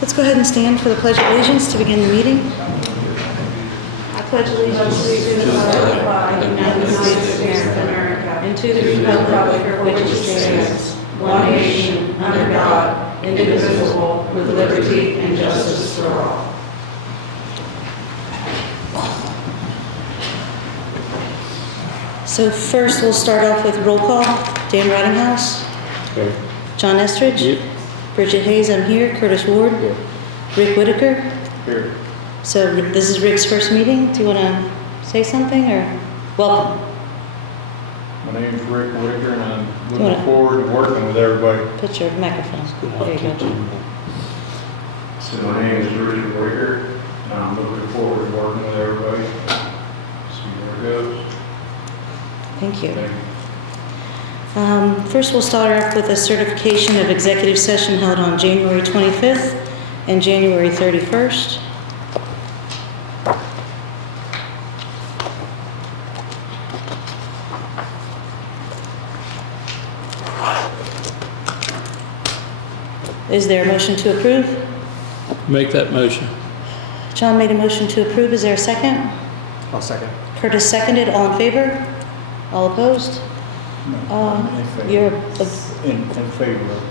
Let's go ahead and stand for the Pledge of Allegiance to begin the meeting. I pledge allegiance to the flag of the United States of America and to the republic for which it stands, one nation, under God, indivisible, with liberty and justice for all. So first we'll start off with roll call. Dan Rottinghouse. Here. John Estridge. Yep. Bridget Hayes, I'm here. Curtis Ward. Here. Rick Whitaker. Here. So this is Rick's first meeting. Do you want to say something or welcome? My name is Rick Whitaker and I'm You wanna- looking forward to working with everybody. Put your microphone. There you go. So my name is Richard Whitaker and I'm looking forward to working with everybody. See where it goes. Thank you. Thank you. First, we'll start off with a certification of executive session held on January 25th and January 31st. Is there a motion to approve? Make that motion. John made a motion to approve. Is there a second? I'll second. Curtis seconded. All in favor? All opposed? In favor. You're, In favor of.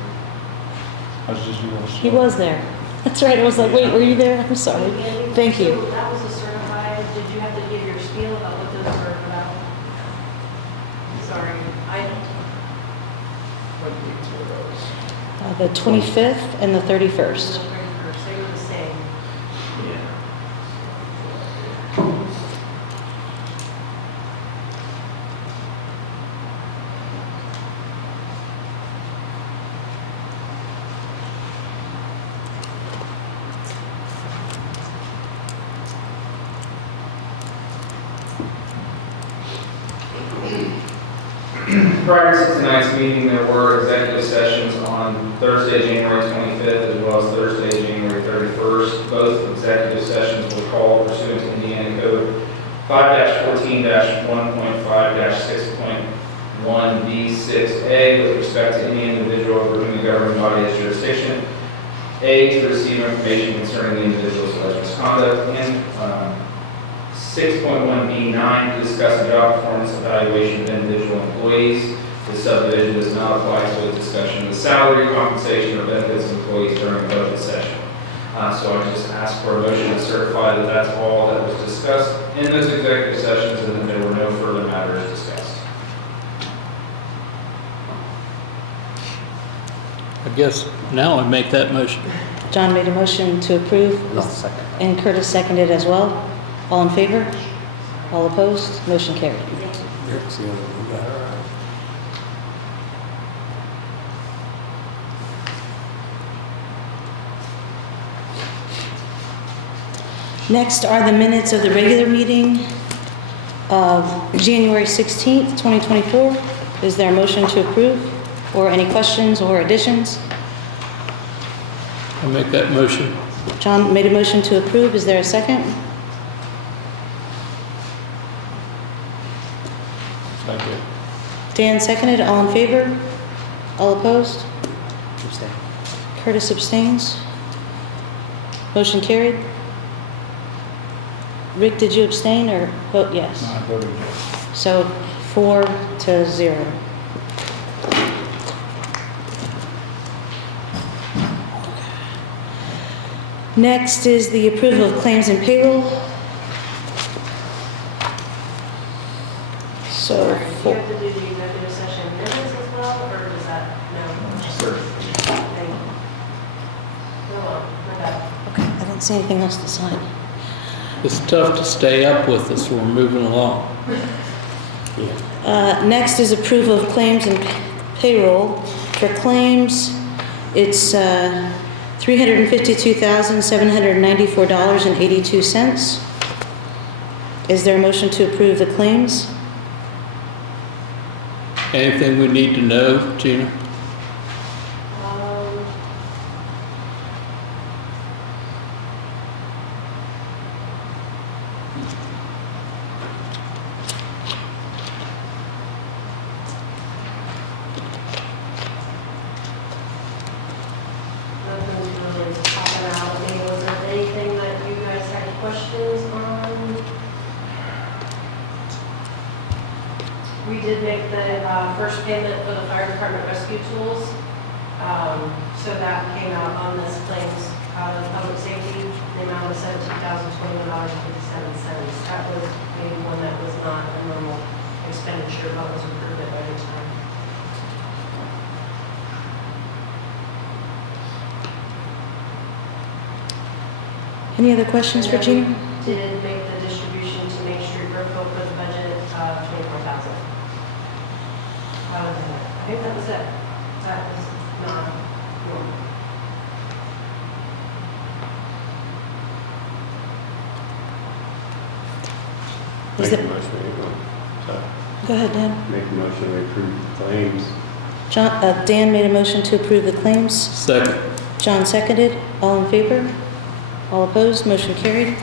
I was just a little slow. he was there. That's right. I was like, wait, were you there? I'm sorry. Thank you. So that was a certified, did you have to give your spiel about what those were about? Sorry, I don't. The 25th and the 31st. They were the same. Prior to tonight's meeting, there were executive sessions on Thursday, January 25th, as well as Thursday, January 31st. Both executive sessions were called pursuant to Indiana Code 5-14-1.5-6.1B6A with respect to any individual over whom the governing body has jurisdiction. A, to receive information concerning the individual's alleged misconduct, and 6.1B9 to discuss the job performance evaluation of individual employees. The subdivision does not apply to a discussion of the salary, compensation, or benefits of employees during a budget session. So I just ask for a motion to certify that that's all that was discussed in those executive sessions and that there were no further matters discussed. I guess now I make that motion. John made a motion to approve. Second. And Curtis seconded as well. All in favor? All opposed? Motion carried. Next are the minutes of the regular meeting of January 16th, 2024. Is there a motion to approve or any questions or additions? I make that motion. John made a motion to approve. Is there a second? Second. Dan seconded. All in favor? All opposed? Abstain. Curtis abstains. Motion carried. Rick, did you abstain or vote yes? I voted yes. So 4-0. Next is the approval of claims and payroll. So, Do you have to do the executive session minutes as well, or does that, no? Sure. Thank you. Go on, my bad. okay, I didn't see anything else to sign. It's tough to stay up with us. We're moving along. Next is approval of claims and payroll. For claims, it's $352,794.82. Is there a motion to approve the claims? Anything we need to know, Gina? Nothing's really popping out. did make the first payment for the fire department rescue tools. So that came out on this claims out of public safety, the amount of $17,021.57. That was maybe one that was not a normal expenditure, but was approved at every time. Any other questions for Gina? Did make the distribution to Main Street Brookville for the budget of $24,000. I think that was it. That was not normal. Is Make a it- motion, sorry. Go ahead, Dan. Make a motion to approve the claims. Dan made a motion to approve the claims. Second. John seconded. All in favor? All opposed? Motion carried.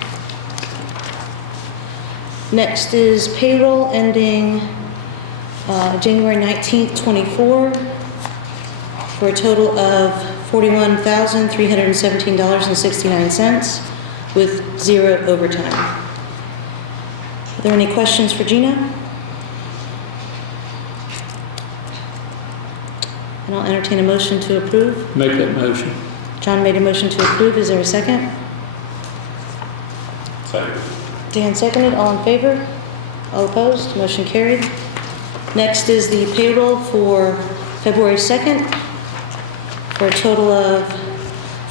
Next is payroll ending January 19th, 24, for a total of $41,317.69 with 0 overtime. Are there any questions for Gina? And I'll entertain a motion to approve. Make that motion. John made a motion to approve. Is there a second? Second. Dan seconded. All in favor? All opposed? Motion carried. Next is the payroll for February 2nd for a total of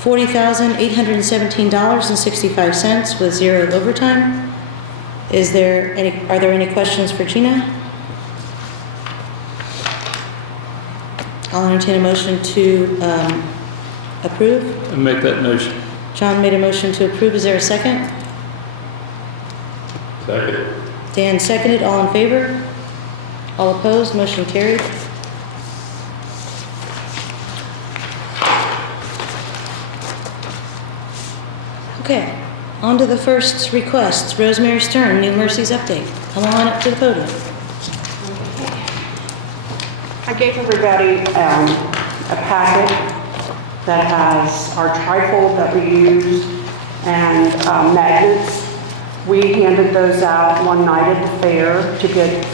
$40,817.65 with 0 overtime. Are there any questions for Gina? I'll entertain a motion to approve. And make that motion. John made a motion to approve. Is there a second? Second. Dan seconded. All in favor? All opposed? Motion carried. Okay, on to the first request. Rosemary Stern, New Mercies update. Come on up to the podium. I gave everybody a packet that has our trifold that we use and magnets. We handed those out one night at the fair to get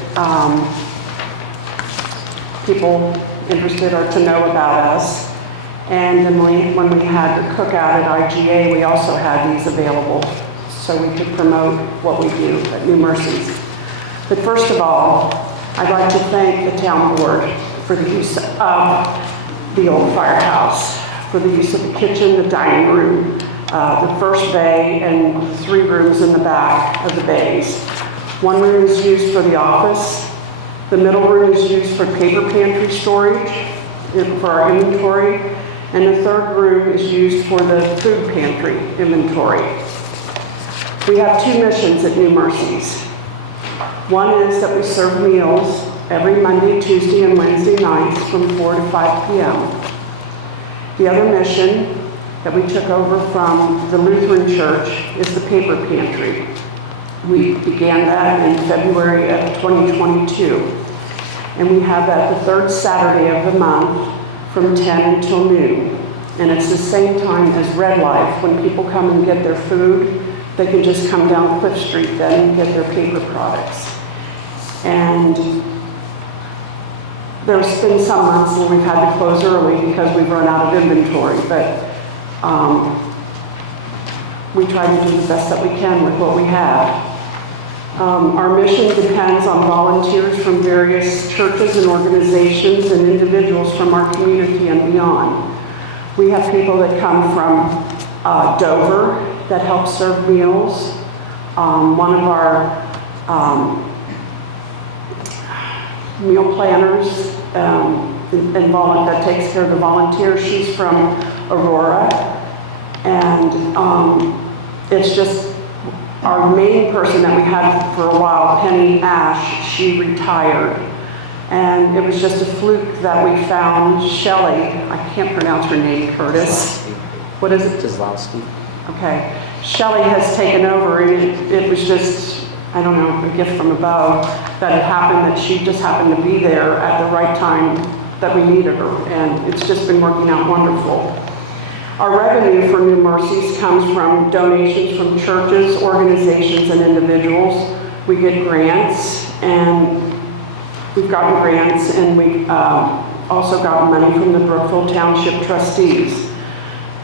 people interested or to know about us. And then when we had the cookout at IGA, we also had these available so we could promote what we do at New Mercies. But first of all, I'd like to thank the town board for the use of the old firehouse, for the use of the kitchen, the dining room, the first bay, and 3 rooms in the back of the bays. 1 room is used for the office. The middle room is used for paper pantry storage, for our inventory. And the 3rd room is used for the food pantry inventory. We have 2 missions at New Mercies. One is that we serve meals every Monday, Tuesday, and Wednesday nights from 4 to 5 p.m. The other mission that we took over from the Lutheran Church is the paper pantry. We began that in February of 2022. And we have that the 3rd Saturday of the month from 10 until noon. And it's the same time as Red Life. When people come and get their food, they can just come down Cliff Street then and get their paper products. And there's been some months when we've had to close early because we've run out of inventory, but we try to do the best that we can with what we have. Our mission depends on volunteers from various churches and organizations and individuals from our community and beyond. We have people that come from Dover that help serve meals. One of our meal planners that takes care of the volunteers, she's from Aurora. And it's just our main person that we had for a while, Penny Ash, she retired. And it was just a fluke that we found Shelley, I can't pronounce her name, Curtis. What is it? Kozlowski. Okay. Shelley has taken over, and it was just, I don't know, a gift from above that it happened, that she just happened to be there at the right time that we needed her. And it's just been working out wonderful. Our revenue for New Mercies comes from donations from churches, organizations, and individuals. We get grants, and we've gotten grants, and we've also gotten money from the Brookville Township trustees.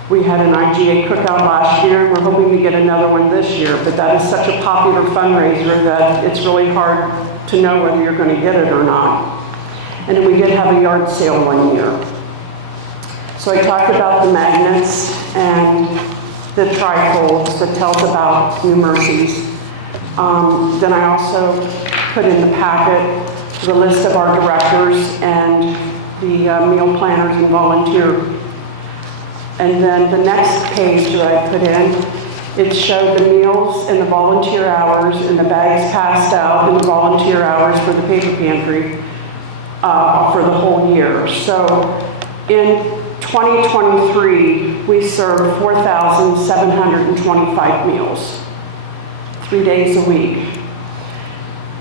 We had an IGA cookout last year, and we're hoping to get another one this year, but that is such a popular fundraiser that it's really hard to know whether you're going to get it or not. And then we did have a yard sale one year. So I talked about the magnets and the trifolds that tells about New Mercies. Then I also put in the packet the list of our directors and the meal planners and volunteer. And then the next page that I put in, it showed the meals and the volunteer hours and the bags passed out and the volunteer hours for the paper pantry for the whole year. So in 2023, we served 4,725 meals, 3 days a week.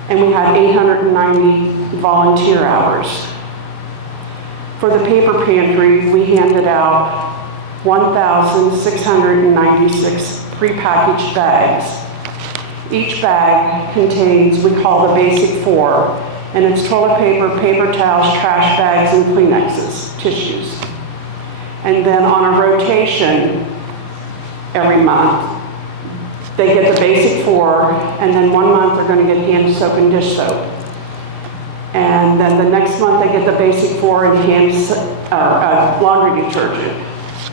And we had 890 volunteer hours. For the paper pantry, we handed out 1,696 prepackaged bags. Each bag contains, we call the basic 4, and it's toilet paper, paper towels, trash bags, and Kleenexes, tissues. And then on a rotation every month, they get the basic 4, and then 1 month they're going to get hand soap and dish soap. And then the next month they get the basic 4 and laundry detergent.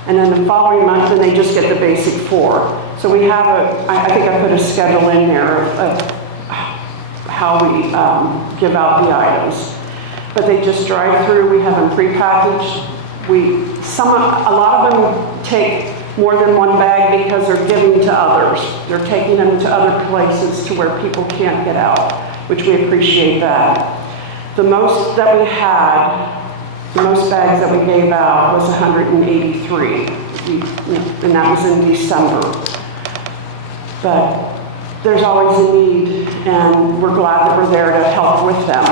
And then the following month, then they just get the basic 4. So we have I think I put a schedule in there of how we give out the items. But they just drive through, we have them prepackaged. A lot of them take more than one bag because they're giving to others. They're taking them to other places to where people can't get out, which we appreciate that. The most that we had, the most bags that we gave out was 183, and that was in December. But there's always a need, and we're glad that we're there to help with them.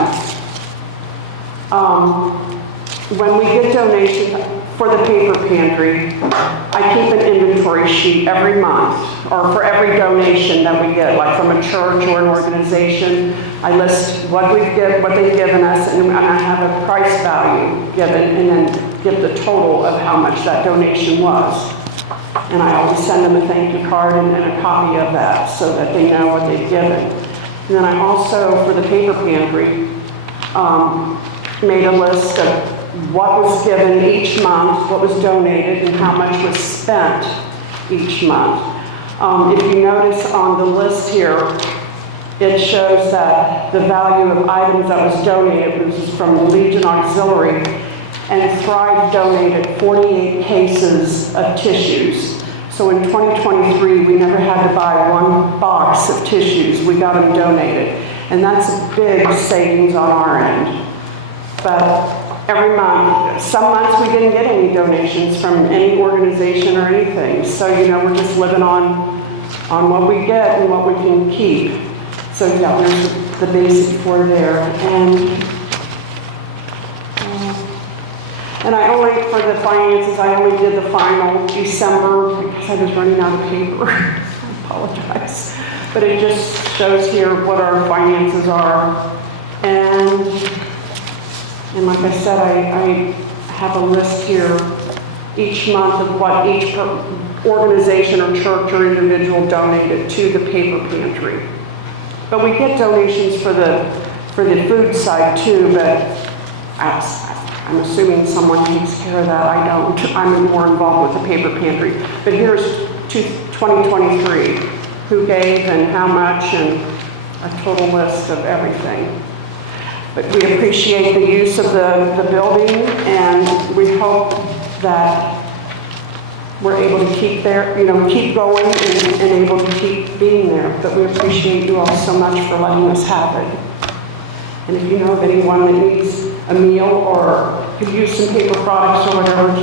When we get donations for the paper pantry, I keep an inventory sheet every month, or for every donation that we get, like from a church or an organization. I list what they've given us, and I have a price value given, and then give the total of how much that donation was. And I always send them a thank you card and a copy of that so that they know what they've given. And then I also, for the paper pantry, made a list of what was given each month, what was donated, and how much was spent each month. If you notice on the list here, it shows that the value of items that was donated was from Legion Auxiliary, and Thrive donated 48 cases of tissues. So in 2023, we never had to buy one box of tissues. We got them donated. And that's a big savings on our end. But every month, some months we didn't get any donations from any organization or anything. So, we're just living on what we get and what we can keep. So yeah, there's the basic 4 there. And I only, for the finances, I only did the final December because I was running out of paper. I apologize. But it just shows here what our finances are. And like I said, I have a list here each month of what each organization or church or individual donated to the paper pantry. But we get donations for the food side too, but I'm assuming someone takes care of that. I don't. I'm more involved with the paper pantry. But here's 2023, who gave and how much, and a total list of everything. But we appreciate the use of the building, and we hope that we're able to keep there, keep going and able to keep being there. But we appreciate you all so much for letting us have it. And if you know of anyone that needs a meal or could use some paper products or whatever,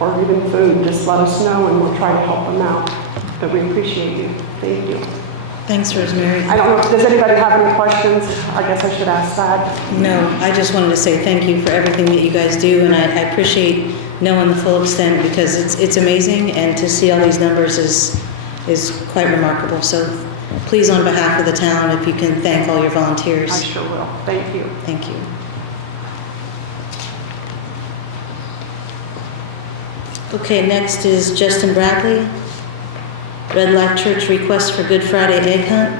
or even food, just let us know and we'll try to help them out. But we appreciate you. Thank you. Thanks, Rosemary. I don't know, does anybody have any questions? I guess I should ask that. No, I just wanted to say thank you for everything that you guys do, and I appreciate knowing the full extent because it's amazing, and to see all these numbers is quite remarkable. So please please, on behalf of the town, if you can thank all your I volunteers. sure will. Thank you. Thank you. Okay, next is Justin Bradley. Red Light Church request for Good Friday egg hunt.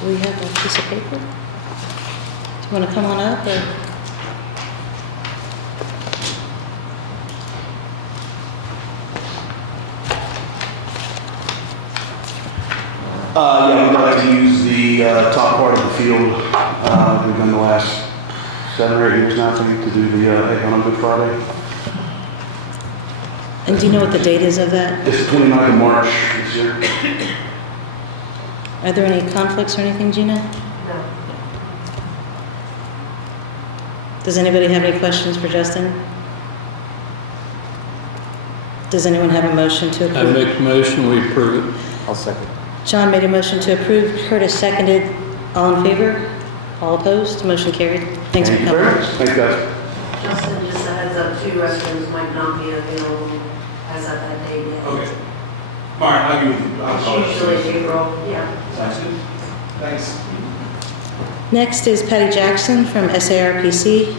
Do we have a piece of paper? Do you want to come on up or? Yeah, we'd like to use the top part of the field. We've done the last 7 or 8 years now, I think, to do the egg hunt on Good Friday. And do you know what the date is of that? It's the 29th of March this year. Are there any conflicts or anything, Gina? No. Does anybody have any questions for Justin? Does anyone have a motion to I approve? make a motion, we approve it. I'll second. John made a motion to approve, Curtis seconded. All in favor? All opposed? Motion carried. Thanks for Thank you very coming. much. Thanks, guys. Justin, just a heads up, 2 restrooms might not be available as of that date yet. Okay. All right, I'll give you. I'll call It's usually April, yeah. Sounds good. Thanks. Next is Patty Jackson from SARPC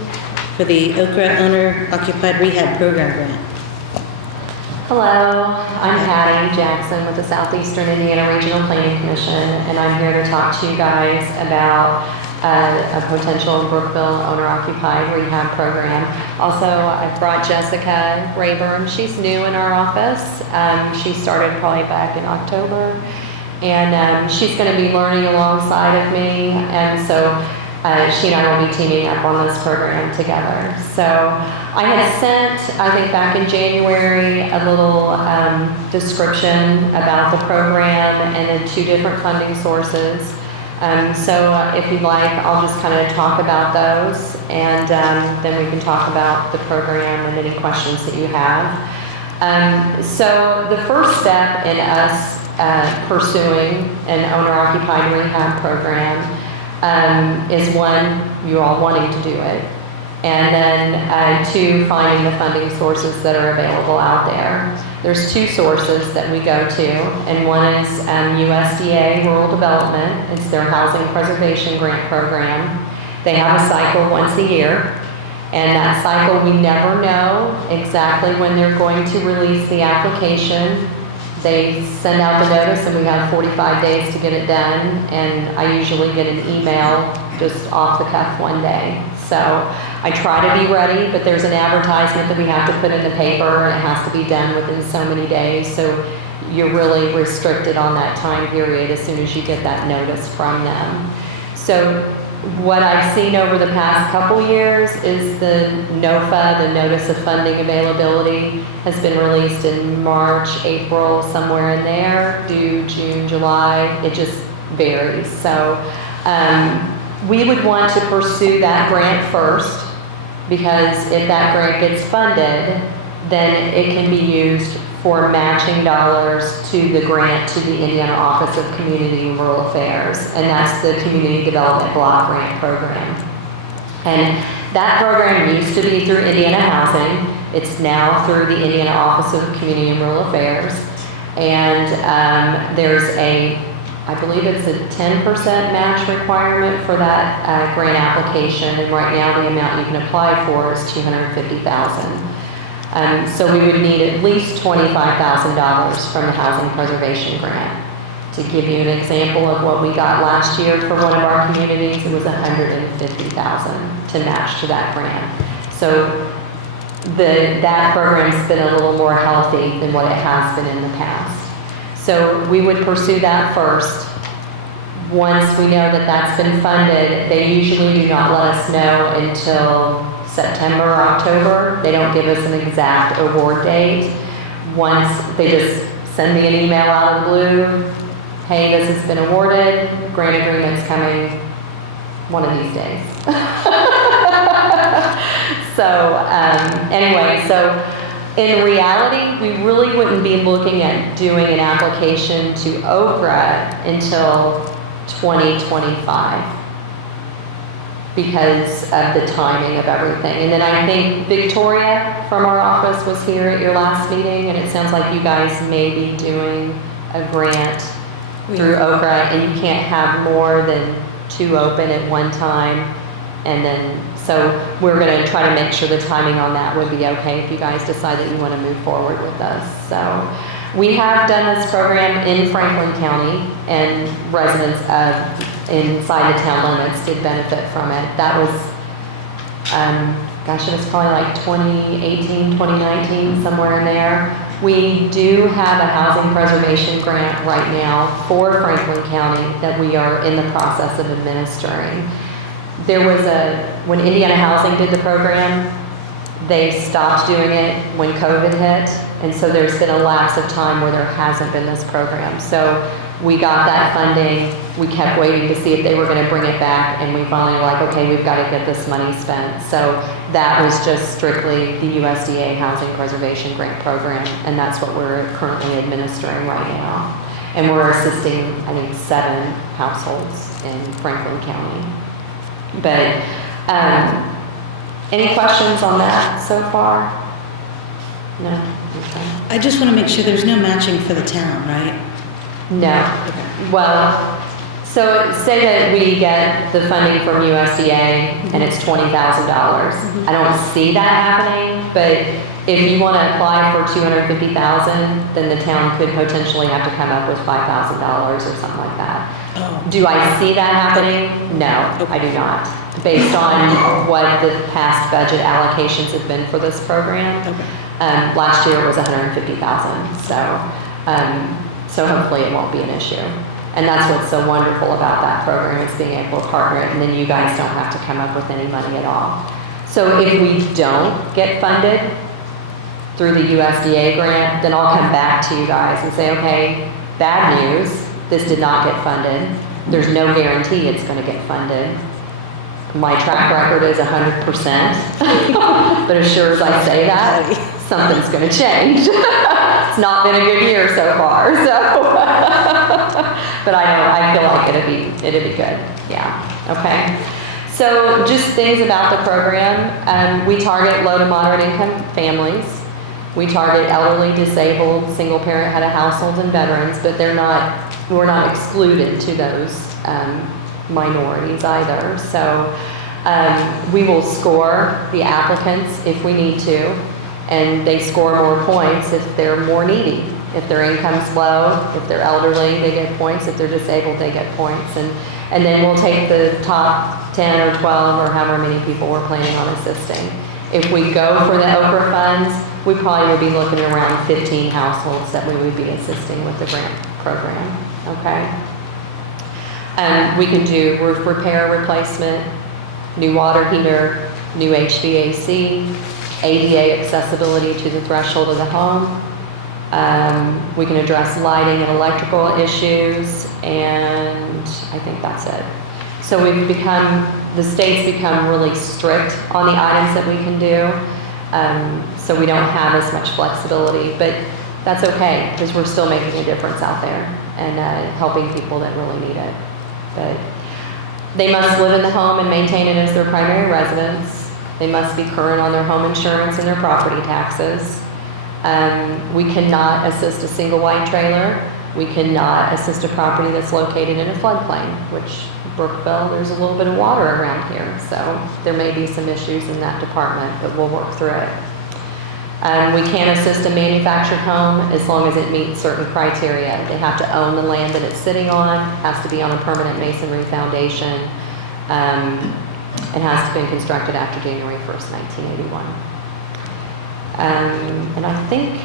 for the Okra Owner Occupied Rehab Program Grant. Hello, I'm Patty Jackson with the Southeastern Indiana Regional Planning Commission, and I'm here to talk to you guys about a potential Brookville owner-occupied rehab program. Also, I've brought Jessica Rayburn. She's new in our office. She started probably back in October, and she's going to be learning alongside of me, and so she and I will be teaming up on this program together. So I had sent, I think back in January, a little description about the program and the 2 different funding sources. So if you'd like, I'll just kind of talk about those, and then we can talk about the program and any questions that you have. So the first step in us pursuing an owner-occupied rehab program is 1, you all wanting to do it, and then 2, finding the funding sources that are available out there. There's 2 sources that we go to, and one is USDA Rural Development. It's their Housing Preservation Grant Program. They have a cycle once a year, and that cycle we never know exactly when they're going to release the application. They send out the notice and we have 45 days to get it done, and I usually get an email just off the cuff one day. So I try to be ready, but there's an advertisement that we have to put in the paper, and it has to be done within so many days. So you're really restricted on that time period as soon as you get that notice from them. So what I've seen over the past couple years is the NOFA, the Notice of Funding Availability, has been released in March, April, somewhere in there, due June, July. It just varies. So we would want to pursue that grant first, because if that grant gets funded, then it can be used for matching dollars to the grant to the Indiana Office of Community and Rural Affairs, and that's the Community Development Block Grant Program. And that program used to be through Indiana Housing. It's now through the Indiana Office of Community and Rural Affairs. And there's I believe it's a 10% match requirement for that grant application, and right now the amount you can apply for is $250,000. So we would need at least $25,000 from the Housing Preservation Grant. To give you an example of what we got last year for one of our communities, it was $150,000 to match to that grant. So that program's been a little more healthy than what it has been in the past. So we would pursue that first. Once we know that that's been funded, they usually do not let us know until September or October. They don't give us an exact award date. Once they just send me an email out of the blue, hey, this has been awarded, grant agreement's coming one of these days. So anyway, so in reality, we really wouldn't be looking at doing an application to Okra until 2025 because of the timing of everything. And then I think Victoria from our office was here at your last meeting, and it sounds like you guys may be doing a grant through Okra, and you can't have more than 2 open at one time. And then, so we're going to try to make sure the timing on that would be okay if you guys decide that you want to move forward with this. So we have done this program in Franklin County, and residents inside the town limits did benefit from it. That was, gosh, it was probably like 2018, 2019, somewhere in there. We do have a housing preservation grant right now for Franklin County that we are in the process of administering. There was when Indiana Housing did the program, they stopped doing it when COVID hit, and so there's been a lapse of time where there hasn't been this program. So we got that funding, we kept waiting to see if they were going to bring it back, and we finally were like, okay, we've got to get this money spent. So that was just strictly the USDA Housing Preservation Grant Program, and that's what we're currently administering right now. And we're assisting, I think, 7 households in Franklin County. But any questions on that so far? No? Okay. I just want to make sure there's no matching for the town, right? No. Well, so say that we get the funding from USDA and it's $20,000. I don't see that happening, but if you want to apply for $250,000, then the town could potentially have to come up with $5,000 or something like that. Do I see that happening? No, I do not. Based on what the past budget allocations have been for this program. Last year it was $150,000. So hopefully it won't be an issue. And that's what's so wonderful about that program, is being able to partner it, and then you guys don't have to come up with any money at all. So if we don't get funded through the USDA grant, then I'll come back to you guys and say, okay, bad news, this did not get funded. There's no guarantee it's going to get funded. My track record is 100%, but as sure as I say that, something's going to change. It's not been a good year so far, so. But I feel like it'd be good. Yeah. Okay. So just things about the program. We target low to moderate income families. We target elderly, disabled, single parent head of households, and veterans, but we're not excluded to those minorities either. So we will score the applicants if we need to, and they score more points if they're more needy. If their income's low, if they're elderly, they get points. If they're disabled, they get points. And then we'll take the top 10 or 12 or however many people we're planning on assisting. If we go for the Okra funds, we probably would be looking at around 15 households that we would be assisting with the grant program. Okay? We can do roof repair replacement, new water heater, new HVAC, ADA accessibility to the threshold of the home. We can address lighting and electrical issues, and I think that's it. So the state's become really strict on the items that we can do, so we don't have as much flexibility, but that's okay, because we're still making a difference out there and helping people that really need it. But they must live in the home and maintain it as their primary residence. They must be current on their home insurance and their property taxes. We cannot assist a single wide trailer. We cannot assist a property that's located in a floodplain, which Brookville, there's a little bit of water around here, so there may be some issues in that department, but we'll work through it. We can't assist a manufactured home as long as it meets certain criteria. They have to own the land that it's sitting on, has to be on a permanent masonry foundation, and has to have been constructed after January 1st, 1981. And I think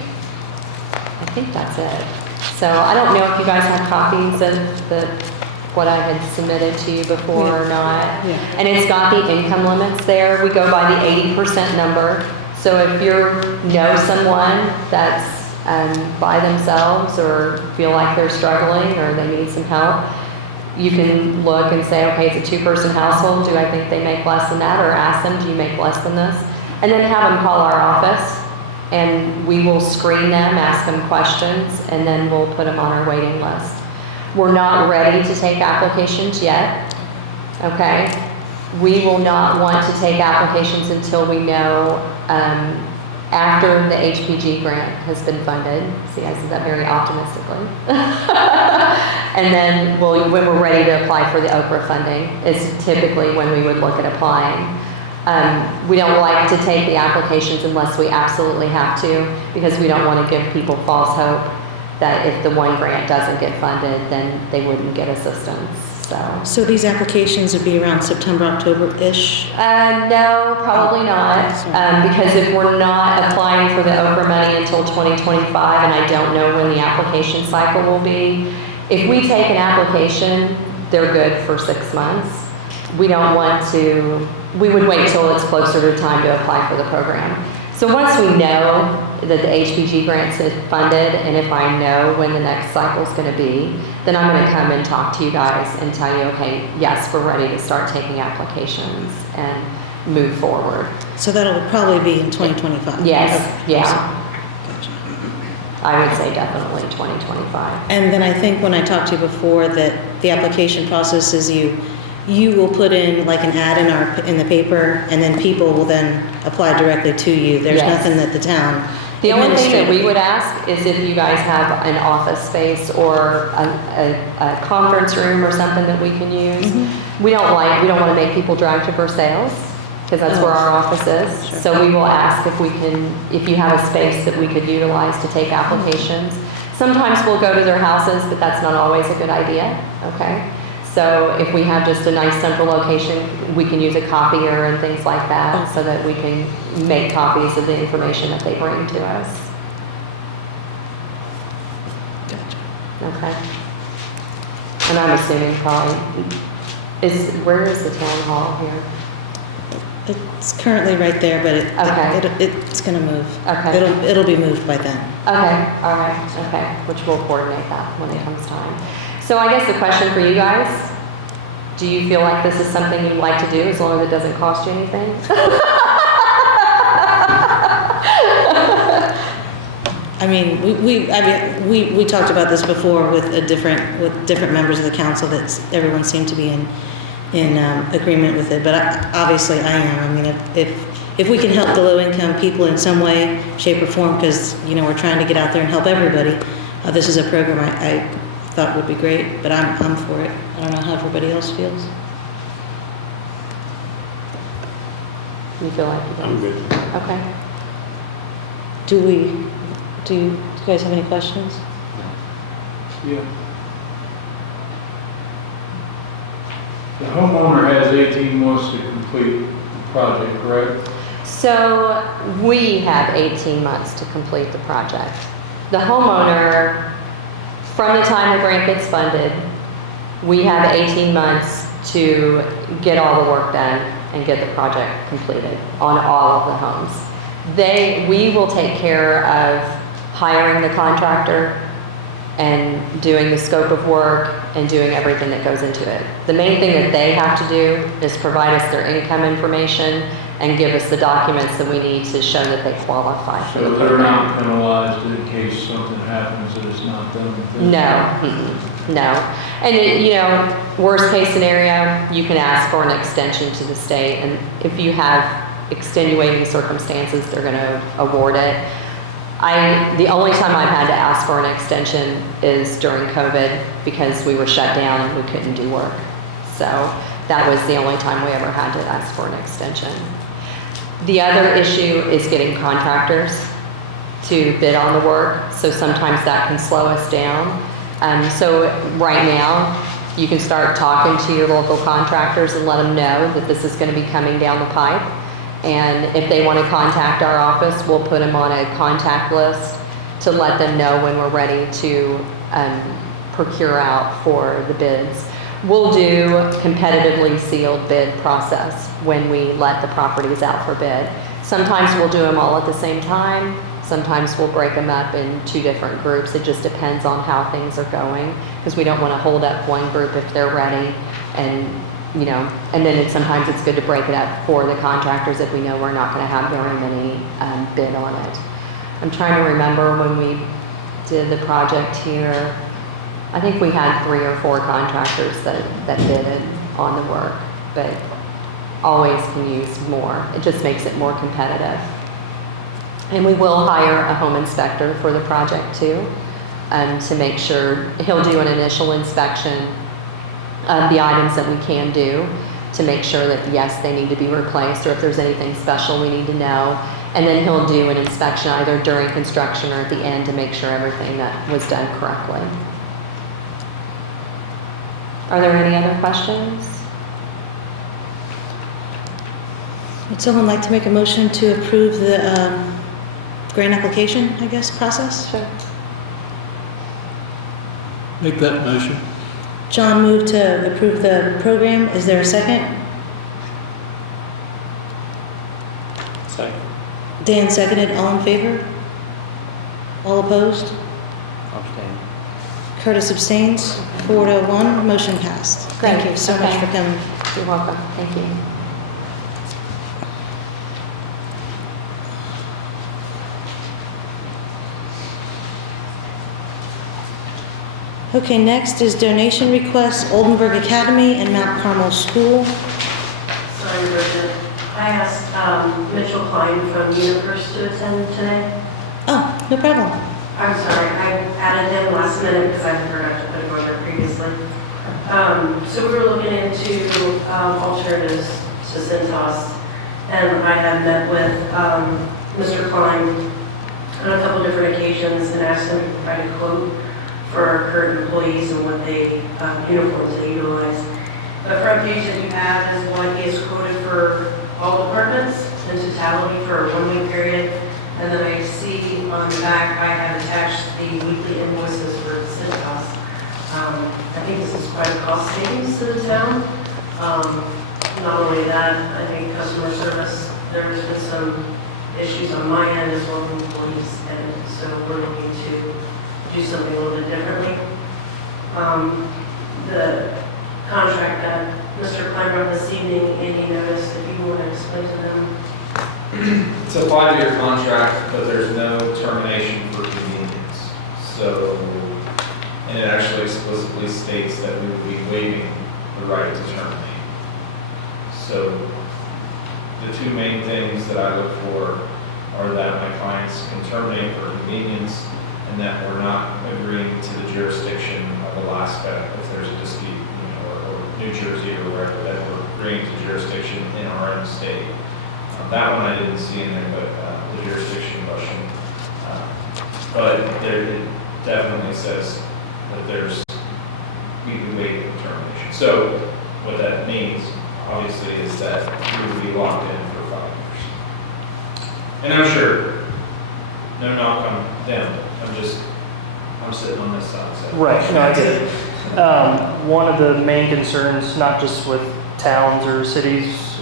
that's it. So I don't know if you guys have copies of what I had submitted to you before or not. Yeah. And it's got the income limits there. We go by the 80% number. So if you know someone that's by themselves or feel like they're struggling or they need some help, you can look and say, okay, it's a 2-person household. Do I think they make less than that? Or ask them, do you make less than this? And then have them call our office, and we will screen them, ask them questions, and then we'll put them on our waiting list. We're not ready to take applications yet, okay? We will not want to take applications until we know after the HPG grant has been funded. See, I said that very optimistically. And then when we're ready to apply for the Oprah funding is typically when we would look at applying. We don't like to take the applications unless we absolutely have to, because we don't want to give people false hope that if the one grant doesn't get funded, then they wouldn't get assistance. So these applications would be around September, October-ish? No, probably not, because if we're not applying for the Oprah money until 2025, and I don't know when the application cycle will be, if we take an application, they're good for 6 months. We don't want to, we would wait till it's closer to time to apply for the program. So once we know that the HPG grant's funded, and if I know when the next cycle's gonna be, then I'm gonna come and talk to you guys and tell you, okay, yes, we're ready to start taking applications and move forward. So that'll probably be in 2025? Yes, Okay. yeah. I would say definitely 2025. And then I think when I talked to you before, that the application process is you will put in like an ad in the paper, and then people will then apply directly to you. There's Yes. nothing that the town. The only thing that we would ask is if you guys have an office space or a conference room or something that we can use. Mm-hmm. We don't want to make people drive to Versailles, because that's where our office is. Sure. So we will ask if you have a space that we could utilize to take applications. Sometimes we'll go to their houses, but that's not always a good idea, okay? So if we have just a nice central location, we can use a copier and things like that so that we can make copies of the information that they bring to us. Okay. And I'm assuming probably, where is the town hall here? It's currently right there, but Okay. it's gonna move. Okay. It'll be moved by then. Okay, all right, okay, which we'll coordinate that when it comes time. So I guess the question for you guys, do you feel like this is something you'd like to do as long as it doesn't cost you anything? I mean, we talked about this before with different members of the council, that everyone seemed to be in agreement with it, but obviously I am. I mean, if we can help the low-income people in some way, shape, or form, because, we're trying to get out there and help everybody, this is a program I thought would be great, but I'm for it. I don't know how everybody else feels. You feel like you I'm do? good. Okay. Do you guys have any questions? Yeah. The homeowner has 18 months to complete the project, correct? So we have 18 months to complete the project. The homeowner, from the time the grant gets funded, we have 18 months to get all the work done and get the project completed on all of the homes. We will take care of hiring the contractor and doing the scope of work and doing everything that goes into it. The main thing that they have to do is provide us their income information and give us the documents that we need to show that they qualify for the So they're program. not penalized in case something happens that is not done within? No, no. And worst case scenario, you can ask for an extension to the state, and if you have extenuating circumstances, they're going to award it. The only time I've had to ask for an extension is during COVID, because we were shut down and we couldn't do work. So that was the only time we ever had to ask for an extension. The other issue is getting contractors to bid on the work, so sometimes that can slow us down. So right now, you can start talking to your local contractors and let them know that this is going to be coming down the pipe. And if they want to contact our office, we'll put them on a contact list to let them know when we're ready to procure out for the bids. We'll do competitively sealed bid process when we let the properties out for bid. Sometimes we'll do them all at the same time. Sometimes we'll break them up in 2 different groups. It just depends on how things are going, because we don't want to hold up one group if they're ready, and then sometimes it's good to break it up for the contractors if we know we're not going to have very many bid on it. I'm trying to remember when we did the project here. I think we had 3 or 4 contractors that bidded on the work, but always can use more. It just makes it more competitive. And we will hire a home inspector for the project too, to make sure, he'll do an initial inspection of the items that we can do to make sure that, yes, they need to be replaced, or if there's anything special we need to know. And then he'll do an inspection either during construction or at the end to make sure everything that was done correctly. Are there any other questions? Would someone like to make a motion to approve the grant application, I guess, process? Sure. Make that motion. John moved to approve the program. Is there a second? Second. Dan seconded. All in favor? All opposed? Abstain. Curtis abstains. 4-1, motion passed. Thank you so much Okay. for coming. You're welcome. Thank you. Okay, next is donation requests, Oldenburg Academy and Mount Carmel School. Sorry, Bridget. I asked Mitchell Klein from Universe to attend today. Oh, no problem. I'm sorry, I added him last minute because I forgot to put him on there previously. So we were looking into alternatives to Cintas, and I had met with Mr. Klein on a couple different occasions and asked him to provide a quote for our current employees and what they, uniforms they utilize. The front page that you have is what he has quoted for all departments in totality for a 1 week period. And then I see on the back, I have attached the weekly invoices for Cintas. I think this is quite a cost savings to the town. Not only that, I think customer service, there's been some issues on my end as well as employees, and so we're looking to do something a little bit differently. The contract that Mr. Klein brought this evening, and he noticed, if you want to explain to them. It's a 5-year contract, but there's no termination for convenience. So, and it actually explicitly states that we will be waiving the right to terminate. So, the two main things that I look for are that my clients can terminate for convenience, and that we're not agreeing to the jurisdiction of Alaska if there's a dispute, or New Jersey or wherever, that we're agreeing to jurisdiction in our own state. That one I didn't see in there, but the jurisdiction question. But it definitely says that there's, we can waive the termination. So what that means, obviously, is that we will be locked in for 5 years. And I'm sure, no knock on them, I'm sitting on this side. So. Right, no, I get it. One of the main concerns, not just with towns or cities,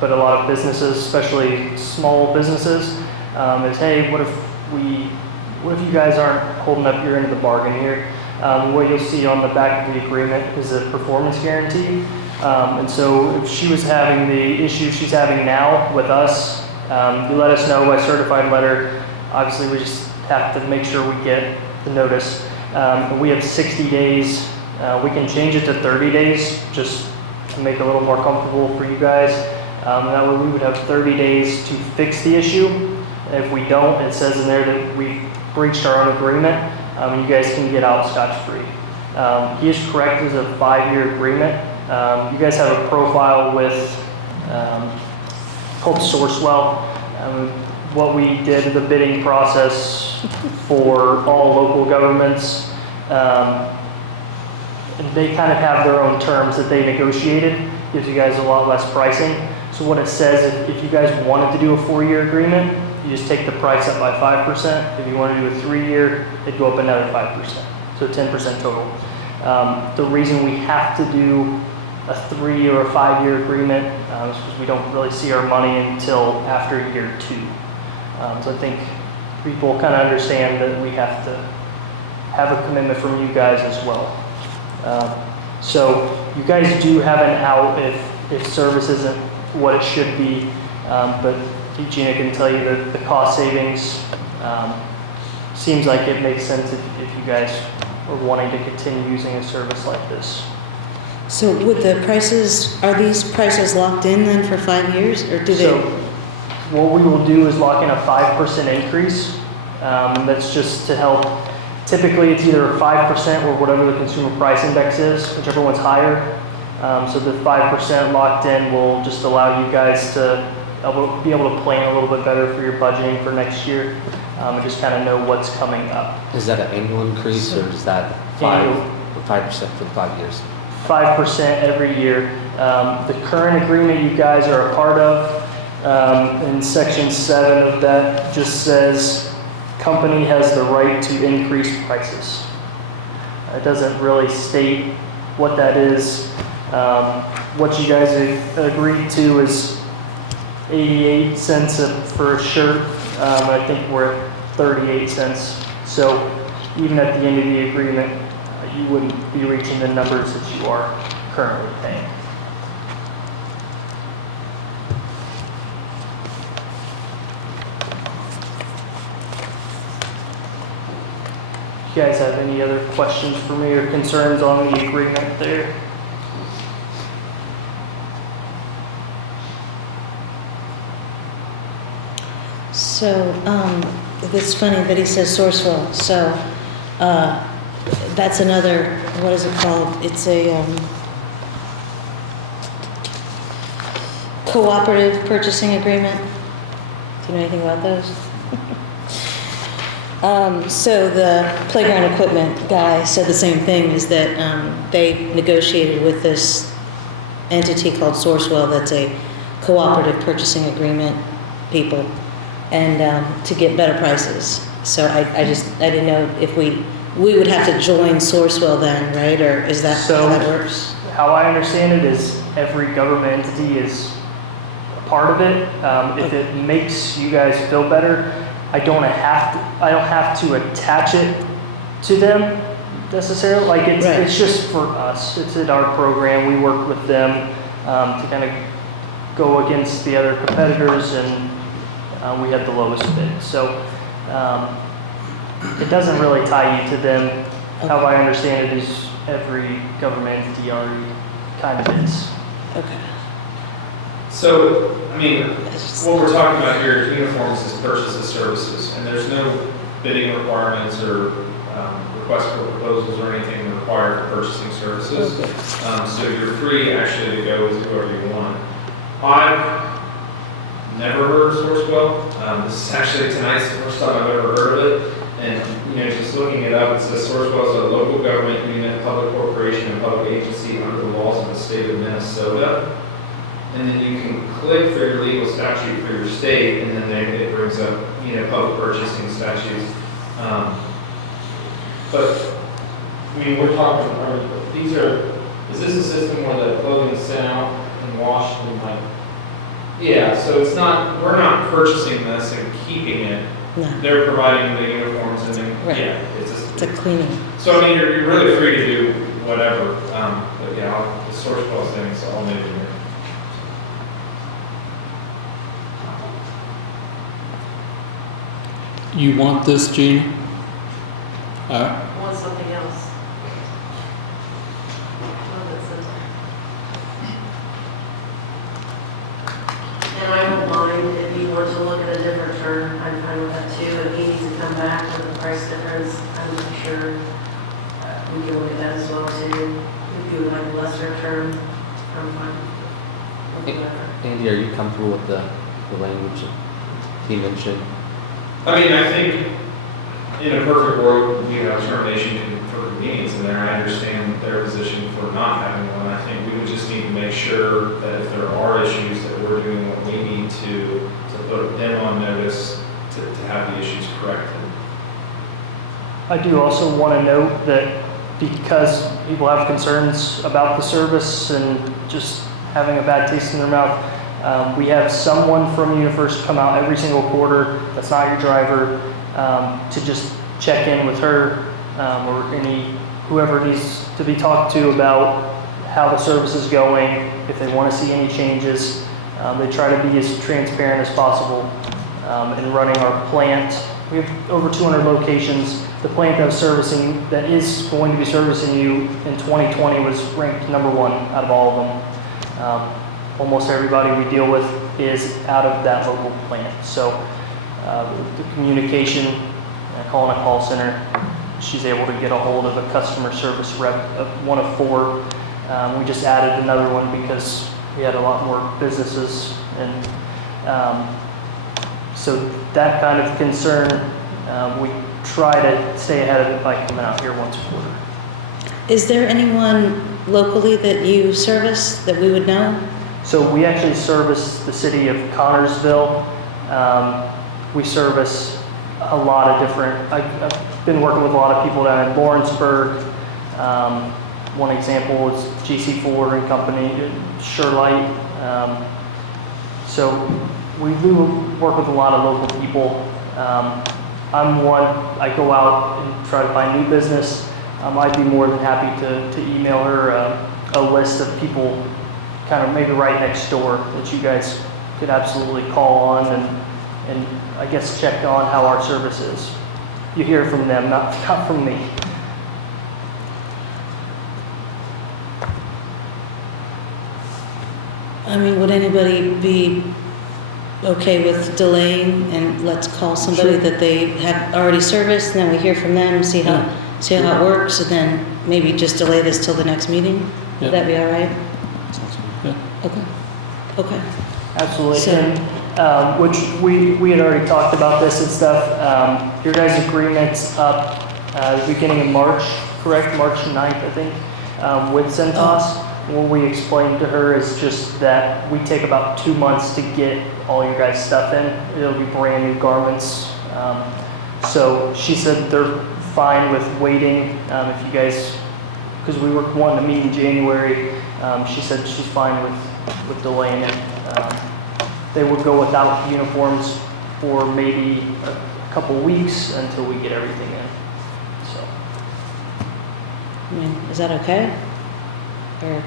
but a lot of businesses, especially small businesses, is, hey, what if you guys aren't holding up your end of the bargain here? What you'll see on the back of the agreement is a performance guarantee. And so if she was having the issue she's having now with us, you let us know by certified letter. Obviously, we just have to make sure we get the notice. We have 60 days. We can change it to 30 days just to make it a little more comfortable for you guys. That way we would have 30 days to fix the issue. If we don't, it says in there that we've breached our own agreement, and you guys can get out scotch-free. He is correct, it's a 5-year agreement. You guys have a profile with called Sourcewell. What we did, the bidding process for all local governments, they kind of have their own terms that they negotiated. Gives you guys a lot less pricing. So what it says, if you guys wanted to do a 4-year agreement, you just take the price up by 5%. If you want to do a 3-year, it'd go up another 5%. So 10% total. The reason we have to do a 3 or a 5-year agreement is because we don't really see our money until after year 2. So I think people kind of understand that we have to have a commitment from you guys as well. So you guys do have an out if service isn't what it should be, but Gina can tell you that the cost savings seems like it makes sense if you guys are wanting to continue using a service like this. So with the prices, are these prices locked in then for 5 years, or do they? what we will do is lock in a 5% increase. That's just to help. Typically, it's either 5% or whatever the consumer price index is, whichever one's higher. So the 5% locked in will just allow you guys to be able to plan a little bit better for your budgeting for next year, and just kind of know what's coming up. Is that an annual increase or is that Annual. 5% for the 5 years? 5% every year. The current agreement you guys are a part of, in section 7 of that just says company has the right to increase prices. It doesn't really state what that is. What you guys have agreed to is 88 cents for a shirt. I think we're at 38 cents. So even at the end of the agreement, you wouldn't be reaching the numbers that you are currently paying. You guys have any other questions for me or concerns on the agreement there? So, it's funny that he says Sourcewell, so, that's another, what is it called? It's a, cooperative purchasing agreement. Do you know anything about those? So the playground equipment guy said the same thing, is that, they negotiated with this entity called Sourcewell that's a cooperative purchasing agreement people, and to get better prices. So I didn't know if we would have to join Sourcewell then, right? Or is that how that works? How I understand it is every government entity is a part of it. If it makes you guys feel better, I don't have to attach it to them necessarily. Like it's just for us. It's in our program. We work with them to kind of go against the other competitors, and we had the lowest bid. So it doesn't really tie you to them. How I understand it is every government entity already kind of is. Okay. So, I mean, what we're talking about here is uniforms is purchase of services, and there's no bidding requirements or request for proposals or anything required for purchasing services. So you're free actually to go with whoever you want. I've never heard of Sourcewell. This is actually tonight's the first time I've ever heard of it. And, just looking it up, it says Sourcewell is a local government unit, public corporation, and public agency under the laws of the state of Minnesota. And then you can click for your legal statute for your state, and then it brings up, public purchasing statutes. But, we're talking, is this a system where the clothing is sent out and washed and yeah, so we're not purchasing this and keeping it. No. They're providing the uniforms and then, Right. yeah, It's a cleaning. So, you're really free to do whatever. But yeah, the Sourcewell thing is all new to me. You want this, Gene? Want something else? And I don't mind if you want to look at a different term, I'm fine with that too. If he needs to come back with the price difference, I'm sure we can look at that as well too. If you would like a lesser term, I'm fine with whatever. Andy, are you comfortable with the language he mentioned? I think in a perfect world, termination for convenience in there. I understand their position for not having one. I think we would just need to make sure that if there are issues, that we're doing what we need to put them on notice to have the issues corrected. I do also want to note that because people have concerns about the service and just having a bad taste in their mouth, we have someone from UniFirst come out every single quarter that's not your driver to just check in with her or whoever needs to be talked to about how the service is going, if they want to see any changes. They try to be as transparent as possible in running our plant. We have over 200 locations. The plant that is going to be servicing you in 2020 was ranked #1 out of all of them. Almost everybody we deal with is out of that local plant. So the communication, calling a call center, she's able to get a hold of a customer service rep, one of 4. We just added another one because we had a lot more businesses, and so that kind of concern, we try to stay ahead of it by coming out here once a quarter. Is there anyone locally that you service that we would know? So we actually service the city of Connorsville. We service a lot of different, I've been working with a lot of people down in Lawrenceburg. One example is GC Ford and Company, Sherlite. So we do work with a lot of local people. I'm one, I go out and try to find new business. I'd be more than happy to email her a list of people kind of maybe right next door that you guys could absolutely call on and I guess check on how our service is. You hear from them, not from me. I mean, would anybody be okay with delaying and let's call somebody Sure. that they have already serviced, and then we hear from them, see how it works, and then maybe just delay this till the next meeting? Yeah. Would that be all right? Yeah. Okay. Absolutely. So- And, which we had already talked about this and stuff. Your guys' agreement's up the beginning of March, correct? March 9th, I think, with Centos. What we explained to her is just that we take about 2 months to get all your guys' stuff in. It'll be brand new garments. So she said they're fine with waiting if you guys, because we were wanting to meet in January. She said she's fine with delaying it. They would go without uniforms for maybe a couple weeks until we get everything in. So I mean, is that okay? Or,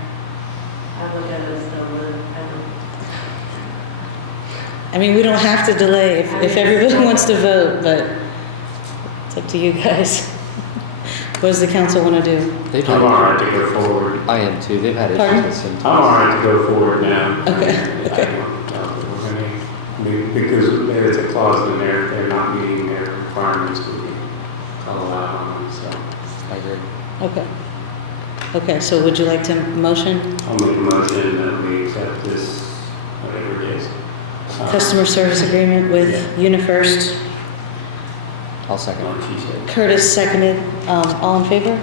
I look at it as no, I mean, we don't have to delay if everybody wants to vote, but it's up to you guys. What does the council want to do? They've I'm had, all right to go forward. I am too. They've had Pardon? issues with I'm all Centos. right to go forward now. Okay. Because there's a clause in there, if they're not meeting their requirements, we can call out on them, so. I agree. Okay, so would you like to motion? I'll make a motion that we accept this, whatever it is. Customer service agreement with UniFirst. I'll second What it. she said. Curtis seconded. All in favor?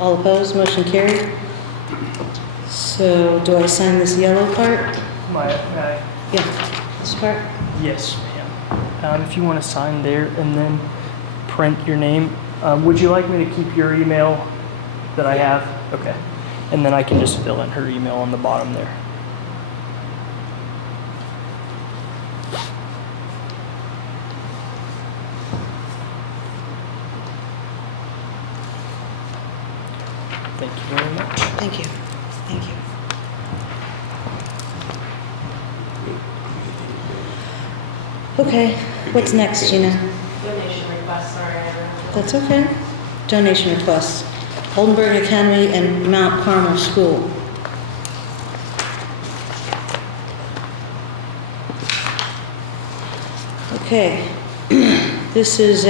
All opposed? Motion carried. So do I sign this yellow part? yeah, This part? yes, ma'am. If you want to sign there and then print your name, would you like me to keep your email that I have? Okay. And then I can just fill in her email on the bottom there. Thank you very much. Thank you. Thank you. Okay, what's next, Gina? Donation request, sorry, I never. That's okay. Donation requests. Oldenburg Academy and Mount Carmel School. Okay, this is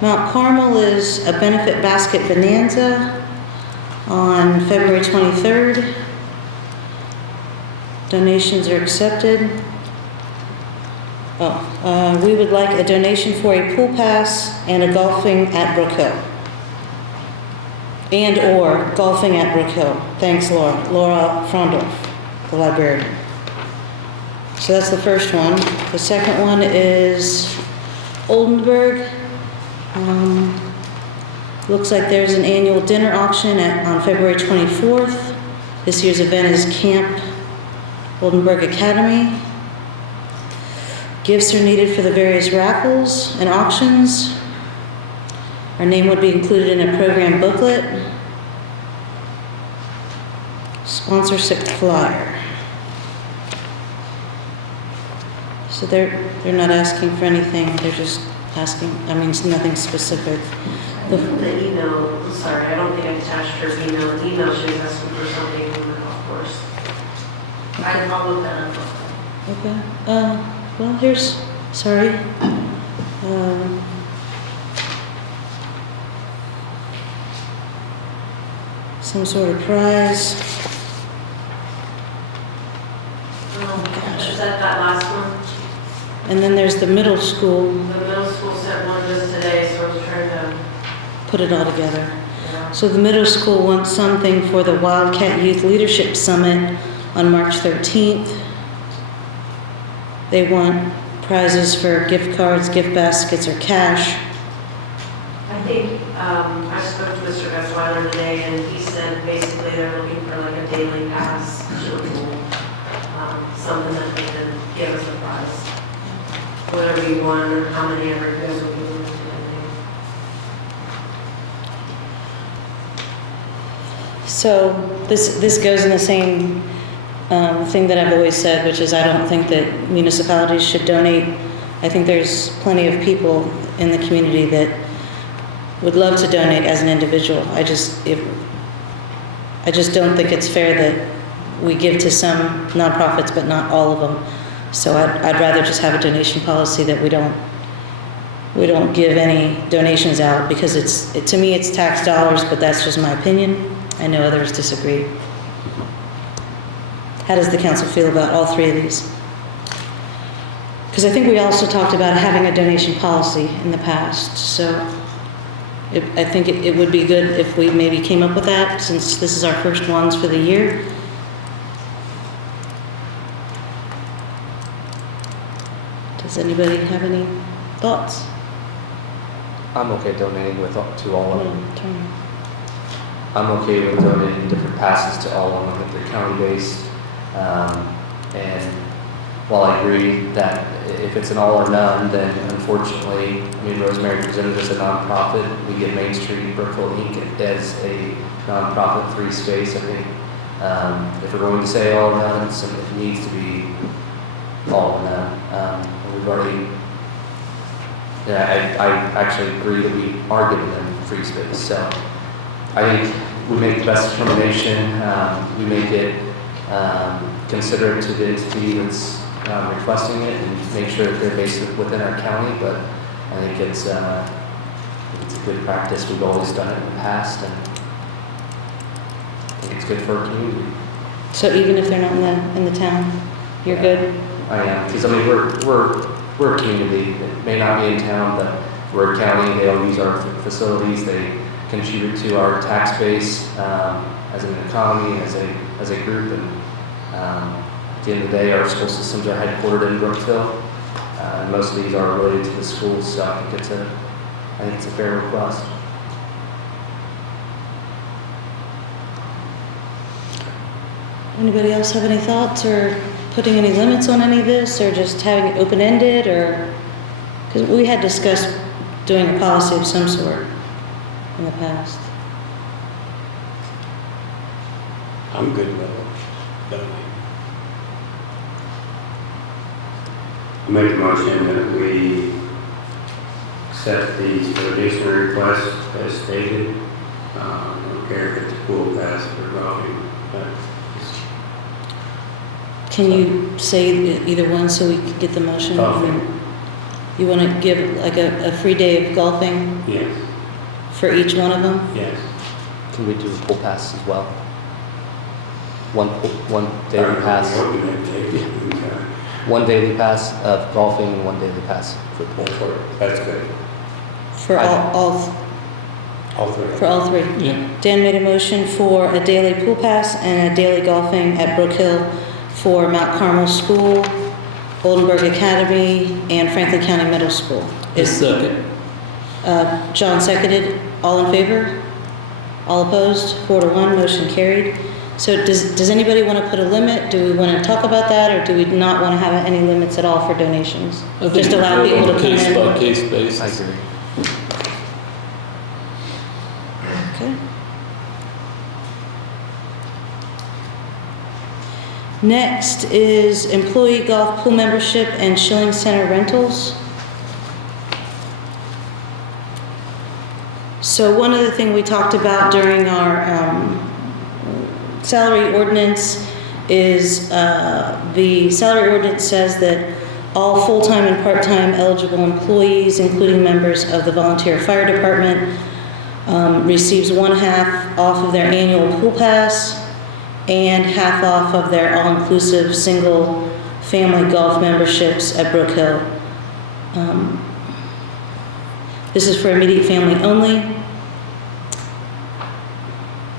Mount Carmel is a benefit basket bonanza on February 23rd. Donations are accepted. We would like a donation for a pool pass and a golfing at Brookville. And/or golfing at Brookville. Thanks, Laura. Laura Frondorf, the librarian. So that's the first one. The second one is Oldenburg. Looks like there's an annual dinner auction on February 24th. This year's event is Camp Oldenburg Academy. Gifts are needed for the various raffles and auctions. Our name would be included in a program booklet. Sponsorship flyer. So they're not asking for anything, they're just asking, I mean, it's nothing specific. The email, sorry, I don't think I attached her email. The email, she was asking for something from the golf course. I'll look that up. Okay, well, here's, sorry. Some sort of prize. Is that last one? And then there's the middle school, The middle school sent one just today, so I was trying to, put it all together. yeah. So the middle school wants something for the Wildcat Youth Leadership Summit on March 13th. They want prizes for gift cards, gift baskets, or cash. I think, I spoke to Mr. Gutzweiler today, and he said basically they're looking for like a daily pass to the pool. Something that they can give us a prize. Whatever you want, or how many ever it goes, we'll be willing to do. So this goes in the same thing that I've always said, which is I don't think that municipalities should donate. I think there's plenty of people in the community that would love to donate as an individual. I just don't think it's fair that we give to some nonprofits but not all of them. So I'd rather just have a donation policy that we don't give any donations out, because to me it's tax dollars, but that's just my opinion. I know others disagree. How does the council feel about all three of these? Because I think we also talked about having a donation policy in the past, so I think it would be good if we maybe came up with that, since this is our first ones for the year. Does anybody have any thoughts? I'm okay donating to all of them. Turn. I'm okay with donating different passes to all of them if they're county-based. And while I agree that if it's an all or none, then unfortunately, Rosemary presented as a nonprofit. We get Main Street Brookville Inc. as a nonprofit free space. I think if we're going to say all or none, it needs to be all or none. We've already, I actually agree that we are giving them free space. So I think we make the best determination. We make it considerate to the entity that's requesting it, and make sure that they're based within our county. But I think it's a good practice. We've always done it in the past, and I think it's good for our community. So even if they're not in the town, you're good? I am, because we're a community. It may not be in town, but we're a county. They all use our facilities. They contribute to our tax base as an economy, as a group. And at the end of the day, our school systems are headquartered in Brookville. Most of these are related to the schools, so I think it's a fair request. Anybody else have any thoughts, or putting any limits on any of this, or just having it open-ended, or, because we had discussed doing a policy of some sort in the past. I'm good with it. I make a motion that we accept these donation requests as stated. I don't care if it's pool pass or golfing. Can you say either one so we can get the motion? Golfing. You want to give like a free day of golfing Yes, for each one of them? yes. Can we do the pool pass as well? One daily pass. One daily pass of golfing and one daily pass for pool. That's good. For all three. for all three? Yeah. Dan made a motion for a daily pool pass and a daily golfing at Brookville for Mount Carmel School, Oldenburg Academy, and Franklin County Middle School. Second. John seconded. All in favor? All opposed? 4-1, motion carried. So does anybody want to put a limit? Do we want to talk about that, or do we not want to have any limits at all for donations? I think Just allow we do it people on to a come in? case-by-case basis. I agree. Okay. Next is employee golf pool membership and Schilling Center rentals. So one other thing we talked about during our salary ordinance is the salary ordinance says that all full-time and part-time eligible employees, including members of the volunteer fire department, receives 1/2 off of their annual pool pass and 1/2 off of their all-inclusive single-family golf memberships at Brookville. This is for immediate family only.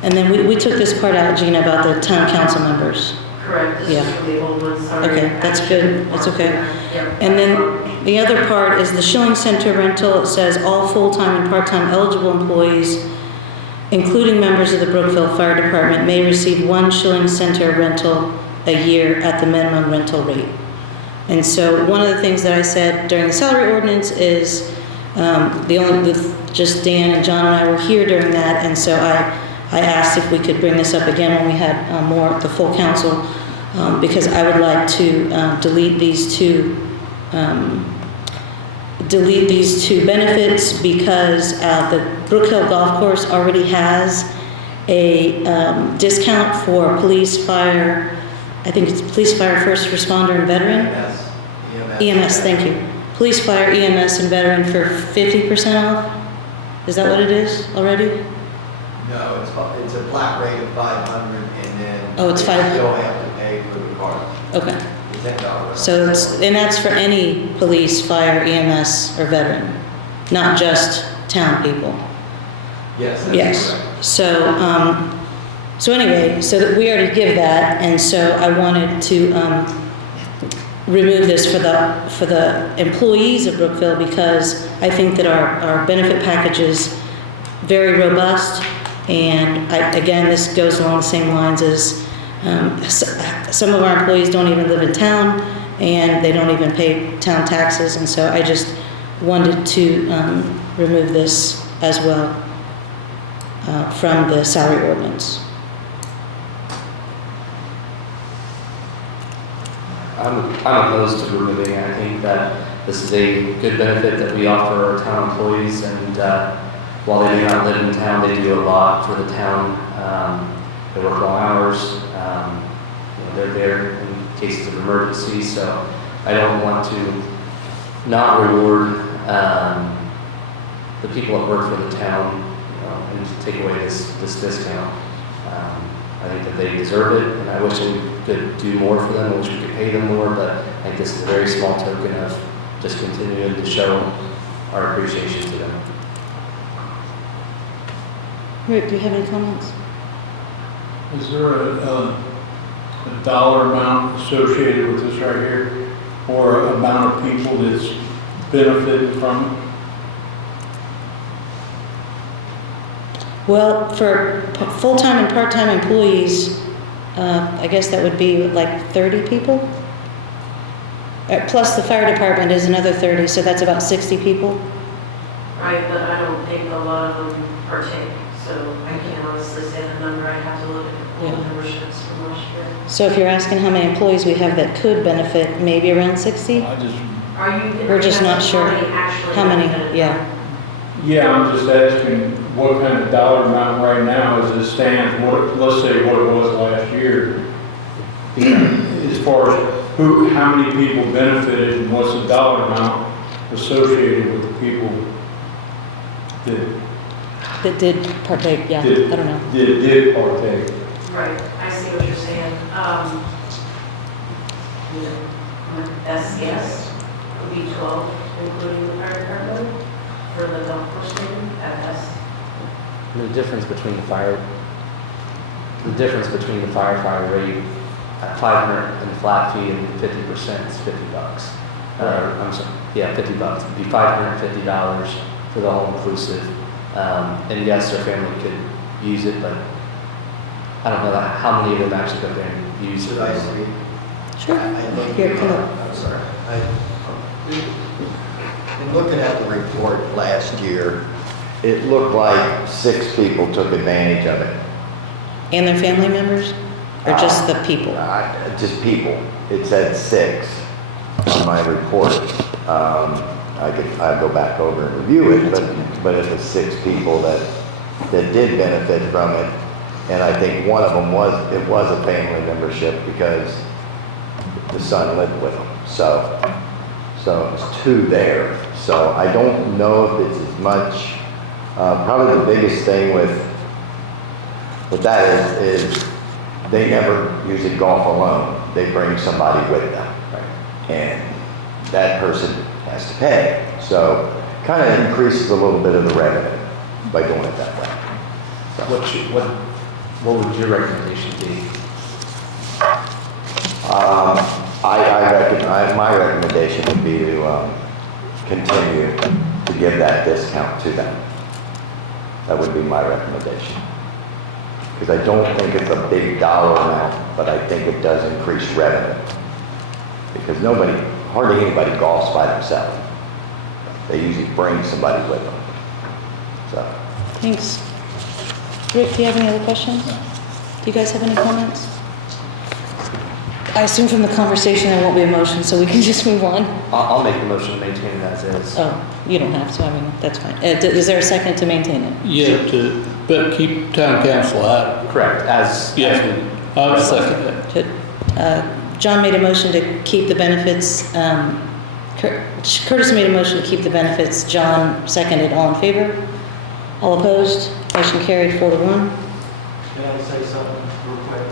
And then we took this part out, Gina, about the town council members. Correct, this Yeah. is from the old one, sorry. Okay, that's good, that's okay. Yeah. And then the other part is the Schilling Center rental. It says all full-time and part-time eligible employees, including members of the Brookville Fire Department, may receive 1 Schilling Center rental a year at the minimum rental rate. And so one of the things that I said during the salary ordinance is, just Dan and John and I were here during that, and so I asked if we could bring this up again when we had the full council, because I would like to delete these two benefits, because the Brookville Golf Course already has a discount for police, fire, I think it's police, fire, first responder, and veteran. EMS, thank you. Police, fire, EMS, and veteran for 50% off? Is that what it is already? No, it's a flat rate of 500, and then. Oh, it's you 500. still have to pay for the car. Okay. The $10. So and that's for any police, fire, EMS, or veteran, not just town people. Yes. That's Yes. correct. So anyway, so that we already give that, and so I wanted to remove this for the employees of Brookville, because I think that our benefit package is very robust, and again, this goes along the same lines as some of our employees don't even live in town, and they don't even pay town taxes, and so I just wanted to remove this as well from the salary ordinance. I'm opposed to removing it. I think that this is a good benefit that we offer our town employees, and while they do not live in town, they do a lot for the town. They work long hours. They're there in cases of emergency, so I don't want to not reward the people that work for the town, and take away this discount. I think that they deserve it, and I wish we could do more for them. I wish we could pay them more, but I think this is a very small token of just continuing to show our appreciation to them. Rick, do you have any comments? Is there a dollar amount associated with this right here, or amount of people that's benefiting from it? Well, for full-time and part-time employees, I guess that would be like 30 people? Plus the fire department is another 30, so that's about 60 people. Right, but I don't think a lot of them partake, so I can't honestly say the number. I have to look at all the memberships from last year. So if you're asking how many employees we have that could benefit, maybe around 60? I just, Are you? We're just not sure how many, yeah. yeah, I'm just asking what kind of dollar amount right now as it stands, let's say what it was last year. As far as how many people benefited and what's the dollar amount associated with the people That did partake, yeah, I don't know. did partake. Right, I see what you're saying. My best guess would be 12, including the fire department, for the golf course team at best. The difference between the firefighter rate at 500 and the flat fee and 50% is $50. I'm sorry, yeah, $50. It'd be $550 for the all-inclusive. And yes, their family could use it, but I don't know how many of them actually go there and use it. Should I see? Sure. Here, come up. I'm sorry. In looking at the report last year, it looked like 6 people took advantage of it. And their family members? Or just the people? Just people. It said 6 on my report. I'd go back over and review it, but it was 6 people that did benefit from it. And I think one of them was a family membership because the son lived with them. So it was 2 there. So I don't know if it's as much. Probably the biggest thing with that is they never usually golf alone. They bring somebody with them. And that person has to pay. So kind of increases a little bit of the revenue by doing it that way. So. What would your recommendation be? My recommendation would be to continue to give that discount to them. That would be my recommendation. Because I don't think it's a big dollar amount, but I think it does increase revenue. Because hardly anybody golfs by themselves. They usually bring somebody with them. So. Thanks. Rick, do you have any other questions? Do you guys have any comments? I assume from the conversation there won't be a motion, so we can just move on. I'll make the motion to maintain it as is. Oh, you don't have to, I mean, that's fine. Is there a second to maintain it? Yeah, but keep town council out. Correct, Yeah, I'll second that. John made a motion to keep the benefits, Curtis made a motion to keep the benefits, John seconded, all in favor? All opposed? Motion carried 4-1. Can I say something real quick?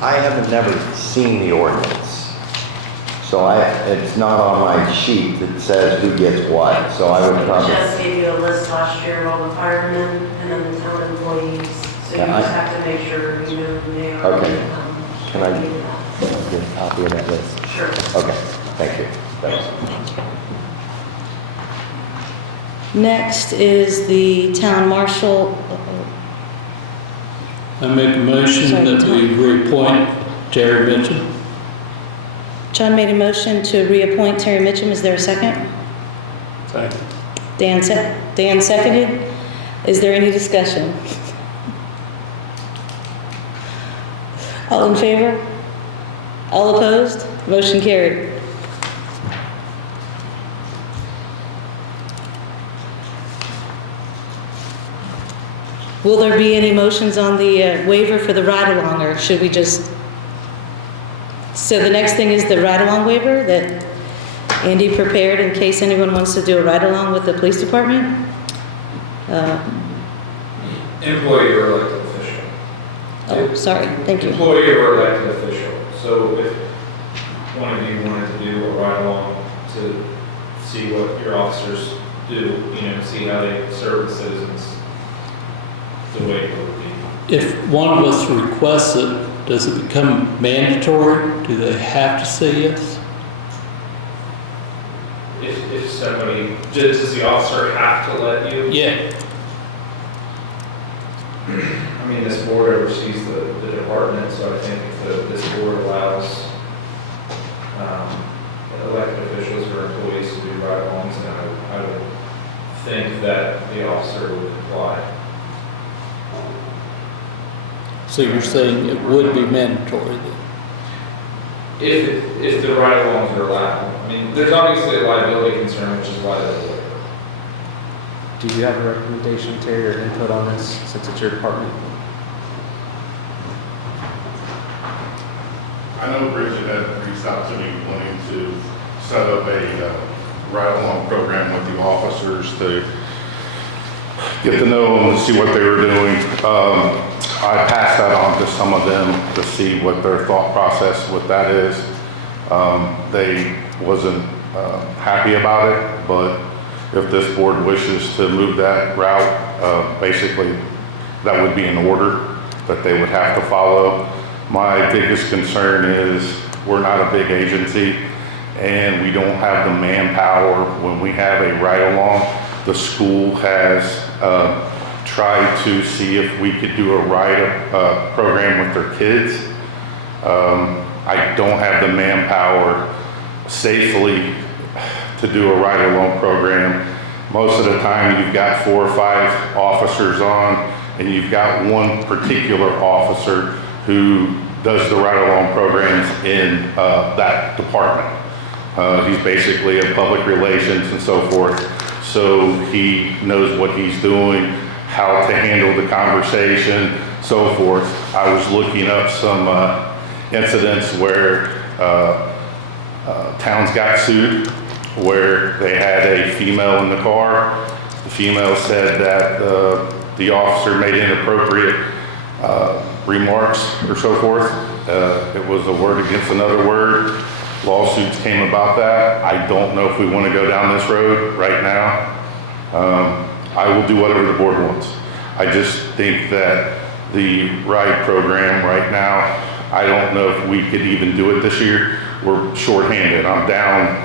I haven't never seen the ordinance. So it's not on my sheet that says who gets what. So I would probably. Just gave you a list last year of all the firemen and then the town employees. So you just have to make sure you know who they are. Okay. Can I get a copy of that list? Sure. Okay, thank you. Thanks. Next is the town marshal. I make a motion that we reappoint Terry Mitchum. John made a motion to reappoint Terry Mitchum. Is there a second? Second. Dan seconded. Is there any discussion? All in favor? All opposed? Motion carried. Will there be any motions on the waiver for the ride-along, or should we just? So the next thing is the ride-along waiver that Andy prepared in case anyone wants to do a ride-along with the police department. Employee or elected official. Oh, sorry, thank you. Employee or elected official. So if one of you wanted to do a ride-along to see what your officers do, see how they serve the citizens, the way it would be. If one of us requests it, does it become mandatory? Do they have to say yes? If somebody, does the officer have to let you? Yeah. I mean, this board oversees the department, so I think if this board allows elected officials or employees to do ride-alongs, then I would think that the officer would comply. So you're saying it would be mandatory then? If the ride-alongs are allowed. I mean, there's obviously a liability concern, which is why they're avoided. Do you have a recommendation, Terry, or input on this, since it's your department? I know Bridget had reached out to me wanting to set up a ride-along program with the officers to get to know them and see what they were doing. I passed that on to some of them to see what their thought process with that is. They wasn't happy about it, but if this board wishes to move that route, basically that would be an order that they would have to follow. My biggest concern is we're not a big agency and we don't have the manpower. When we have a ride-along, the school has tried to see if we could do a ride program with their kids. I don't have the manpower safely to do a ride-along program. Most of the time you've got 4 or 5 officers on and you've got one particular officer who does the ride-along programs in that department. He's basically a public relations and so forth. So he knows what he's doing. how to handle the conversation, so forth. I was looking up some incidents where towns got sued, where they had a female in the car. The female said that the officer made inappropriate remarks or so forth. It was a word against another word. Lawsuits came about that. I don't know if we want to go down this road right now. I will do whatever the board wants. I just think that the ride program right now, I don't know if we could even do it this year. We're shorthanded. I'm down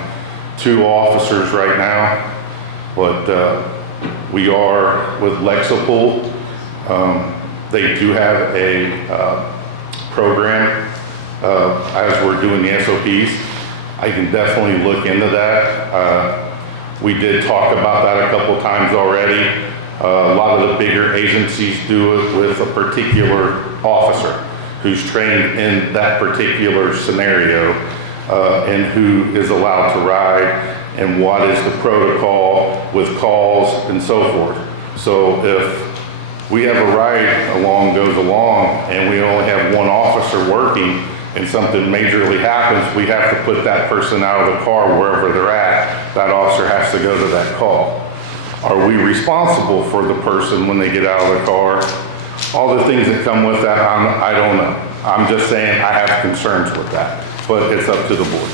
2 officers right now, but we are with Lexipol. They do have a program as we're doing the SOPs. I can definitely look into that. We did talk about that a couple times already. A lot of the bigger agencies do it with a particular officer who's trained in that particular scenario and who is allowed to ride and what is the protocol with calls and so forth. So if we have a ride along goes along and we only have 1 officer working and something majorly happens, we have to put that person out of the car wherever they're at. That officer has to go to that call. Are we responsible for the person when they get out of the car? All the things that come with that, I don't know. I'm just saying I have concerns with that, but it's up to the board.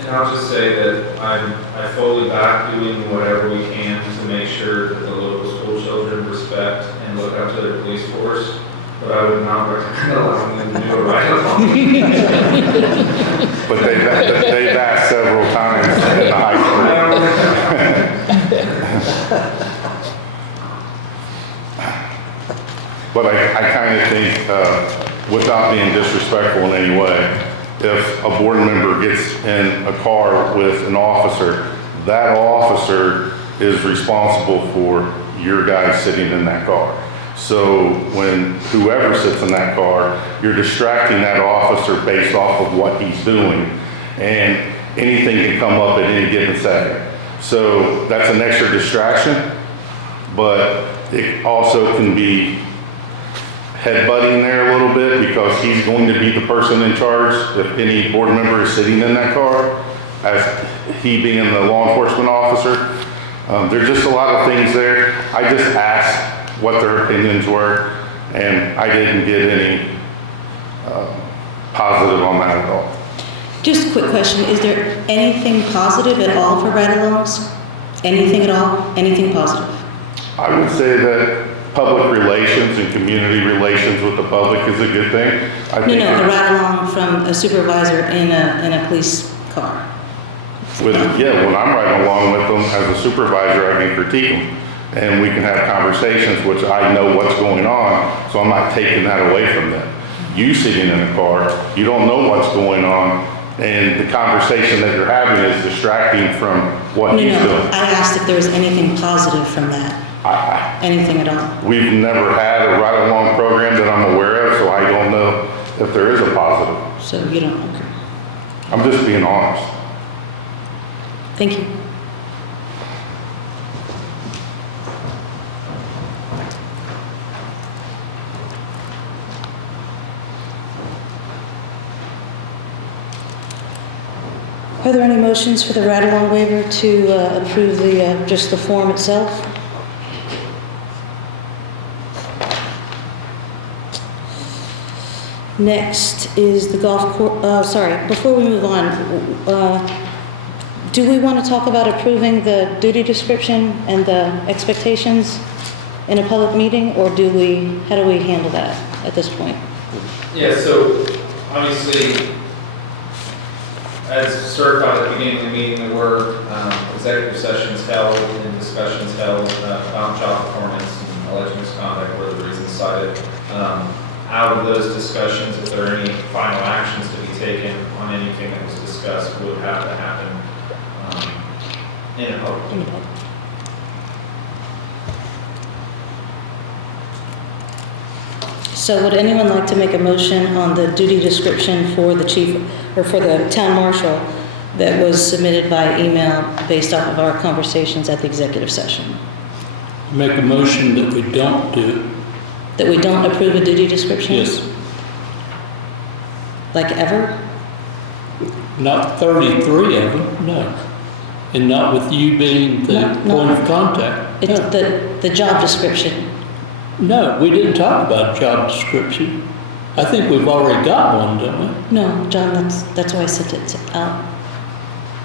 And I'll just say that I fully back doing whatever we can to make sure that the local school children respect and look up to their police force, but I would not recommend allowing them to do a ride-along. But they've asked several times in the high school. But I kind of think, without being disrespectful in any way, if a board member gets in a car with an officer, that officer is responsible for your guy sitting in that car. So when whoever sits in that car, you're distracting that officer based off of what he's doing, and anything can come up at any given second. So that's an extra distraction, but it also can be headbutting there a little bit because he's going to be the person in charge if any board member is sitting in that car, as he being the law enforcement officer. There's just a lot of things there. I just asked what their opinions were, and I didn't get any positive on that at all. Just a quick question, is there anything positive at all for ride-alongs? Anything at all? Anything positive? I would say that public relations and community relations with the public is a good thing. No, a ride-along from a supervisor in a police car. When I'm riding along with them as a supervisor, I can critique them. And we can have conversations, which I know what's going on, so I'm not taking that away from them. You sitting in a car, you don't know what's going on, and the conversation that you're having is distracting from what he's doing. I asked if there was anything positive from that. Anything at all. We've never had a ride-along program that I'm aware of, so I don't know if there is a positive. So you don't, okay. I'm just being honest. Thank you. Are there any motions for the ride-along waiver to approve just the form itself? Next is the golf course, before we move on, do we want to talk about approving the duty description and the expectations in a public meeting, or how do we handle that at this point? Yeah, so obviously, as certified at the beginning of the meeting, there were executive sessions held and discussions held about job performance and alleged misconduct were the reasons cited. Out of those discussions, if there are any final actions to be taken on anything that was discussed, would have to happen in a public meeting. So would anyone like to make a motion on the duty description for the chief, or for the town marshal, that was submitted by email based off of our conversations at the executive session. Make a motion that we don't do That we don't approve a duty description? it. Yes, Like ever? not 33 of them, no. And not with you being the No. point of contact. It's No. the job description. No, we didn't talk about job description. I think we've already got one, don't we? No, John, that's why I sent it out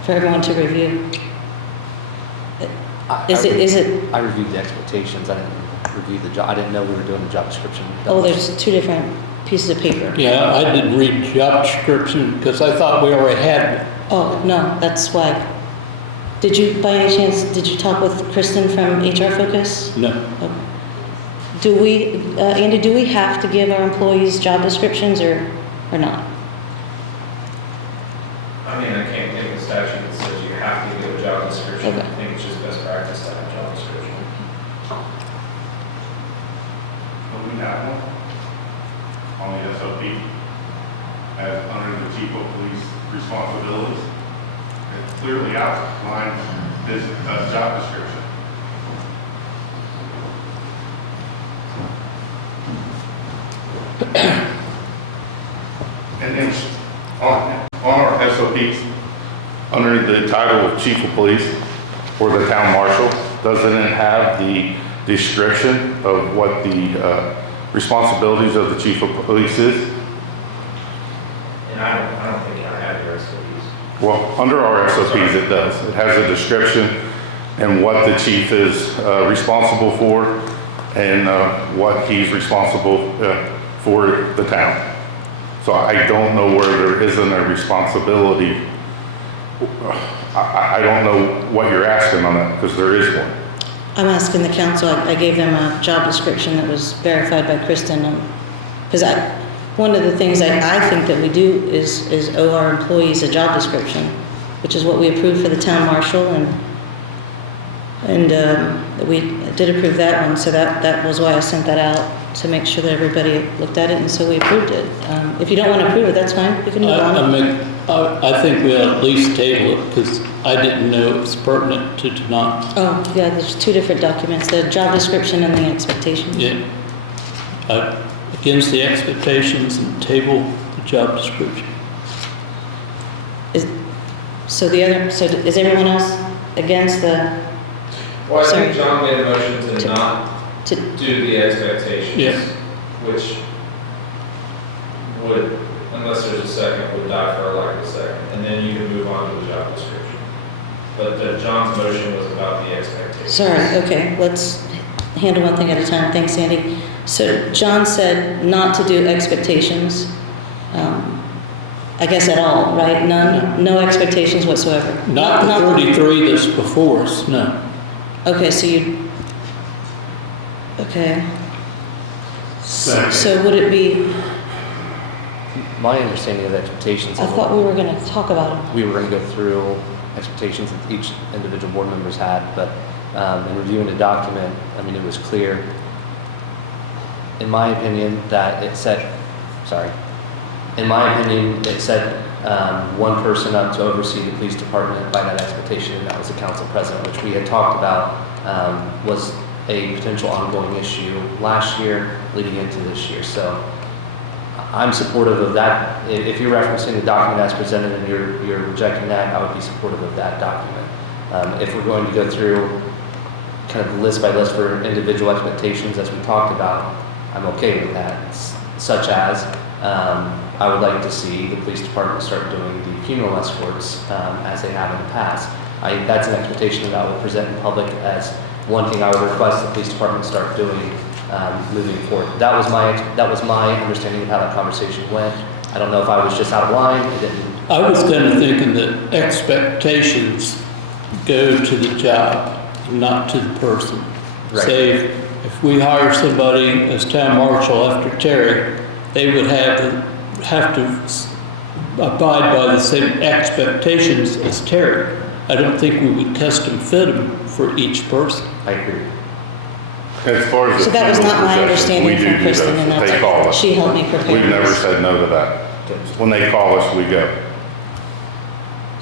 for everyone to review. Is it, I reviewed the expectations, I didn't review the job, I didn't know we were doing the job description. oh, there's two different pieces of paper. Yeah, I didn't read job description because I thought we already had one. Oh, no, that's why. Did you, by any chance, did you talk with Kristen from HR Focus? No. Okay. Do we, Andy, do we have to give our employees job descriptions or not? I mean, I can't think of a statute that says you have to give a job description. Okay. I think it's just best practice to have a job description. But we have one on the SOP as under the chief of police responsibilities. It clearly outlines his job description. And then on our SOPs, under the title of chief of police or the town marshal, doesn't it have the description of what the responsibilities of the chief of police is? And I don't think I have your SOPs. Well, under our SOPs, it does. It has a description and what the chief is responsible for and what he's responsible for the town. So I don't know where there isn't a responsibility. I don't know what you're asking on that, because there is one. I'm asking the council, I gave them a job description that was verified by Kristen. Because one of the things I think that we do is owe our employees a job description, which is what we approved for the town marshal, and we did approve that one, so that was why I sent that out, to make sure that everybody looked at it, and so we approved it. If you don't want to approve it, that's fine, we can move on. I think we'll at least table it because I didn't know it was pertinent to tonight. Oh, yeah, there's two different documents, the job description and the expectations. Yeah. Against the expectations and table the job description. So is everyone else against the? Well, I Sorry. think John made a motion to not to do the expectations. Yeah. Which would, unless there's a second, would die for a lack of a second. And then you can move on to the job description. But John's motion was about the expectations. Sorry, okay, let's handle one thing at a time. Thanks, Andy. So John said not to do expectations, I guess at all, right? None, no expectations whatsoever. Not the 33 that's before us, no. Okay, so okay. So would it be, My understanding of the expectations. I thought we were gonna talk about them. We were going to go through expectations that each individual board members had, but in reviewing the document, I mean, it was clear, in my opinion, that it set one person up to oversee the police department by that expectation, and that was the council president, which we had talked about was a potential ongoing issue last year leading into this year. So I'm supportive of that. If you're referencing the document as presented and you're rejecting that, I would be supportive of that document. If we're going to go through kind of list by list for individual expectations as we talked about, I'm okay with that. Such as, I would like to see the police department start doing the funeral escorts as they have in the past. That's an expectation that I would present in public as one thing I would request the police department start doing moving forward. That was my understanding of how that conversation went. I don't know if I was just out of line. I was kind of thinking that expectations go to the job, not to the person. Right. Say, if we hire somebody as town marshal after Terry, they would have to abide by the same expectations as Terry. I don't think we would custom fit them for each person. I agree. As far as So that was not my understanding from Kristen, and they call that's, us. she helped me prepare We've never this. said no to that. When they call us, we go.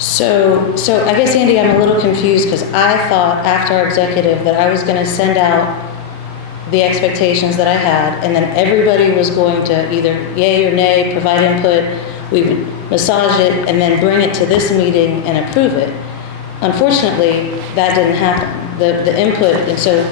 So I guess, Andy, I'm a little confused because I thought after our executive that I was going to send out the expectations that I had, and then everybody was going to either yay or nay, provide input, we would massage it, and then bring it to this meeting and approve it. Unfortunately, that didn't happen. The input, and so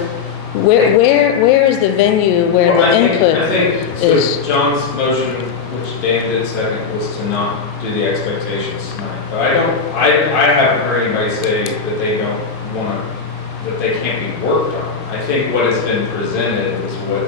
where is the venue where the input I think is? so John's motion, which Dan did second, was to not do the expectations tonight. But I haven't heard anybody say that they don't want to, that they can't be worked on. I think what has been presented is what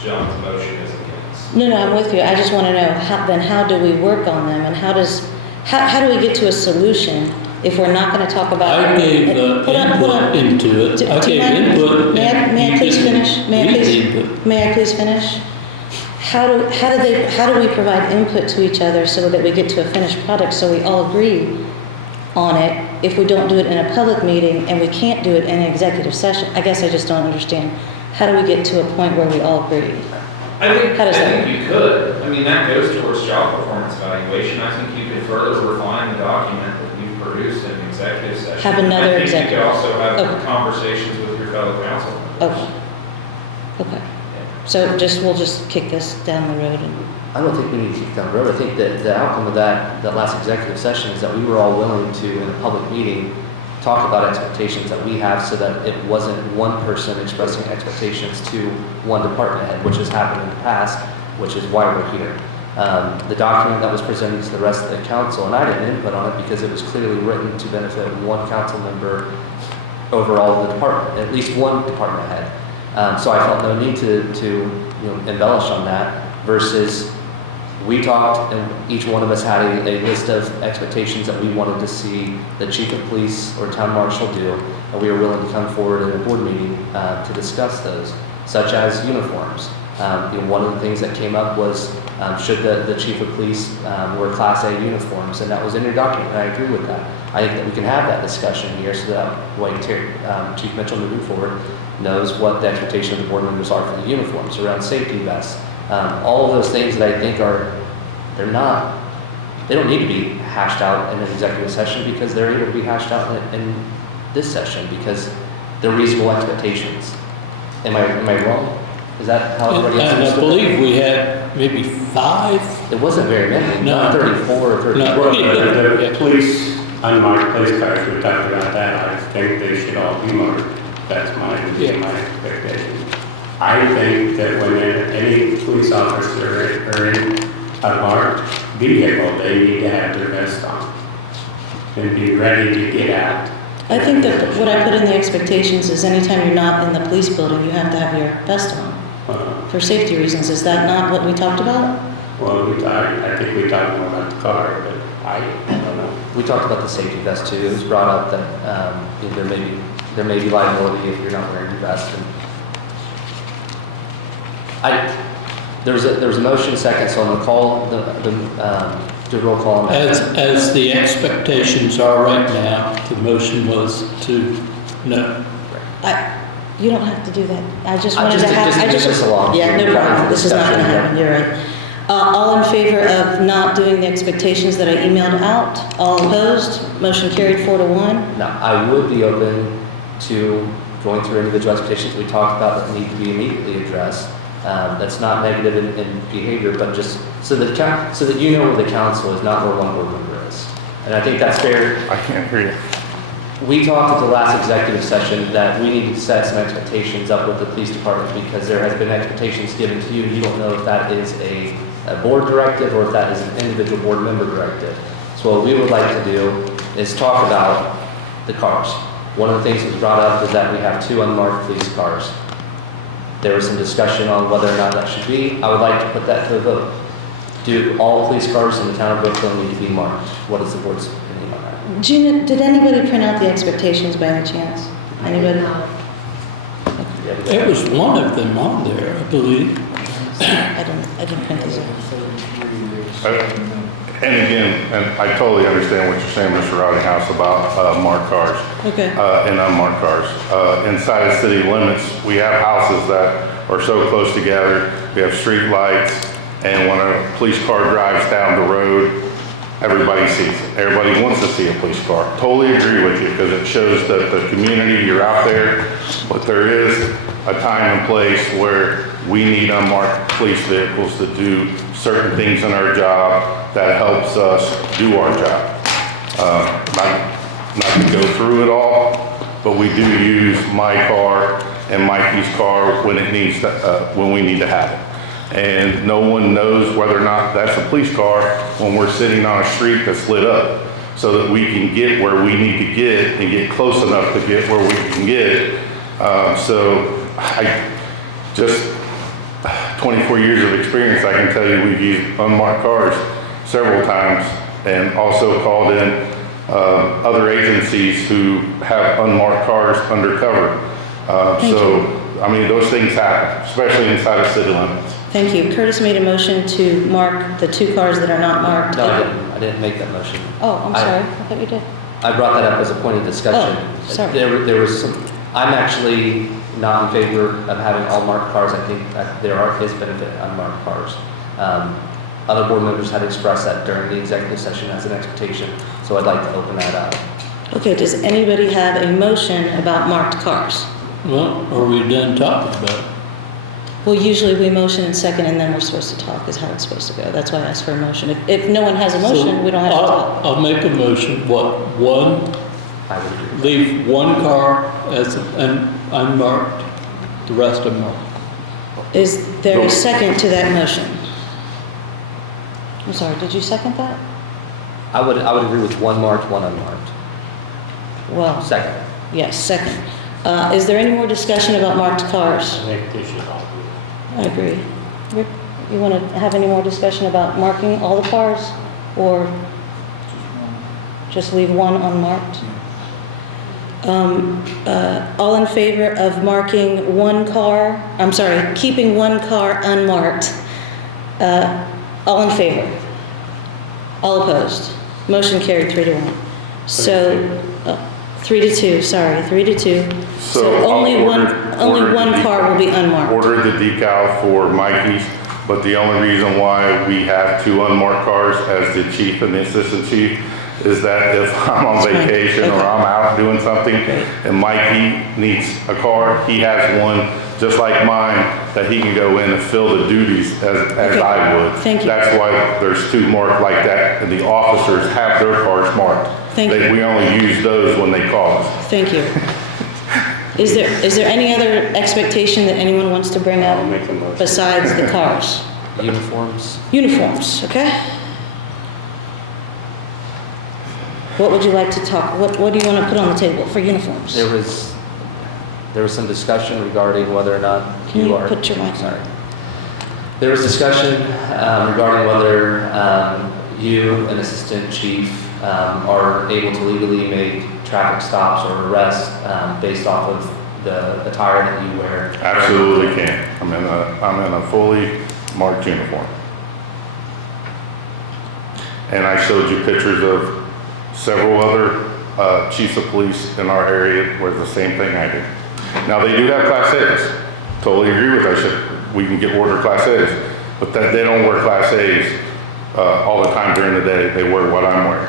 John's motion is against. No, I'm with you. I just want to know how do we work on them, and how do we get to a solution if we're not going to talk about? I gave Hold on. input into it. I gave input. May I please finish? May I please finish? How do we provide input to each other so that we get to a finished product so we all agree on it if we don't do it in a public meeting and we can't do it in an executive session? I guess I just don't understand. How do we get to a point where we all agree? I think that you could. I mean, that goes towards job performance evaluation. I think you could further refine the document that you've produced in the executive session. Have another executive. You could also have Okay. conversations with your fellow council members. Okay. So we'll just kick this down the road and. I don't think we need to kick down the road. I think that the outcome of that last executive session is that we were all willing to, in a public meeting, talk about expectations that we have so that it wasn't one person expressing expectations to one department head, which has happened in the past, which is why we're here. The document that was presented to the rest of the council, and I didn't input on it because it was clearly written to benefit one council member over all of the department, at least one department head. So I felt no need to embellish on that versus we talked and each one of us had a list of expectations that we wanted to see the chief of police or town marshal do, and we were willing to come forward in a board meeting to discuss those, such as uniforms. One of the things that came up was should the chief of police wear Class A uniforms, and that was in your document, and I agree with that. I think that we can have that discussion here so that way Chief Mitchell moving forward knows what the expectation of the board members are for the uniforms around safety vests. All of those things that I think they don't need to be hashed out in an executive session because they're able to be hashed out in this session because they're reasonable expectations. Am I wrong? Is that how everybody else And I understood believe we had maybe 5. it? It wasn't very many, No. not 34 or 34. No. Well, the police, unmarked police cars, we talked about that, I think they should all be marked. That's my expectation. I think that when any police officer are in a marked vehicle, they need to have their vest on and be ready to get out. I think that what I put in the expectations is anytime you're not in the police building, you have to have your vest on for safety reasons. Is that not what we talked about? Well, I think we talked more about the car, but I don't know. We talked about the safety vest too. It was brought up that there may be liability if you're not wearing your vest. And there was a motion second, so I'm gonna call do a roll call on that. As the expectations are right now, the motion was to no. You don't have to do that. I just I wanted just- to have. just to move this along. Yeah, no We're problem. having This is not going to discussion, happen. You're right. All in favor of not doing the expectations that I emailed out? All opposed? Motion carried 4-1. Now, I would be open to going through individual expectations we talked about that need to be immediately addressed. That's not negative in behavior, but just so that you know where the council is, not where one board member is. And I think that's fair. I can't hear you. We talked at the last executive session that we need to set some expectations up with the police department because there has been expectations given to you. You don't know if that is a board directive or if that is an individual board member directive. So what we would like to do is talk about the cars. One of the things that was brought up is that we have 2 unmarked police cars. There was some discussion on whether or not that should be. I would like to put that to a vote. Do all police cars in the town of Brookville need to be marked? What is the board's opinion on that? Gina, did anybody print out the expectations by any chance? Anybody? There was one of them on there, I believe. I didn't print these out. And again, and I totally understand what you're saying, Mr. Rowlinghouse, about marked cars. Okay. And unmarked cars. Inside of city limits, we have houses that are so close together. We have street lights, and when a police car drives down the road, everybody sees it. Everybody wants to see a police car. Totally agree with you, because it shows that the community, you're out there, but there is a time and place where we need unmarked police vehicles to do certain things in our job that helps us do our job. Not to go through it all, but we do use my car and Mikey's car when it needs to, when we need to have it. And no one knows whether or not that's a police car when we're sitting on a street that's lit up, so that we can get where we need to get and get close enough to get where we can get. So I just 24 years of experience, I can tell you we've used unmarked cars several times, and also called in other agencies who have unmarked cars undercover. So, I mean, those things happen, especially inside of city limits. Thank you. Curtis made a motion to mark the 2 cars that are not marked. No, I didn't make that motion. Oh, I'm sorry. I thought you did. I brought that up as a point of discussion. Oh, sorry. There was some, I'm actually not in favor of having all marked cars. I think that there is benefit in unmarked cars. Other board members had expressed that during the executive session as an expectation, so I'd like to open that up. Okay, does anybody have a motion about marked cars? Well, are we done talking about it? Well, usually we motion in second and then we're supposed to talk is how it's supposed to go. That's why I asked for a motion. If no one has a motion, we don't have to talk. I'll make a motion, one, leave 1 car as unmarked, the rest of them marked. Is there a second to that motion? I'm sorry, did you second that? I would agree with 1 marked, 1 unmarked. Well, Second. yes, second. Is there any more discussion about marked cars? I think they should all do it. I agree. Rick, you want to have any more discussion about marking all the cars, or just leave 1 unmarked? All in favor of marking 1 car, I'm sorry, keeping 1 car unmarked? All in favor? All opposed? Motion carried 3-1. So, 3-2, sorry, 3-2. So only one car will be unmarked. Order the decal for Mikey's, but the only reason why we have 2 unmarked cars as the chief and the assistant chief is that if I'm on vacation or I'm out doing something and Mikey needs a car, he has one just like mine that he can go in and fill the duties as I would. Thank you. That's why there's 2 marked like that, and the officers have their cars marked. Thank you. We only use those when they call us. Thank you. Is there any other expectation that anyone wants to bring up besides the cars? Uniforms. Uniforms, okay? What would you like to talk, what do you want to put on the table for uniforms? There was some discussion regarding whether or not Can you are. put your mic on? Sorry. There was discussion regarding whether you and Assistant Chief are able to legally make traffic stops or arrests based off of the attire that you wear. Absolutely can. I'm in a fully marked uniform. And I showed you pictures of several other chiefs of police in our area where the same thing I do. Now they do have Class A's. Totally agree with that. We can get order Class A's, but that they don't wear Class A's all the time during the day. They wear what I'm wearing.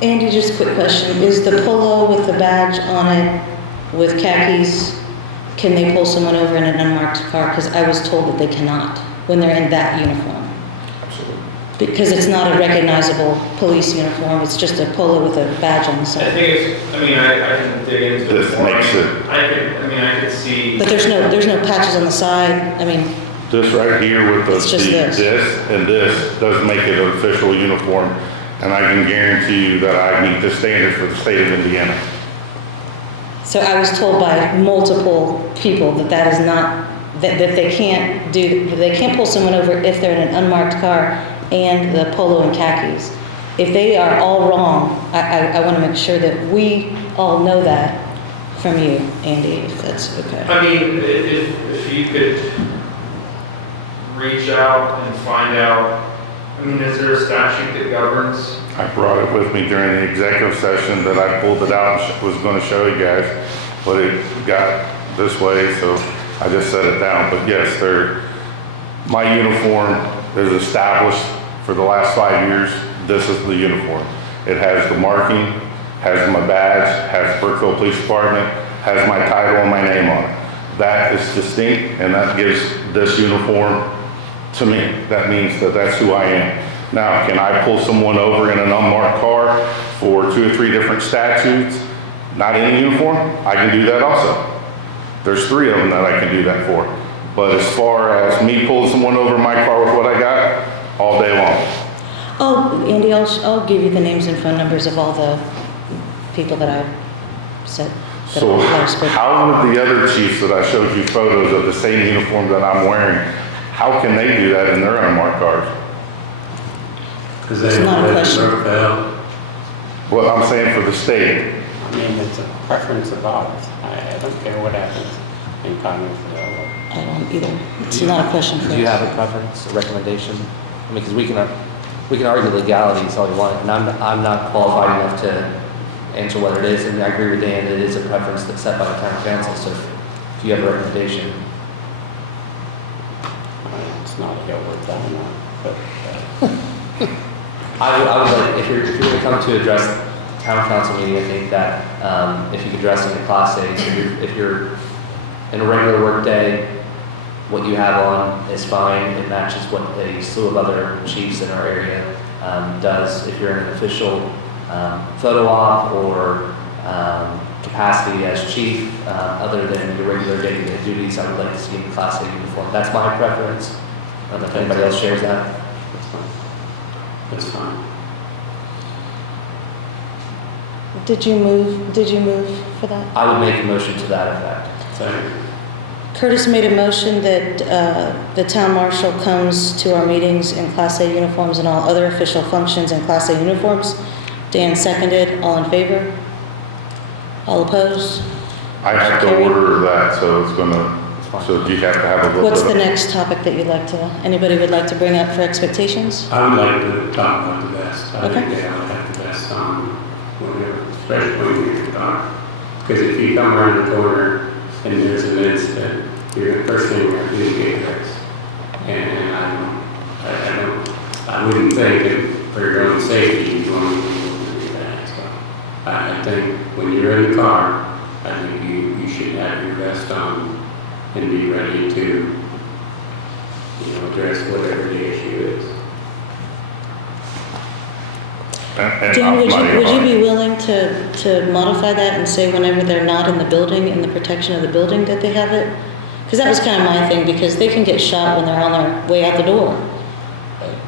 Andy, just a quick question. Is the polo with the badge on it with khakis, can they pull someone over in an unmarked car? Because I was told that they cannot when they're in that uniform. Absolutely. Because it's not a recognizable police uniform, it's just a polo with a badge on the I side. think it's, I can dig into This it more. makes it. I could see. But there's no patches on the side, This right here with It's just this. this does make it an official uniform. And I can guarantee you that I meet the standards for the state of Indiana. so I was told by multiple people that is not, that they can't pull someone over if they're in an unmarked car and the polo and khakis. If they are all wrong, I want to make sure that we all know that from you, Andy, if that's okay. If you could reach out and find out, is there a statute that governs? I brought it with me during the executive session that I pulled it out and was going to show you guys, but it got this way, so I just set it down. But yes, my uniform is established for the last 5 years, this is the uniform. It has the marking, has my badge, has Brookville Police Department, has my title and my name on it. That is distinct, and that gives this uniform to me. That means that that's who I am. Now, can I pull someone over in an unmarked car for 2 or 3 different statutes, not in a uniform? I can do that also. There's 3 of them that I can do that for. But as far as me pulling someone over in my car with what I got, all day long. Oh, Andy, I'll give you the names and phone numbers of all the people that I said. So how would the other chiefs that I showed you photos of the same uniform that I'm wearing, how can they do that in their unmarked cars? Because they don't live in Brookville. Well, I'm saying for the state. I mean, it's a preference of ours. I don't care what happens in Connersville. I don't either. It's not a question for us. Do you have a preference, a recommendation? I mean, because we can argue legalities all you want, and I'm not qualified enough to answer whether it is, and I agree with Dan, it is a preference that's set by the town council, so if you have a recommendation. It's not a hill we're dying on, but. I would like, if you're going to come to address town council meeting, I think that if you could address in the class A's, if you're in a regular work day, what you have on is fine. It matches what a slew of other chiefs in our area does. If you're in an official photo op or capacity as chief, other than your regular day-to-day duties, I would like to see you in class A uniform. That's my preference. I don't know if anybody else shares that. That's fine. Did you move for that? I would make a motion to that effect. Second. Curtis made a motion that the town marshal comes to our meetings in Class A uniforms and all other official functions in Class A uniforms. Dan seconded. All in favor? All opposed? I have to order that, so it's gonna, so you have to have a little What's bit the of. next topic that you'd like to, anybody would like to bring up for expectations? I would like to talk about the vest. I Okay. think they all have the vest on whenever, especially when you're in the car. Because if you come around the corner and there's an incident, you're the first thing you're going to do is get dressed. And I wouldn't think that for your own safety, you'd want to do that. So I think when you're in the car, I think you should have your vest on and be ready to, address whatever the issue is. Dan, would you be willing to modify that and say whenever they're not in the building, in the protection of the building, that they have it? Because that was kind of my thing, because they can get shot when they're on their way out the door.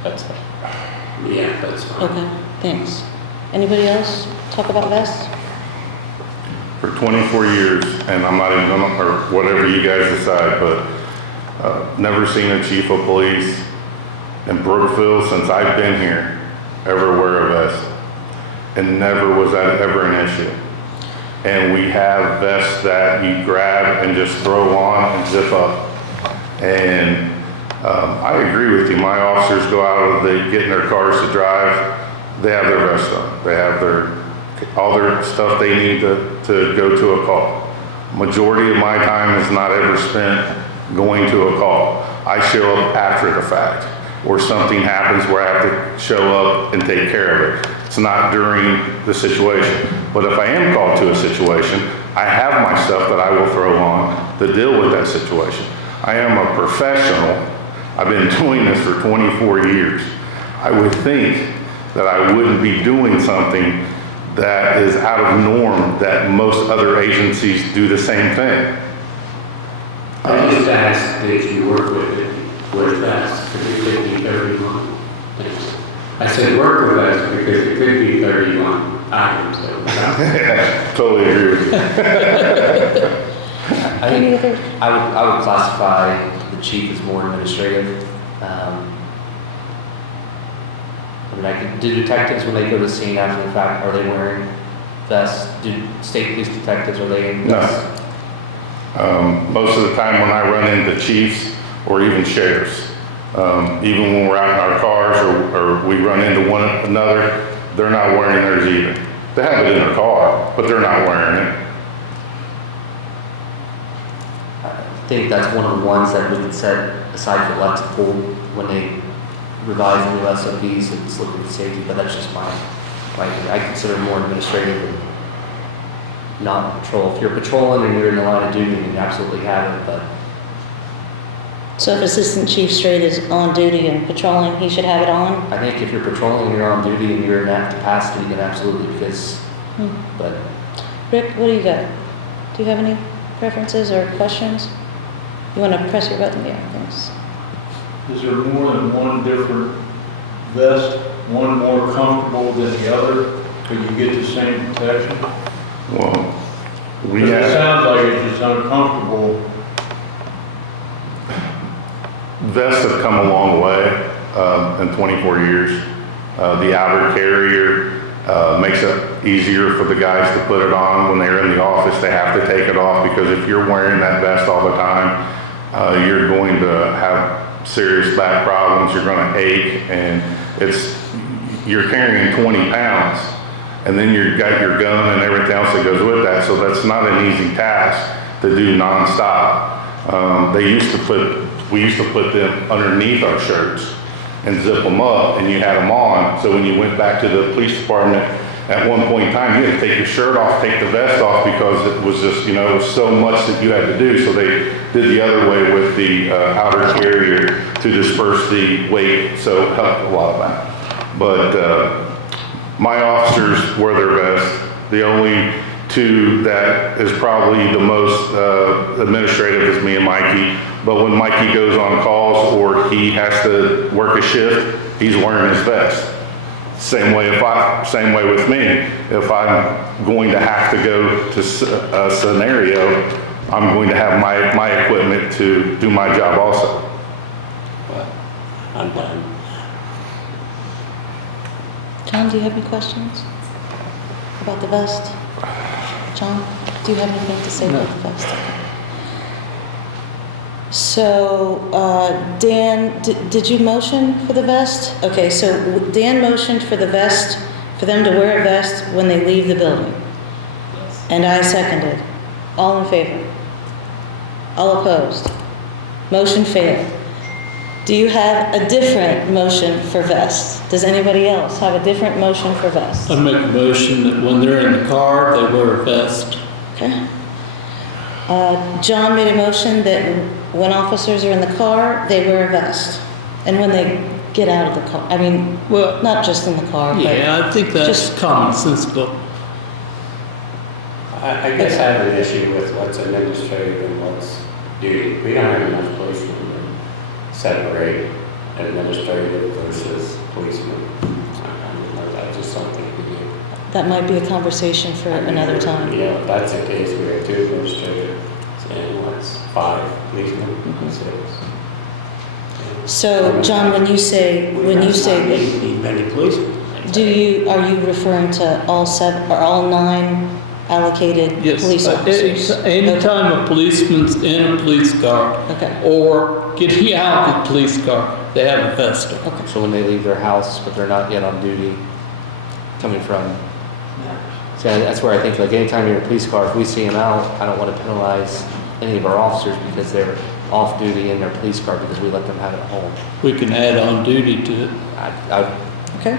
That's fine. Yeah, that's fine. Okay, thanks. Anybody else talk about vests? For 24 years, and I'm not even gonna, or whatever you guys decide, but never seen a chief of police in Brookville since I've been here ever wear a vest. And never was that ever an issue. And we have vests that you grab and just throw on and zip up. And I agree with you. My officers go out, they get in their cars to drive, they have their vest on. They have all their stuff they need to go to a call. Majority of my time is not ever spent going to a call. I show up after the fact, or something happens where I have to show up and take care of it. It's not during the situation. But if I am called to a situation, I have my stuff that I will throw on to deal with that situation. I am a professional. I've been doing this for 24 years. I would think that I wouldn't be doing something that is out of norm, that most other agencies do the same thing. I just asked that you work with it, wear vests, because it could be 31. Thanks. I said work with us because it could be 31 items. Totally agree with you. I would classify the chief as more administrative. Do detectives, when they go to the scene after the fact, are they wearing vests? Do state police detectives, are they in vests? No. Most of the time when I run into chiefs or even sheriffs, even when we're out in our cars or we run into one another, they're not wearing theirs either. They have it in their car, but they're not wearing it. I think that's one of the ones that we could set aside for elected pool when they revise the new SOPs and slip into safety, but that's just my opinion. I consider it more administrative than not patrol. If you're patrolling and you're in the line of duty, then you absolutely have it, but So if Assistant Chief Straight is on duty and patrolling, he should have it on? I think if you're patrolling and you're on duty and you're in that capacity, then absolutely, because, but Rick, what do you got? Do you have any preferences or questions? You want to press your button? Yeah, thanks. Is there more than one different vest, one more comfortable than the other, but you get the same protection? Well, we 'Cause it have, sounds like it's just uncomfortable. vests have come a long way in 24 years. The outer carrier makes it easier for the guys to put it on when they're in the office. They have to take it off because if you're wearing that vest all the time, you're going to have serious back problems. You're going to ache, and you're carrying 20 pounds, and then you've got your gun and everything else that goes with that. So that's not an easy task to do nonstop. We used to put them underneath our shirts and zip them up, and you had them on. So when you went back to the police department, at one point in time, you had to take your shirt off, take the vest off, because it was just, so much that you had to do. So they did the other way with the outer carrier to disperse the weight, so it helped a lot of that. But my officers wear their vest. The only two that is probably the most administrative is me and Mikey. But when Mikey goes on calls or he has to work a shift, he's wearing his vest. Same way with me. If I'm going to have to go to a scenario, I'm going to have my equipment to do my job also. Well, I'm done. John, do you have any questions about the vest? John, do you have anything to say about the vest? Okay. So, Dan, did you motion for the vest? Okay, so Dan motioned for the vest, for them to wear a vest when they leave the building. Yes. And I seconded. All in favor? All opposed? Motion failed. Do you have a different motion for vests? Does anybody else have a different motion for vests? I make a motion that when they're in the car, they wear a vest. Okay. John made a motion that when officers are in the car, they wear a vest. And when they get out of the car, well, not just in the car, but yeah, I think that's just commonsensical. I guess I have an issue with what's administrative and what's duty. We don't have enough policemen to separate administrative versus policemen. That's just something we do. that might be a conversation for another time. Yeah, if that's the case, we have 2 administrators and what's 5 policemen, 6. So, John, when you say Need many policemen. are you referring to all 7 or all 9 allocated police officers? Anytime a policeman's in a police car Okay. or getting out of the police car, they have a vest on. Okay. So when they leave their house, but they're not yet on duty, coming from, see, that's where I think, like, anytime you're in a police car, if we see them out, I don't want to penalize any of our officers because they're off duty in their police car because we let them have it at home. We can add on duty to it. Okay.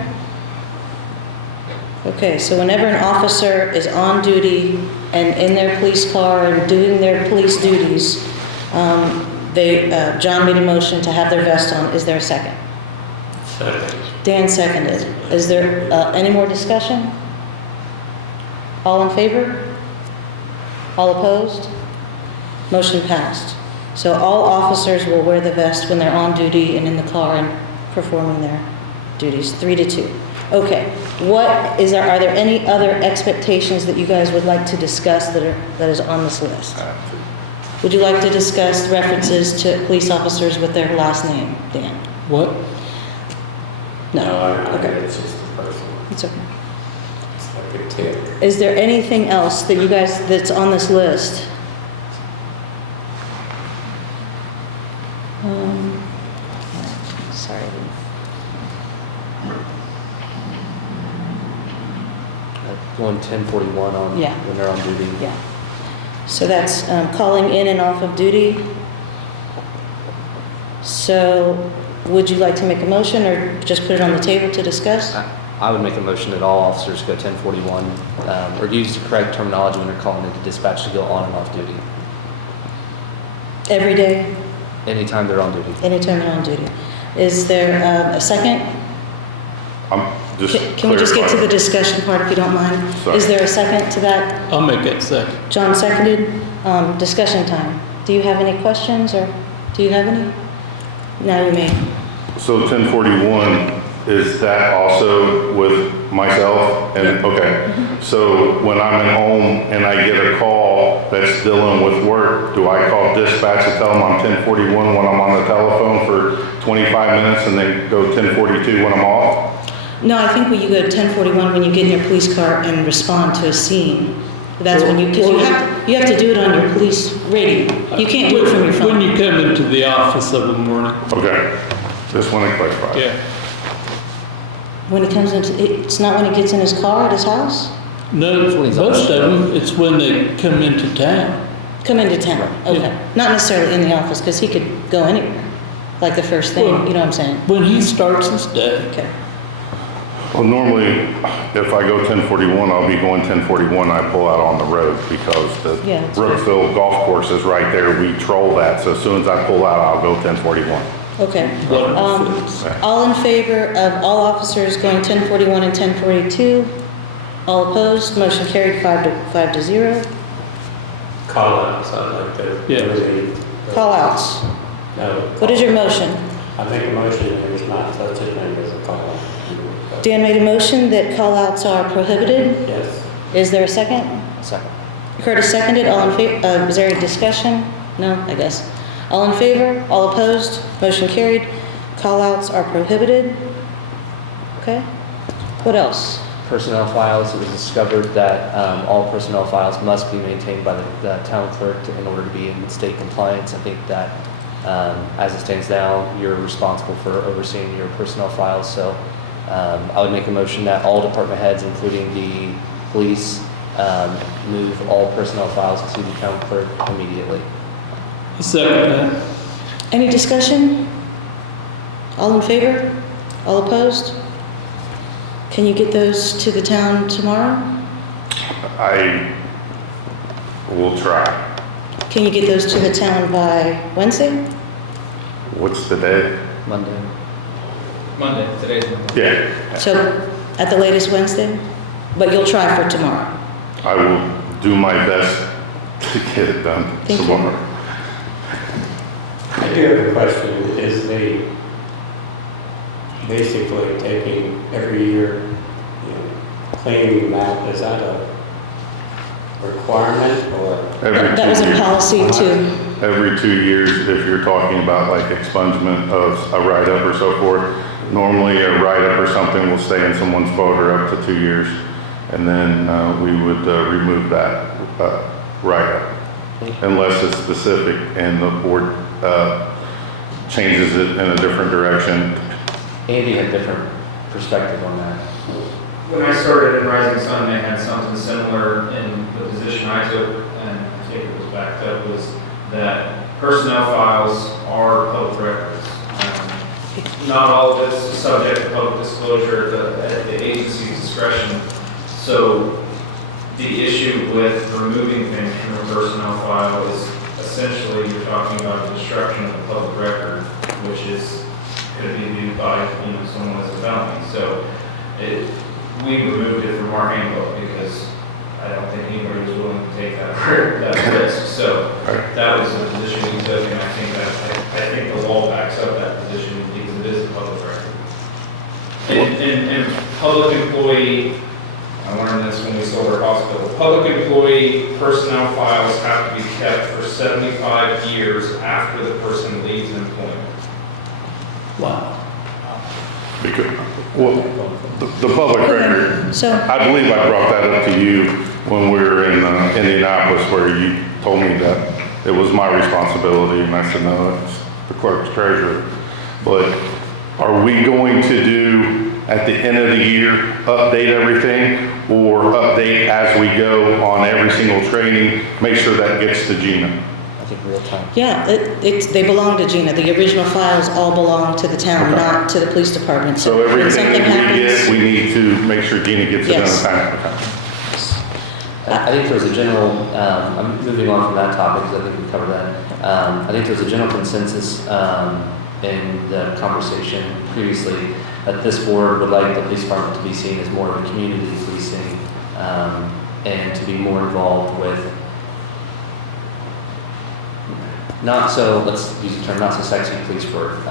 Okay, so whenever an officer is on duty and in their police car and doing their police duties, John made a motion to have their vest on. Is there a second? Second. Dan seconded. Is there any more discussion? All in favor? All opposed? Motion passed. So all officers will wear the vest when they're on duty and in the car and performing their duties, 3-2. Okay, are there any other expectations that you guys would like to discuss that is on this list? Would you like to discuss references to police officers with their last name, Dan? What? No, Okay. it's just a person. It's okay. It's like a tick. Is there anything else that you guys, that's on this list? Sorry. Going 1041 on Yeah. when they're on duty. Yeah. So that's calling in and off of duty. So would you like to make a motion or just put it on the table to discuss? I would make a motion that all officers go 1041, or use the correct terminology when they're calling into dispatch to go on and off duty, Every day, anytime they're on duty. anytime they're on duty. Is there a second? I'm just Can we just get to the clarifying. discussion part if you don't mind? Sorry. Is there a second to that? I'll make that second. John seconded. Discussion time. Do you have any questions or do you have any? Now you may. So 1041, is that also with myself? And, okay, so when I'm at home and I get a call that's dealing with work, do I call dispatch and tell them I'm 1041 when I'm on the telephone for 25 minutes and then go 1042 when I'm off? No, I think when you go to 1041, when you get in your police car and respond to a scene, that's when you, because you have to do it on your police radio. You can't do it from your phone. When you come into the office of the morning. Okay, just want to clarify. Yeah. When he comes into, it's not when he gets in his car at his house? No, most of them, it's when they come into town. Come into town, okay. Yeah. Not necessarily in the office, because he could go anywhere, like the first thing, Well, you know what I'm saying? When he starts his day. Okay. Well, normally, if I go 1041, I'll be going 1041, I pull out on the road because the Yeah, that's Brookville golf course is right there. We troll that, so as soon as I pull out, I'll go 1041. Okay. Wonderful. All in favor of all officers going 1041 and 1042? All opposed? Motion carried 5-0. Call outs, I'd like to. Yeah. Call outs. No. What is your motion? I make a motion that there's not such a thing as a call out. Dan made a motion that call outs are prohibited. Yes. Is there a second? Second. Curtis seconded. All in favor? Is there any discussion? No, I guess. All in favor? All opposed? Motion carried. Call outs are prohibited. Okay. What else? Personnel files, it was discovered that all personnel files must be maintained by the town clerk in order to be in state compliance. I think that as it stands now, you're responsible for overseeing your personnel files. So I would make a motion that all department heads, including the police, move all personnel files to the town clerk immediately. Second that. Any discussion? All in favor? All opposed? Can you get those to the town tomorrow? I will try. Can you get those to the town by Wednesday? What's the day? Monday. Monday, today's Monday. Yeah, So at the latest Wednesday? But you'll try for tomorrow. I will do my best to get it done Thank you. tomorrow. I do have a question. Is they basically taking every year, cleaning them out, is that a requirement or? Every That was two in years. policy too. Every 2 years, if you're talking about like expungement of a write-up or so forth, normally a write-up or something will stay in someone's folder up to 2 years. And then we would remove that write-up unless it's specific and the board changes it in a different direction. Andy had a different perspective on that. When I started in Rising Sun, they had something similar in the position I took, and I think it was backed up, was that personnel files are public records. Not all of this is subject to public disclosure at the agency's discretion. So the issue with removing things from a personnel file is essentially you're talking about the destruction of the public record, which is could be viewed by someone as a felony. So we removed it from our handbook because I don't think anybody was willing to take that risk. So that was the position we took, and I think the law backs up that position because it is a public record. And public employee, I learned this when we sold our hospital. Public employee personnel files have to be kept for 75 years after the person leaves employment. Wow. Because, well, the public record, So I believe I brought that up to you when we were in Indianapolis where you told me that it was my responsibility, and I said, no, it's the clerk's treasurer. But are we going to do, at the end of the year, update everything, or update as we go on every single training, make sure that gets to Gina? I think real time. Yeah, they belong to Gina. The original files all belong to the town, Okay. not to the police department. So when everything something that we get, happens- we need to make sure Gina gets it done Yes. in time. Okay. I think there was a general, I'm moving on from that topic because I think we covered that. I think there was a general consensus in the conversation previously that this board would like the police department to be seen as more of a community policing and to be more involved with not so, let's use the term, not so sexy police work,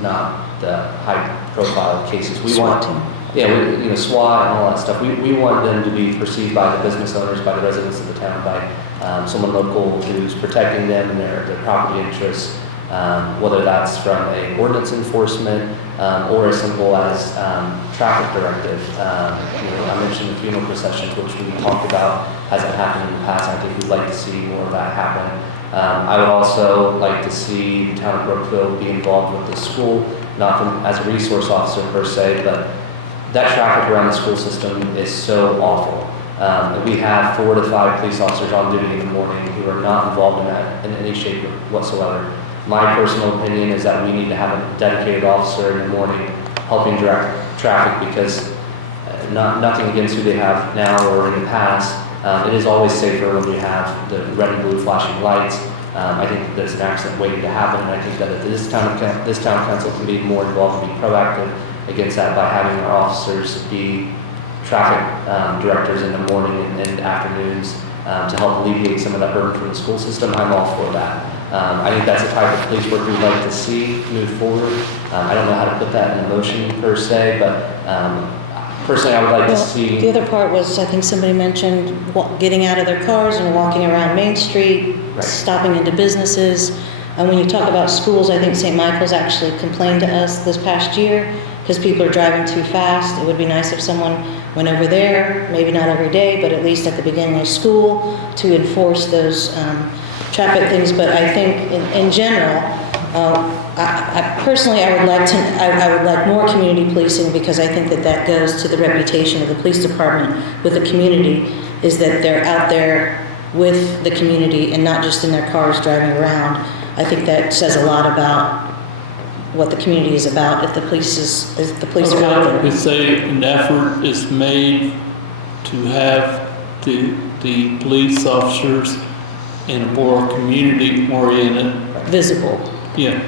not the high profile cases. We want, yeah, SWAT and all that stuff. We want them to be perceived by the business owners, by the residents of the town, by someone local who's protecting them and their property interests, whether that's from a ordinance enforcement or as simple as traffic directive. I mentioned the funeral processions, which we talked about hasn't happened in the past. I think we'd like to see more of that happen. I would also like to see the town of Brookville be involved with the school, not as a resource officer per se, but that traffic around the school system is so awful. We have 4 to 5 police officers on duty in the morning who are not involved in that in any shape whatsoever. My personal opinion is that we need to have a dedicated officer in the morning helping direct traffic because nothing against who they have now or in the past. It is always safer when you have the red and blue flashing lights. I think there's an accident waiting to happen, and I think that if this town council can be more involved and be proactive against that by having our officers be traffic directors in the morning and afternoons to help alleviate some of that burden from the school system, I'm all for that. I think that's the type of police work we'd like to see move forward. I don't know how to put that in motion per se, but personally, I would like to see. The other part was, I think somebody mentioned getting out of their cars and walking around Main Street, Right. stopping into businesses. And when you talk about schools, I think St. Michael's actually complained to us this past year because people are driving too fast. It would be nice if someone went over there, maybe not every day, but at least at the beginning of school to enforce those traffic things. But I think in general, I personally, I would like more community policing because I think that goes to the reputation of the police department with the community, is that they're out there with the community and not just in their cars driving around. I think that says a lot about what the community is about if the police are out there. We say an effort is made to have the police officers in a more community-oriented. Visible. Yeah.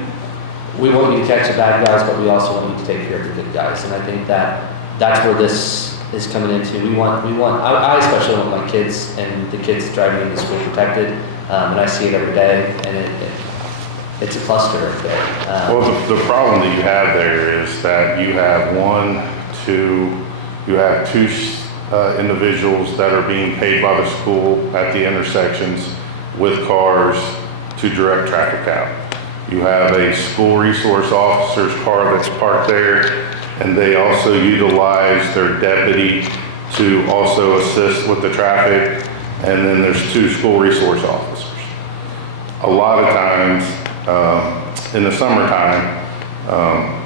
We want you to catch the bad guys, but we also want you to take care of the good guys. And I think that's where this is coming into. I especially want my kids and the kids driving into school protected. And I see it every day, and it's a cluster right there. Well, the problem that you have there is that you have two individuals that are being paid by the school at the intersections with cars to direct traffic out. You have a school resource officer's car that's parked there, and they also utilize their deputy to also assist with the traffic, and then there's 2 school resource officers. A lot of times, in the summertime,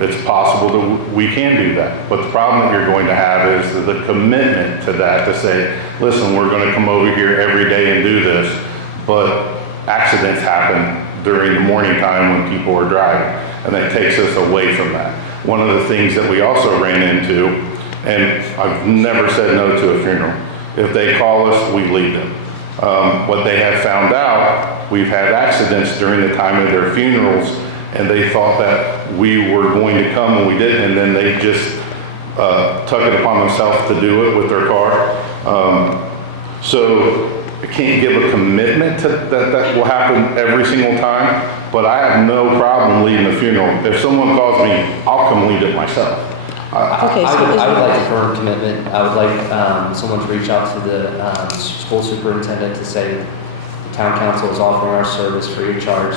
it's possible that we can do that. But the problem that you're going to have is the commitment to that, to say, listen, we're going to come over here every day and do this, but accidents happen during the morning time when people are driving, and that takes us away from that. One of the things that we also ran into, and I've never said no to a funeral, if they call us, we leave them. What they have found out, we've had accidents during the time of their funerals, and they thought that we were going to come and we didn't, and then they just took it upon themselves to do it with their car. So I can't give a commitment to that will happen every single time, but I have no problem leading the funeral. If someone calls me, I'll come lead it myself. I would like a firm commitment. I would like someone to reach out to the school superintendent to say the town council is offering our service free of charge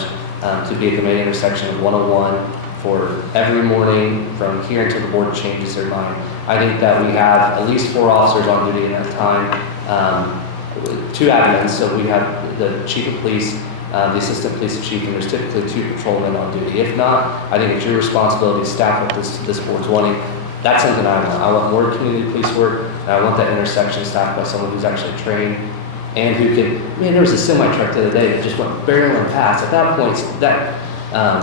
to be at the main intersection of 101 for every morning from here until the board changes their mind. I think that we have at least 4 officers on duty in that time. 2 admins, so we have the chief of police, the assistant police chief, and there's typically 2 patrolmen on duty. If not, I think it's your responsibility to staff what this board's wanting. That's something I want. I want more community police work, and I want that intersection staffed by someone who's actually trained and who can, man, there was a semi truck the other day that just went barreling past. At that point, that,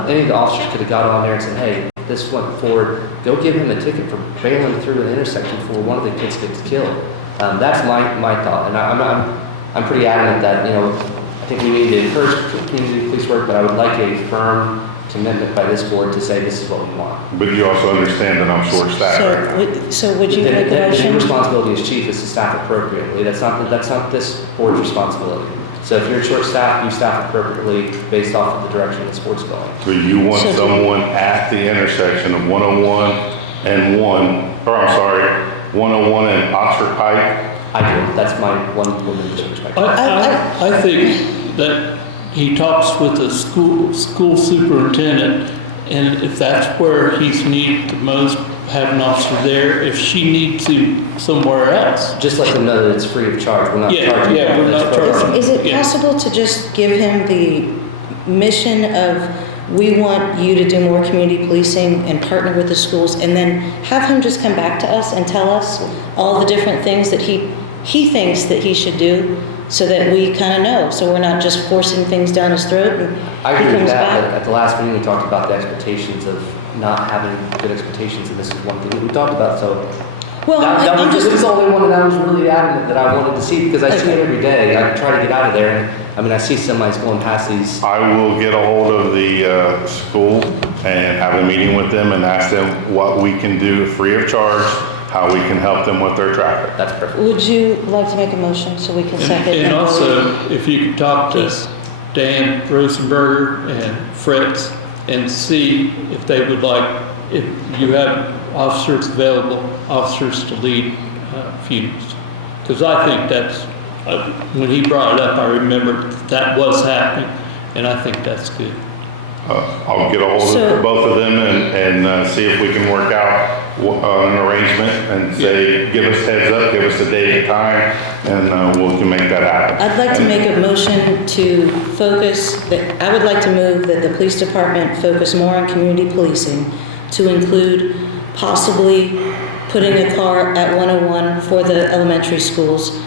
any of the officers could have got on there and said, hey, this went forward, go give him a ticket for barreling through an intersection before one of the kids gets killed. That's my thought, and I'm pretty adamant that, you know, I think we need to encourage community police work, but I would like a firm commitment by this board to say this is what we want. But you also understand that I'm short-staffed. So would you make a The motion? responsibility as chief is to staff appropriately. That's not this board's responsibility. So if you're short-staffed, you staff appropriately based off of the direction this board's going. So you want someone at the intersection of 101 and 101 and Oxford Pike? I do. That's my one woman's perspective. I think that he talks with the school superintendent, and if that's where he's needed the most, have an officer there. If she needs to somewhere else, just let them know that it's free of charge. We're not charging. Yeah, we're not charging. Is it possible to just give him the mission of, we want you to do more community policing and partner with the schools, and then have him just come back to us and tell us all the different things that he thinks that he should do, so that we kind of know, so we're not just forcing things down his throat and I he agree with comes that, back. but at the last meeting, we talked about the expectations of not having good expectations, and this is one thing that we talked about, so. Well, This is the only one that I was really adamant that I wanted to see, because I see it every day. I try to get out of there, and I mean, I see semis going past these. I will get a hold of the school and have a meeting with them and ask them what we can do free of charge, how we can help them with their traffic. That's perfect. Would you like to make a motion so we can second? And also, if you could talk to Dan Rosenberger and Fritz and see if they would like, if you have officers available, officers to lead funerals. Because I think that's, when he brought it up, I remember that was happening, and I think that's good. I'll get a hold of both of them and see if we can work out an arrangement and say, give us heads up, give us a date and time, and we can make that happen. I'd like to make a motion to focus, I would like to move that the police department focus more on community policing, to include possibly putting a car at 101 for the elementary schools,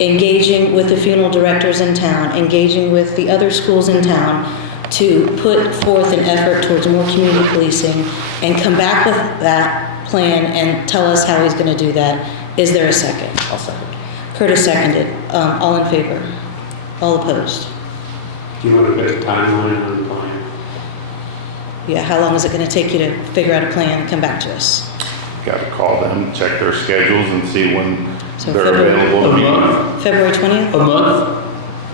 engaging with the funeral directors in town, engaging with the other schools in town, to put forth an effort towards more community policing, and come back with that plan and tell us how he's going to do that. Is there a second? I'll second. Curtis seconded. All in favor? All opposed? Do you want to put a timeline on the plan? Yeah, how long is it going to take you to figure out a plan and come back to us? Got to call them, check their schedules and see when So they're available to meet. February 20th? A month?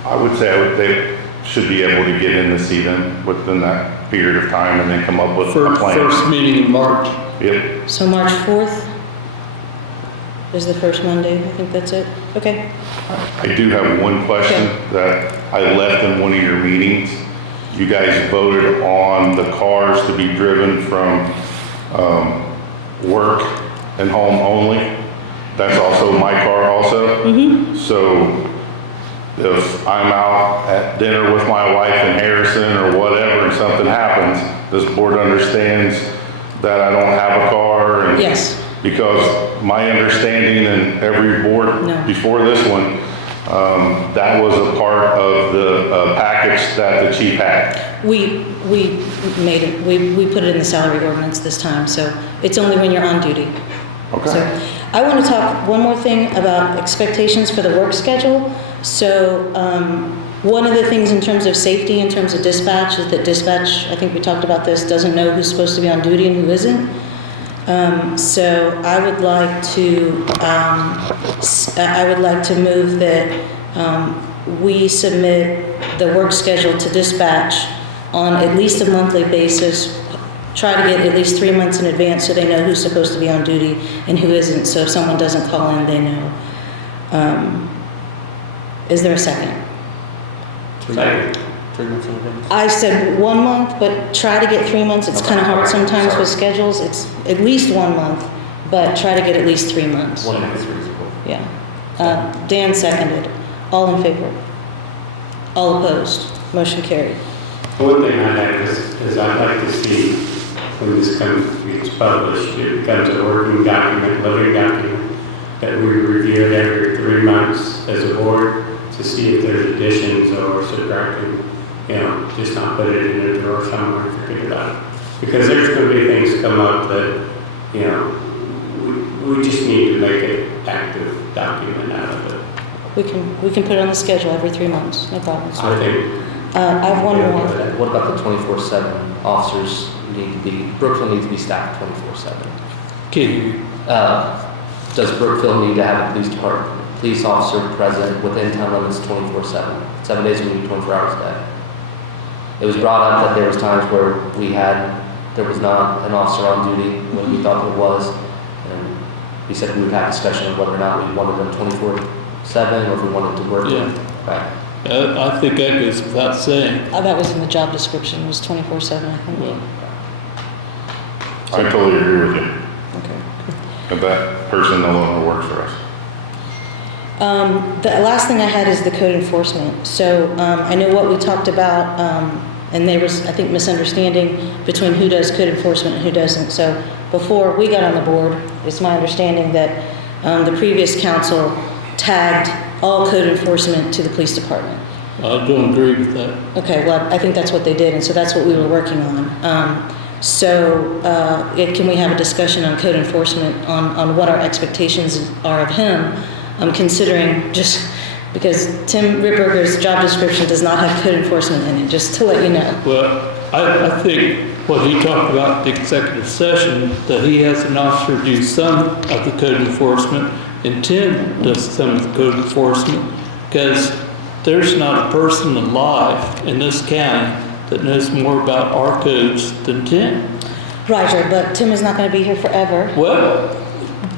I would say they should be able to get in to see them within that period of time and then come up with a plan. First meeting in March. Yep. So March 4th is the first Monday. I think that's it. Okay. I do have one question that I left in one of your meetings. You guys voted on the cars to be driven from work and home only. That's also my car also. Mm-hmm. So if I'm out at dinner with my wife in Harrison or whatever and something happens, this board understands that I don't have a car. And Yes. because my understanding and every board before this one, that was a part of the package that the chief had. We made it, we put it in the salary ordinance this time, so it's only when you're on duty. Okay. So I want to talk one more thing about expectations for the work schedule. So one of the things in terms of safety, in terms of dispatch, is that dispatch, I think we talked about this, doesn't know who's supposed to be on duty and who isn't. So I would like to move that we submit the work schedule to dispatch on at least a monthly basis. Try to get at least 3 months in advance so they know who's supposed to be on duty and who isn't. So if someone doesn't call in, they know. Is there a second? 3 months in advance. I said 1 month, but try to get 3 months. It's kind of hard sometimes with schedules. It's at least 1 month, but try to get at least 3 months. 1 month is reasonable. Yeah. Dan seconded. All in favor? All opposed? Motion carried. One thing I have is I'd like to see when this gets published, it becomes a working document, living document, that we review it every 3 months as a board, to see if there's additions or subtracting, just not put it in a drawer somewhere and forget about it. Because there's going to be things come up that, we just need to make an active document out of it. We can put it on the schedule every 3 months, no problem. I think. I have one more. What about the 24/7 officers Brookville needs to be staffed 24/7? Okay, Does Brookville need to have a police officer present within town limits 24/7, 7 days a week, 24 hours a day? It was brought up that there was times where there was not an officer on duty when we thought there was, and we said we would have discussion of whether or not we wanted them 24/7 or if we wanted to work. Yeah. Right. I think that goes without saying. That was in the job description, was 24/7, I think. Well, I totally agree with you. Okay. But that person no longer works for us. The last thing I had is the code enforcement. So I know what we talked about, and there was, I think, misunderstanding between who does code enforcement and who doesn't. So before we got on the board, it's my understanding that the previous council tagged all code enforcement to the police department. I don't agree with that. Okay, well, I think that's what they did, and so that's what we were working on. Can we have a discussion on code enforcement, on what our expectations are of him, considering just because Tim Ripperger's job description does not have code enforcement in it, just to let you know. Well, I think what he talked about in the executive session, that he has an officer do some of the code enforcement, and Tim does some of the code enforcement, because there's not a person alive in this county that knows more about our codes than Tim. Roger, but Tim is not going to be here forever. Well,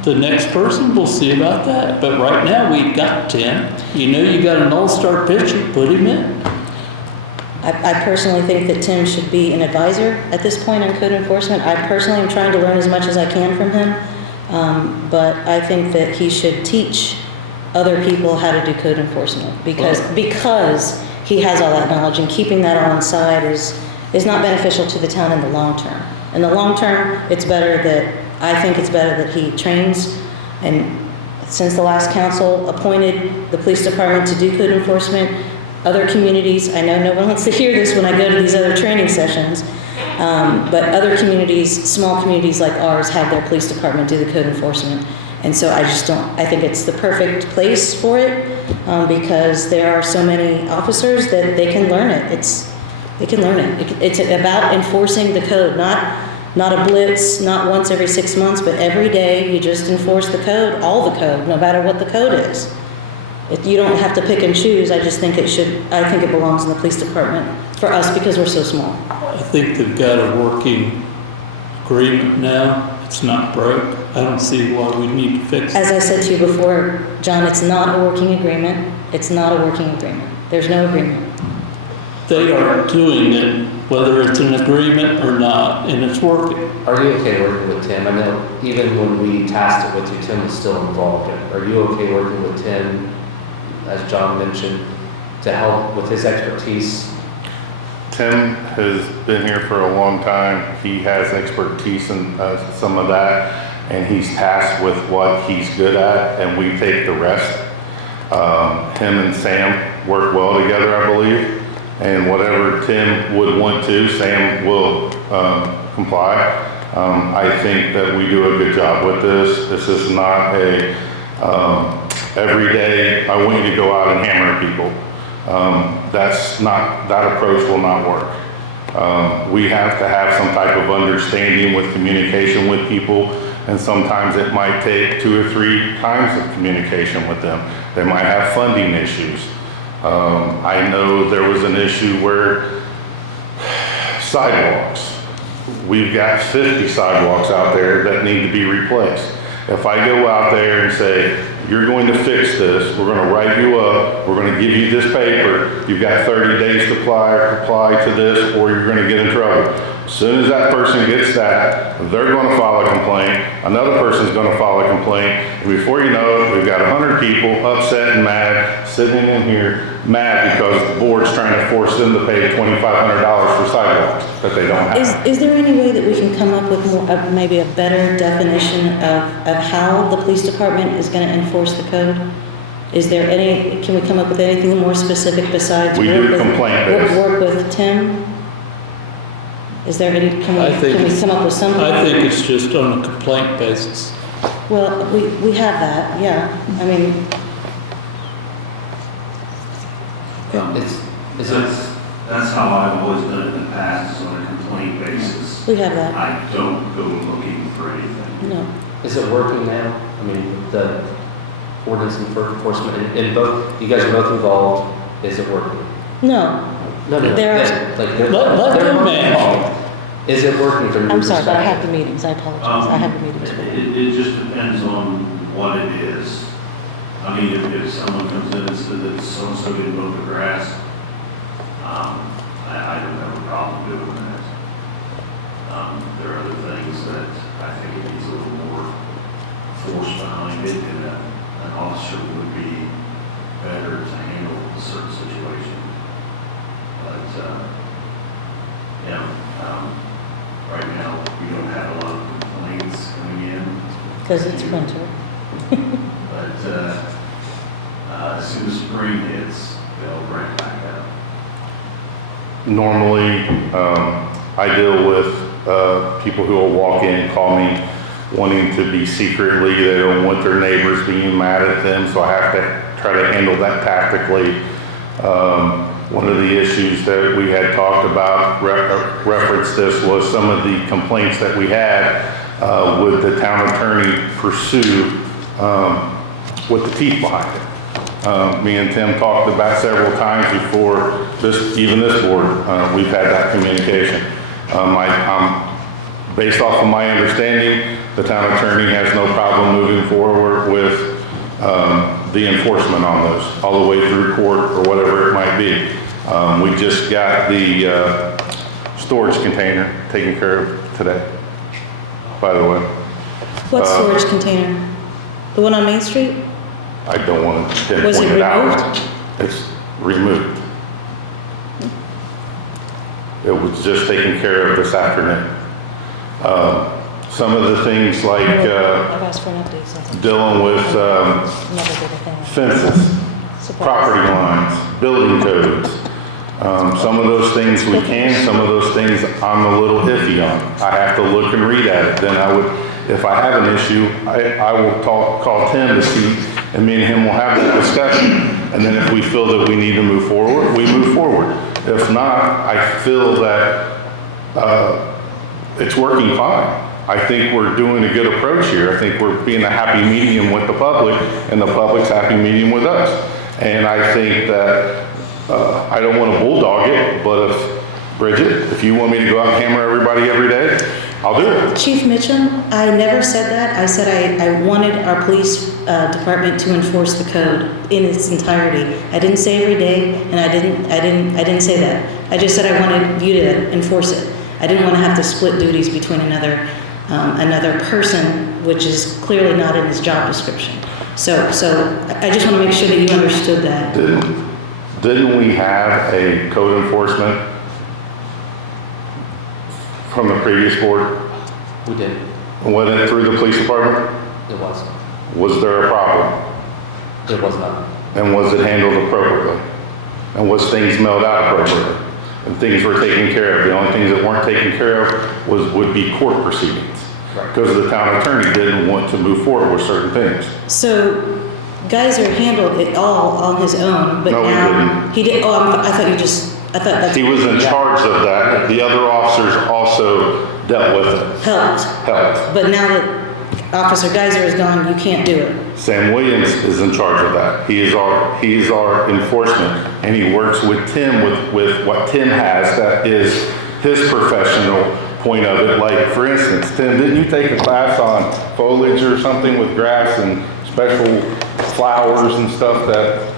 the next person, we'll see about that. But right now, we've got Tim. You got an all-star pitcher, put him in. I personally think that Tim should be an advisor at this point on code enforcement. I personally am trying to learn as much as I can from him, but I think that he should teach other people how to do code enforcement because he has all that knowledge, and keeping that all inside is not beneficial to the town in the long term. In the long term, I think it's better that he trains, and since the last council appointed the police department to do code enforcement, other communities, I know no one wants to hear this when I go to these other training sessions, but other communities, small communities like ours, have their police department do the code enforcement. And so I think it's the perfect place for it, because there are so many officers that they can learn it. They can learn it. It's about enforcing the code, not a blitz, not once every 6 months, but every day you just enforce the code, all the code, no matter what the code is. You don't have to pick and choose. I think it belongs in the police department for us because we're so small. I think they've got a working agreement now. It's not broke. I don't see why we need to fix it. As I said to you before, John, it's not a working agreement. It's not a working agreement. There's no agreement. They are doing it, whether it's an agreement or not, and it's working. Are you okay working with Tim? I know even when we tasked it with you, Tim was still involved. Are you okay working with Tim, as John mentioned, to help with his expertise? Tim has been here for a long time. He has expertise in some of that, and he's tasked with what he's good at, and we take the rest. Him and Sam work well together, I believe, and whatever Tim would want to, Sam will comply. I think that we do a good job with this. This is not a every day, I want you to go out and hammer people. That approach will not work. We have to have some type of understanding with communication with people, and sometimes it might take 2 or 3 times of communication with them. They might have funding issues. I know there was an issue where sidewalks, we've got 50 sidewalks out there that need to be replaced. If I go out there and say, you're going to fix this, we're going to write you up, we're going to give you this paper, you've got 30 days to comply to this, or you're going to get in trouble. As soon as that person gets that, they're going to file a complaint, another person's going to file a complaint, and before you know it, we've got 100 people upset and mad, sitting in here, mad because the board's trying to force them to pay $2,500 for sidewalks that they don't have. Is there any way that we can come up with maybe a better definition of how the police department is going to enforce the code? Is there any, can we come up with anything more specific besides? We work do with- complaint-based. Work with Tim? Is there any, can I think we come up with something? I think it's just on a complaint basis. Well, we have that, yeah. I mean, That's how I've always done it in the past, is on a complaint basis. we have that. I don't go looking for anything. No. Is it working now? I mean, the ordinance enforcement, in both, you guys are both involved, is it working? No. No. There are- Let they're them both manage. involved. Is it working from your I'm sorry, but I have the perspective? meetings. I apologize. I have the meetings. It just depends on what it is. I mean, if someone comes in and says that so-and-so didn't mow the grass, I don't have a problem doing that. There are other things that I think it needs a little more force behind it, and an officer would be better to handle a certain situation. But, right now, we don't have a lot of complaints coming in. Because it's winter. But as soon as spring hits, they'll ramp back up. Normally, I deal with people who will walk in, call me, wanting to be secretly, they don't want their neighbors being mad at them, so I have to try to handle that tactically. One of the issues that we had talked about, referenced this, was some of the complaints that we had, would the town attorney pursue with the teeth behind it. Me and Tim talked about several times before even this board, we've had that communication. Based off of my understanding, the town attorney has no problem moving forward with the enforcement on those, all the way through court or whatever it might be. We just got the storage container taken care of today, by the way. What storage container? The one on Main Street? I don't want to pinpoint Was it it out. removed? It's removed. It was just taken care of this afternoon. Some of the things like I've asked for an update, so. dealing with Never did a thing. fences, property lines, building codes. Some of those things we can, some of those things I'm a little iffy on. I have to look and read at it. Then I would, if I have an issue, I will call Tim to see, and me and him will have that discussion. And then if we feel that we need to move forward, we move forward. If not, I feel that it's working fine. I think we're doing a good approach here. I think we're being a happy medium with the public, and the public's happy medium with us. And I think that I don't want to bulldog it, but if, Bridget, if you want me to go out and hammer everybody every day, I'll do it. Chief Mitchum, I never said that. I said I wanted our police department to enforce the code in its entirety. I didn't say every day, and I didn't say that. I just said I wanted you to enforce it. I didn't want to have to split duties between another person, which is clearly not in his job description. So I just want to make sure that you understood that. Didn't we have a code enforcement from the previous board? We did. Went it through the police department? It was. Was there a problem? It was not. And was it handled appropriately? And was things mailed out appropriately? And things were taken care of? The only things that weren't taken care of would be court proceedings. Because the town attorney didn't want to move forward with certain things. So Geyser handled it all on his own, but No, he now didn't. he did. Oh, I thought that's He was in charge of that. The other officers also dealt with it. helped. But now that Officer Geyser is gone, you can't do it. Sam Williams is in charge of that. He is our enforcement, and he works with Tim with what Tim has that is his professional point of it. Like, for instance, Tim, didn't you take a class on foliage or something with grass and special flowers and stuff that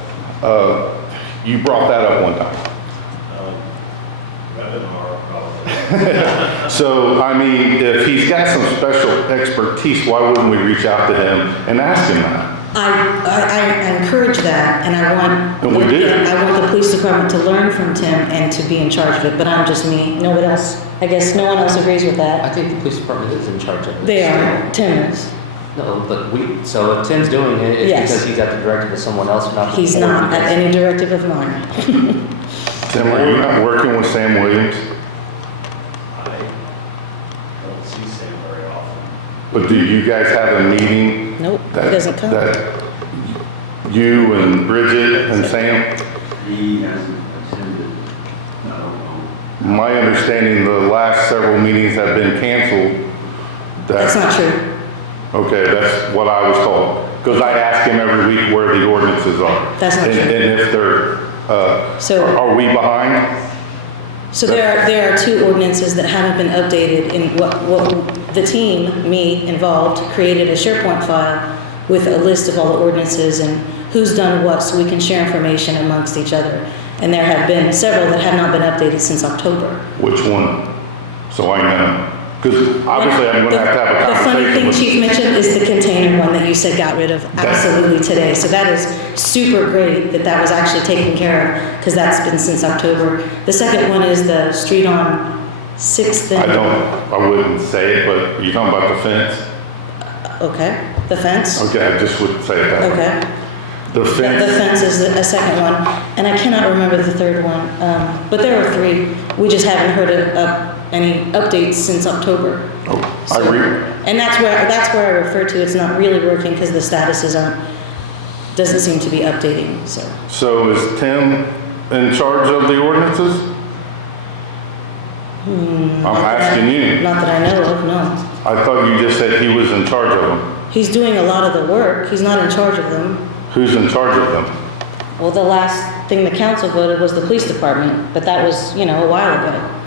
you brought that up one time? So, I mean, if he's got some special expertise, why wouldn't we reach out to him and ask him that? I encourage that, and I want. And we did. I want the police department to learn from Tim and to be in charge of it. But I'm just me. Nobody else. I guess no one else agrees with that. I think the police department is in charge of it. They are. Tim is. No, but so if Tim's doing it, it's Yes. because he's at the directive of someone else, not. He's not at any directive of mine. Tim, are you not working with Sam Williams? I don't see Sam very often. But do you guys have a meeting? Nope, he that- doesn't come. That you and Bridget and Sam? He hasn't attended, I don't know. My understanding, the last several meetings have been canceled. That's not true. Okay, that's what I was told. Because I ask him every week where the ordinances are. That's not And true. and if they're, So- are we behind? So there are two ordinances that haven't been updated in what the team, me involved, created a SharePoint file with a list of all the ordinances and who's done what so we can share information amongst each other. And there have been several that have not been updated since October. Which one? So I know. Because obviously I'm going to have a The funny conversation thing with. Chief mentioned is the container one that you said got rid of absolutely today. So that is super great that that was actually taken care of because that's been since October. The second one is the street on 6th and. I wouldn't say it, but you're talking about the fence? Okay, the fence? Okay, I just would say it that way. Okay. The The fence, fence is a second one, and I cannot remember the third one, but there are three. We just haven't heard of any updates since October. I read, And that's where I refer to it's not really working because the statuses doesn't seem to be updating, so. so is Tim in charge of the ordinances? I'm asking you. Not that I know of, no. I thought you just said he was in charge of them. He's doing a lot of the work. He's not in charge of them. Who's in charge of them? Well, the last thing the council voted was the police department, but that was, a while ago.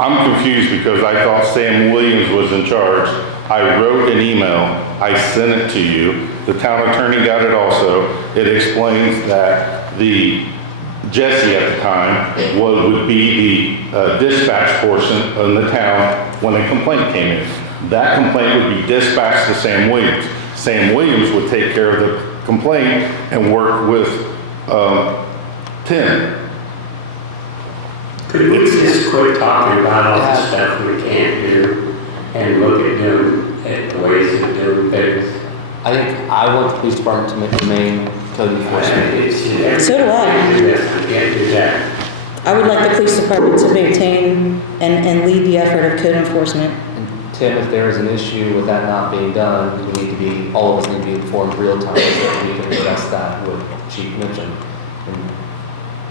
I'm confused because I thought Sam Williams was in charge. I wrote an email, I sent it to you. The town attorney got it also. It explains that Jesse at the time would be the dispatch portion in the town when a complaint came in. That complaint would be dispatched to Sam Williams. Sam Williams would take care of the complaint and work with Tim. Could we just quit talking about all the stuff we can't do and look at the ways of doing things? I think I want the police department to remain code enforcement. So do I. I can't do that. I would like the police department to maintain and lead the effort of code enforcement. And Tim, if there is an issue with that not being done, all of us need to be informed real time so that we can address that with Chief Mitchum. And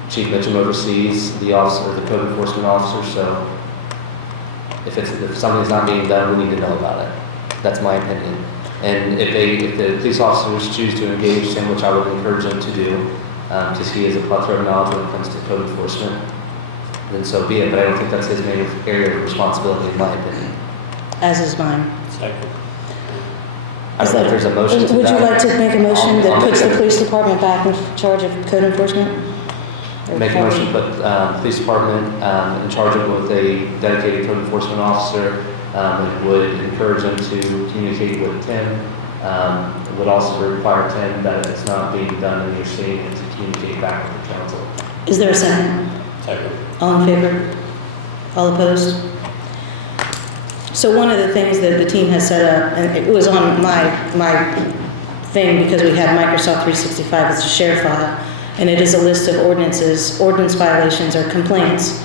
Chief Mitchum oversees the code enforcement officer, so if something's not being done, we need to know about it. That's my opinion. And if the police officers choose to engage Tim, which I would encourage them to do, because he has a plethora of knowledge when it comes to code enforcement, then so be it. But I don't think that's his main area of responsibility, in my opinion. As is mine. Second. I don't know if there's a motion to that. Would you like to make a motion that I'll puts make the police department back in charge of code enforcement? Make a motion to put police department in charge of with a dedicated code enforcement officer. It would encourage them to communicate with Tim. It would also require Tim that if it's not being done in your state, to communicate back with the council. Is there a second? Second. All in favor? All opposed? So one of the things that the team has set up, and it was on my thing because we have Microsoft 365 as a share file, and it is a list of ordinance violations or complaints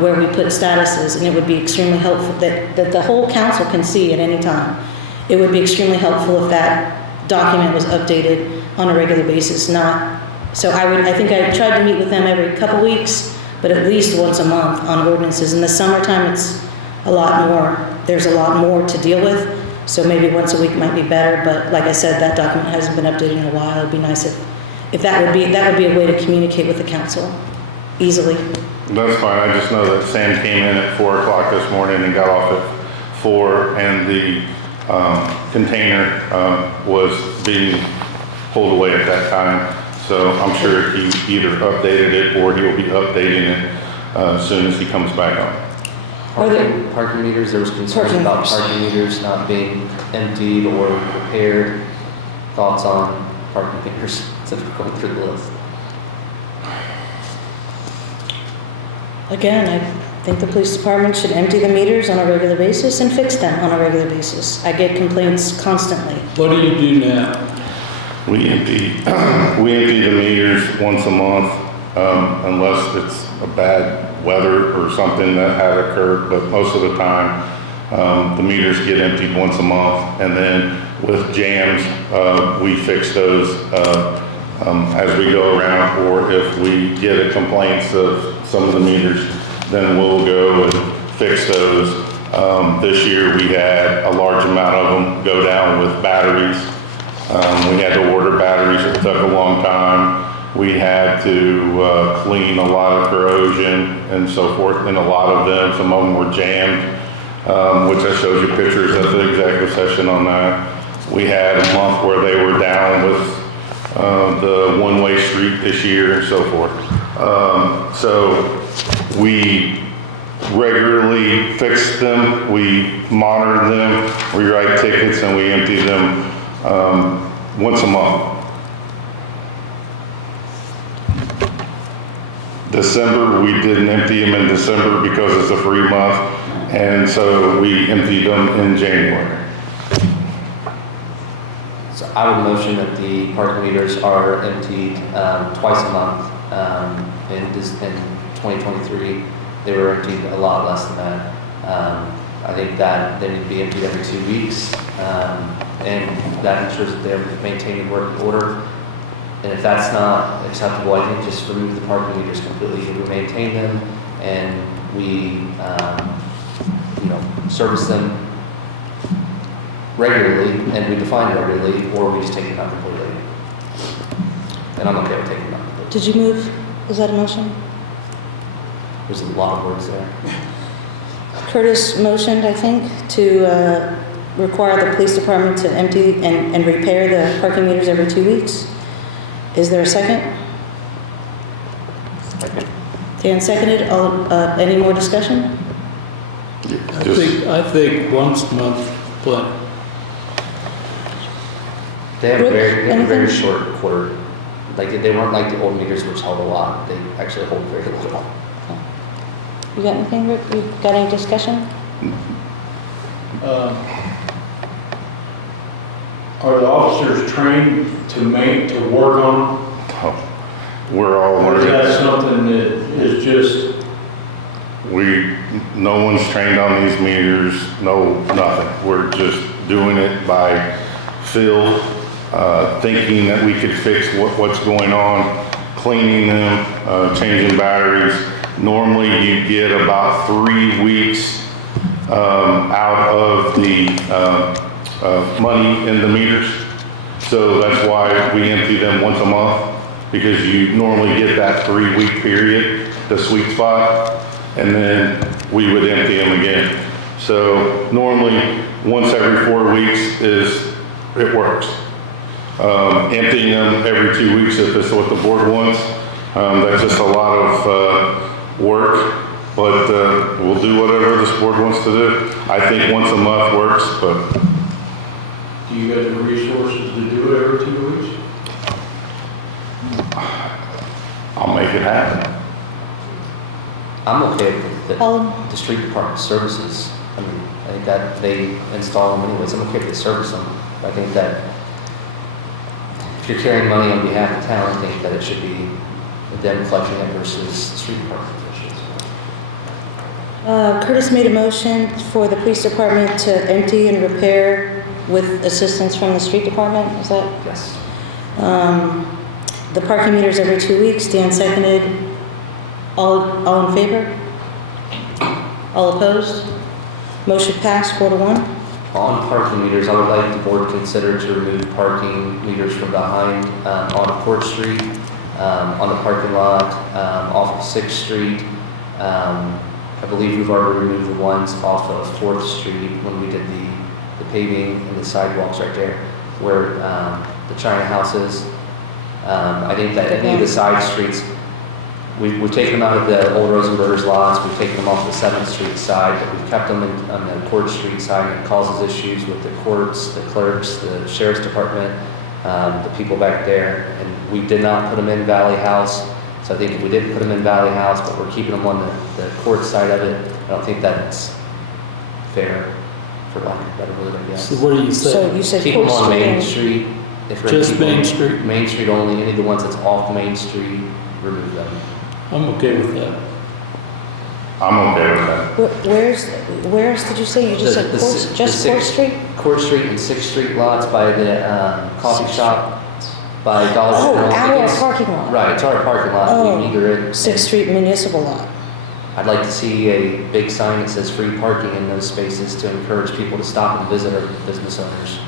where we put statuses, and it would be extremely helpful that the whole council can see at any time. It would be extremely helpful if that document was updated on a regular basis, so I think I tried to meet with them every couple weeks, but at least once a month on ordinances. In the summertime, it's a lot more. There's a lot more to deal with, so maybe once a week might be better, but like I said, that document hasn't been updated in a while. It'd be nice if that would be a way to communicate with the council easily. That's fine, I just know that Sam came in at 4 o'clock this morning and got off at 4, and the container was being pulled away at that time. So I'm sure he either updated it or he'll be updating it as soon as he comes back on. Parking meters, there was concerns about parking meters not being emptied or repaired. Thoughts on parking meters since we're going through the list? Again, I think the police department should empty the meters on a regular basis and fix them on a regular basis. I get complaints constantly. What do you do now? We empty the meters once a month, unless it's a bad weather or something that had occurred, but most of the time, the meters get emptied once a month, and then with jams, we fix those as we go around, or if we get complaints of some of the meters, then we'll go and fix those. This year we had a large amount of them go down with batteries. We had to order batteries, it took a long time. We had to clean a lot of corrosion and so forth, and a lot of them, some of them were jammed, which I showed you pictures at the executive session on that. We had a month where they were down with the one-way street this year and so forth. So we regularly fix them, we monitor them, we write tickets, and we empty them once a month. December, we didn't empty them in December because it's a free month, and so we emptied them in January. So I would motion that the parking meters are emptied twice a month. In 2023, they were emptied a lot less than that. I think that they need to be emptied every 2 weeks, and that ensures that they're maintained in working order. And if that's not acceptable, I think just remove the parking meters completely. We maintain them, and we, service them regularly, and we define regularly, or we just take them out completely. And I'm okay with taking them out completely. Did you move? Is that a motion? There's a lot of words there. Curtis motioned, I think, to require the police department to empty and repair the parking meters every 2 weeks. Is there a second? Second. Dan seconded. Any more discussion? I think once a month, but They have Brooke, they have a very anything? short quarter. Like, they weren't like the old meters, which held a lot. They actually hold very little. You got anything, Rick? You got any discussion? Are the officers trained to work on them? We're all Or is learning. that something that is just, No one's trained on these meters, no, nothing. We're just doing it by feel, thinking that we could fix what's going on, cleaning them, changing batteries. Normally you get about 3 weeks out of the money in the meters. So that's why we empty them once a month, because you normally get that 3-week period, the sweet spot, and then we would empty them again. So normally, once every 4 weeks it works. Emptying them every 2 weeks if it's what the board wants, that's just a lot of work, but we'll do whatever this board wants to do. I think once a month works, but do you have the resources to do it every 2 weeks? I'll make it happen. I'm okay with the street department services. I mean, I think that they install them anyways. I'm okay if they service them. I think that if you're carrying money on behalf of town, I think that it should be them collecting it versus the street department. Curtis made a motion for the police department to empty and repair with assistance from the street department. Is that? Yes. The parking meters every 2 weeks. Dan seconded. All in favor? All opposed? Motion passed 4-1. On parking meters, I would like the board to consider to remove parking meters from behind on Court Street, on the parking lot, off of 6th Street. I believe we've already removed the ones off of 4th Street when we did the paving and the sidewalks right there where the China house is. I think that any of the side streets, we've taken them out of the old Rosenberger's lots, we've taken them off the 7th Street side, but we've kept them on the Court Street side, and it causes issues with the courts, the clerks, the sheriff's department, the people back there. And we did not put them in Valley House, so So I think if we didn't put them in Valley House, but we're keeping them on the court side of it, I don't think that's fair, for lack of a better word, I guess. So what do you say? So you said Keep them Court on Main Street. Street. If we're gonna Just keep them Main Street? Main Street only, any of the ones that's off Main Street, remove them. I'm okay with that. I'm okay with that. Where's, did you say, you just said The Court, si- just the Court six- Street? Court Street and Sixth Street lots by the coffee shop, by Dollar Oh, General. our It's- parking lot. Right, it's our parking lot. Oh, We either in. Sixth Street Municipal Lot. I'd like to see a big sign that says free parking in those spaces to encourage people to stop and visit our business owners.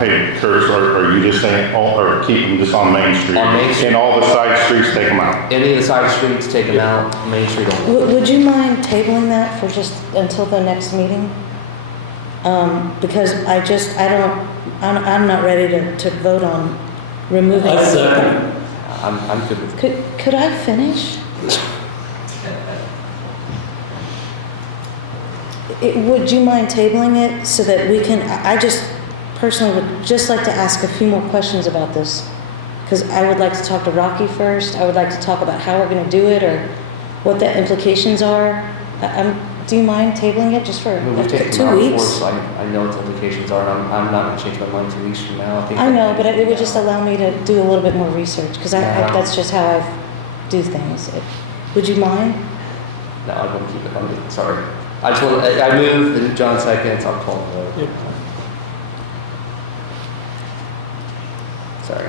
Hey, Curtis, are you just saying, or keep them just on Main Street? On Main Street. And all the side streets, take them out? Any of the side streets, take them out, Main Street only. Would you mind tabling that for just until the next meeting? Because I'm not ready to vote on removing. I second. I'm good with it. Could I finish? Would you mind tabling it so that we can, I just personally would just like to ask a few more questions about this. Because I would like to talk to Rocky first. I would like to talk about how we're going to do it or what the implications are. Do you mind tabling it just for I mean, we've taken 2 them out before, weeks? so I know what the implications are, and I'm not gonna change my mind 2 weeks from now. I know, but it would just allow me to do a little bit more research because that's just how I do things. Would you mind? No, I'm gonna keep it on it, sorry. I moved, and John seconds, I'll call the vote. Yep. Sorry.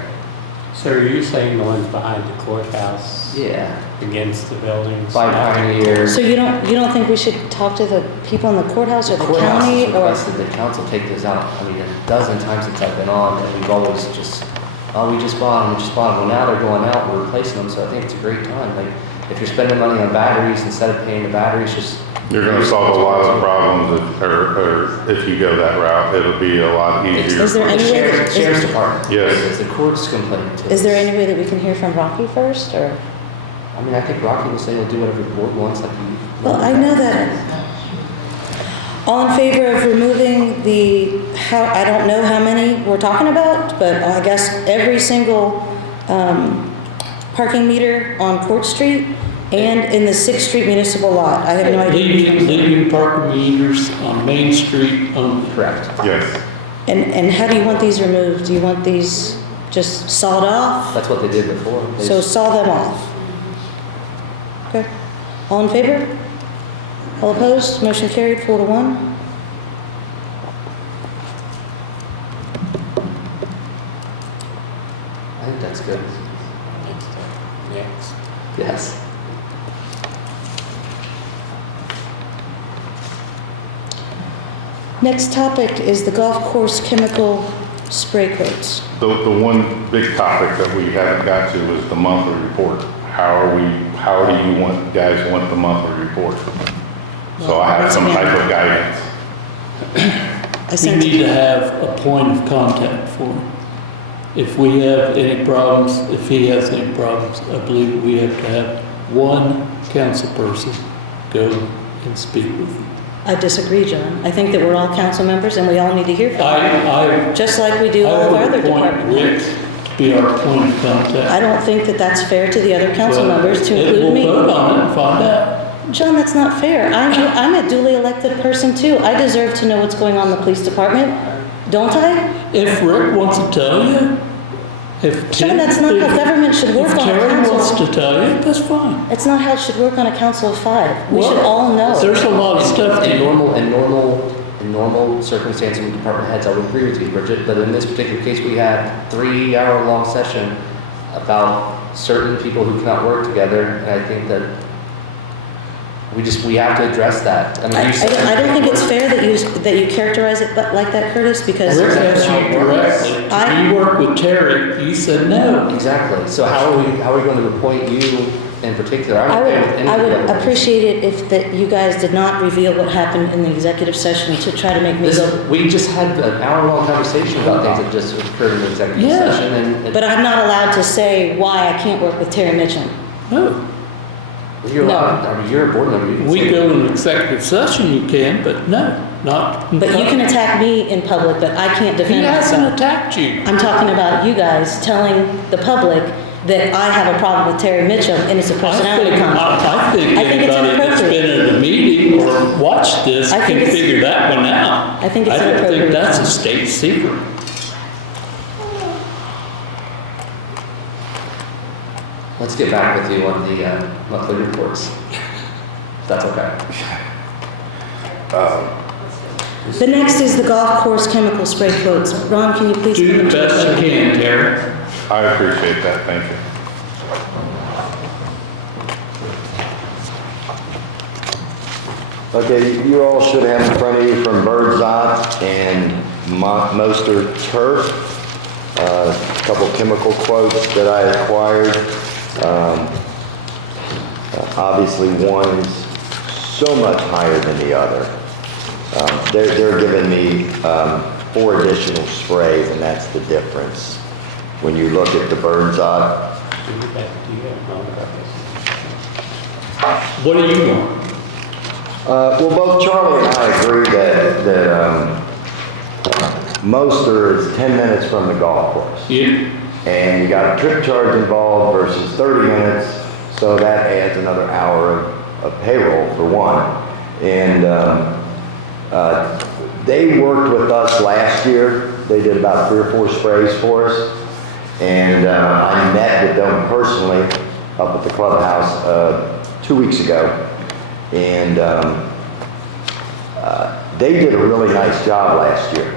So are you saying the ones behind the courthouse? Yeah. Against the buildings? By Pioneer. So you don't think we should talk to the people in the courthouse or the Courthouse county has or? requested the council take this out, I mean, a dozen times since I've been on, and we've always just, oh, we just bought them. Well, now they're going out, we're replacing them, so I think it's a great time. Like, if you're spending money on batteries instead of paying the batteries, just. You're gonna solve a lot of problems if you go that route. It'll be a lot easier. Is there any way that? Sheriff's Department. Yes. It's the court's complaining to us. Is there any way that we can hear from Rocky first or? I mean, I think Rocky will say he'll do whatever the board wants, like you. Well, I know that. All in favor of removing I don't know how many we're talking about, but I guess every single parking meter on Court Street and in the 6th Street municipal lot. I have no idea. Leaving parking meters on Main Street only. Correct. Yes. And how do you want these removed? Do you want these just sawed off? That's what they did before. So saw them off. Okay. All in favor? All opposed? Motion carried 4-1. I think that's good. Next. Yes. Next topic is the golf course chemical spray coats. The one big topic that we haven't got to is the monthly report. How do you guys want the monthly report? So I have some type of guidance. We need to have a point of contact for him. If we have any problems, if he has any problems, I believe we have to have one council person go and speak with him. I disagree, John. I think that we're all council members and we all need to hear from them. Just like we do I all of our would other appoint departments. Rick to be our point of contact. I don't think that that's fair to the other council members to include me. We'll vote on it and find out. John, that's not fair. I'm a duly elected person too. I deserve to know what's going on in the police department, don't I? If Rick wants to tell you, John, that's not how government should work on a If Terry wants council. to tell you, that's fine. It's not how it should work on a council of 5. We should Well, all know. There's a lot of stuff In to normal circumstances with department heads, I would agree with you, Bridget, but in this particular case, we had 3-hour-long session about certain people who cannot work together, and I think that we have to address that. I mean, I don't think it's fair that you characterize it like that, Curtis, because Rick asked you directly, do you work with Terry? You said no. Exactly. So how are we going to appoint you in particular? I'm okay with any I would of them. appreciate it if that you guys did not reveal what happened in the executive session to try to make me go. We just had an hour-long conversation about things that just occurred in the executive session. And But I'm not allowed to say why I can't work with Terry Mitchum. No. You're allowed, I mean, you're a board member. You can We say go that. in executive session, you can, but no, not. But you can attack me in public, but I can't He defend hasn't myself. attacked you. I'm talking about you guys telling the public that I have a problem with Terry Mitchum and it's a personality conflict. I think I think it's anybody that's inappropriate. been at a meeting or watched this I think can it's- figure that one out. I think it's I don't think inappropriate. that's a state secret. Let's get back with you on the monthly reports. If that's okay. The next is the golf course chemical spray quotes. Ron, can you please? Do the best you can, Terry. I appreciate that, thank you. Okay, you all should have in front of you from Birdseye and Moster Turf, a couple chemical quotes that I acquired. Obviously, one is so much higher than the other. They're giving me 4 additional sprays, and that's the difference. When you look at the Birdseye, What do you want? well, both Charlie and I agree that Moster is 10 minutes from the golf course. Yeah. And you got a trip charge involved versus 30 minutes, so that adds another hour of payroll for one. And they worked with us last year. They did about 3 or 4 sprays for us. And I met with them personally up at the clubhouse 2 weeks ago. And they did a really nice job last year.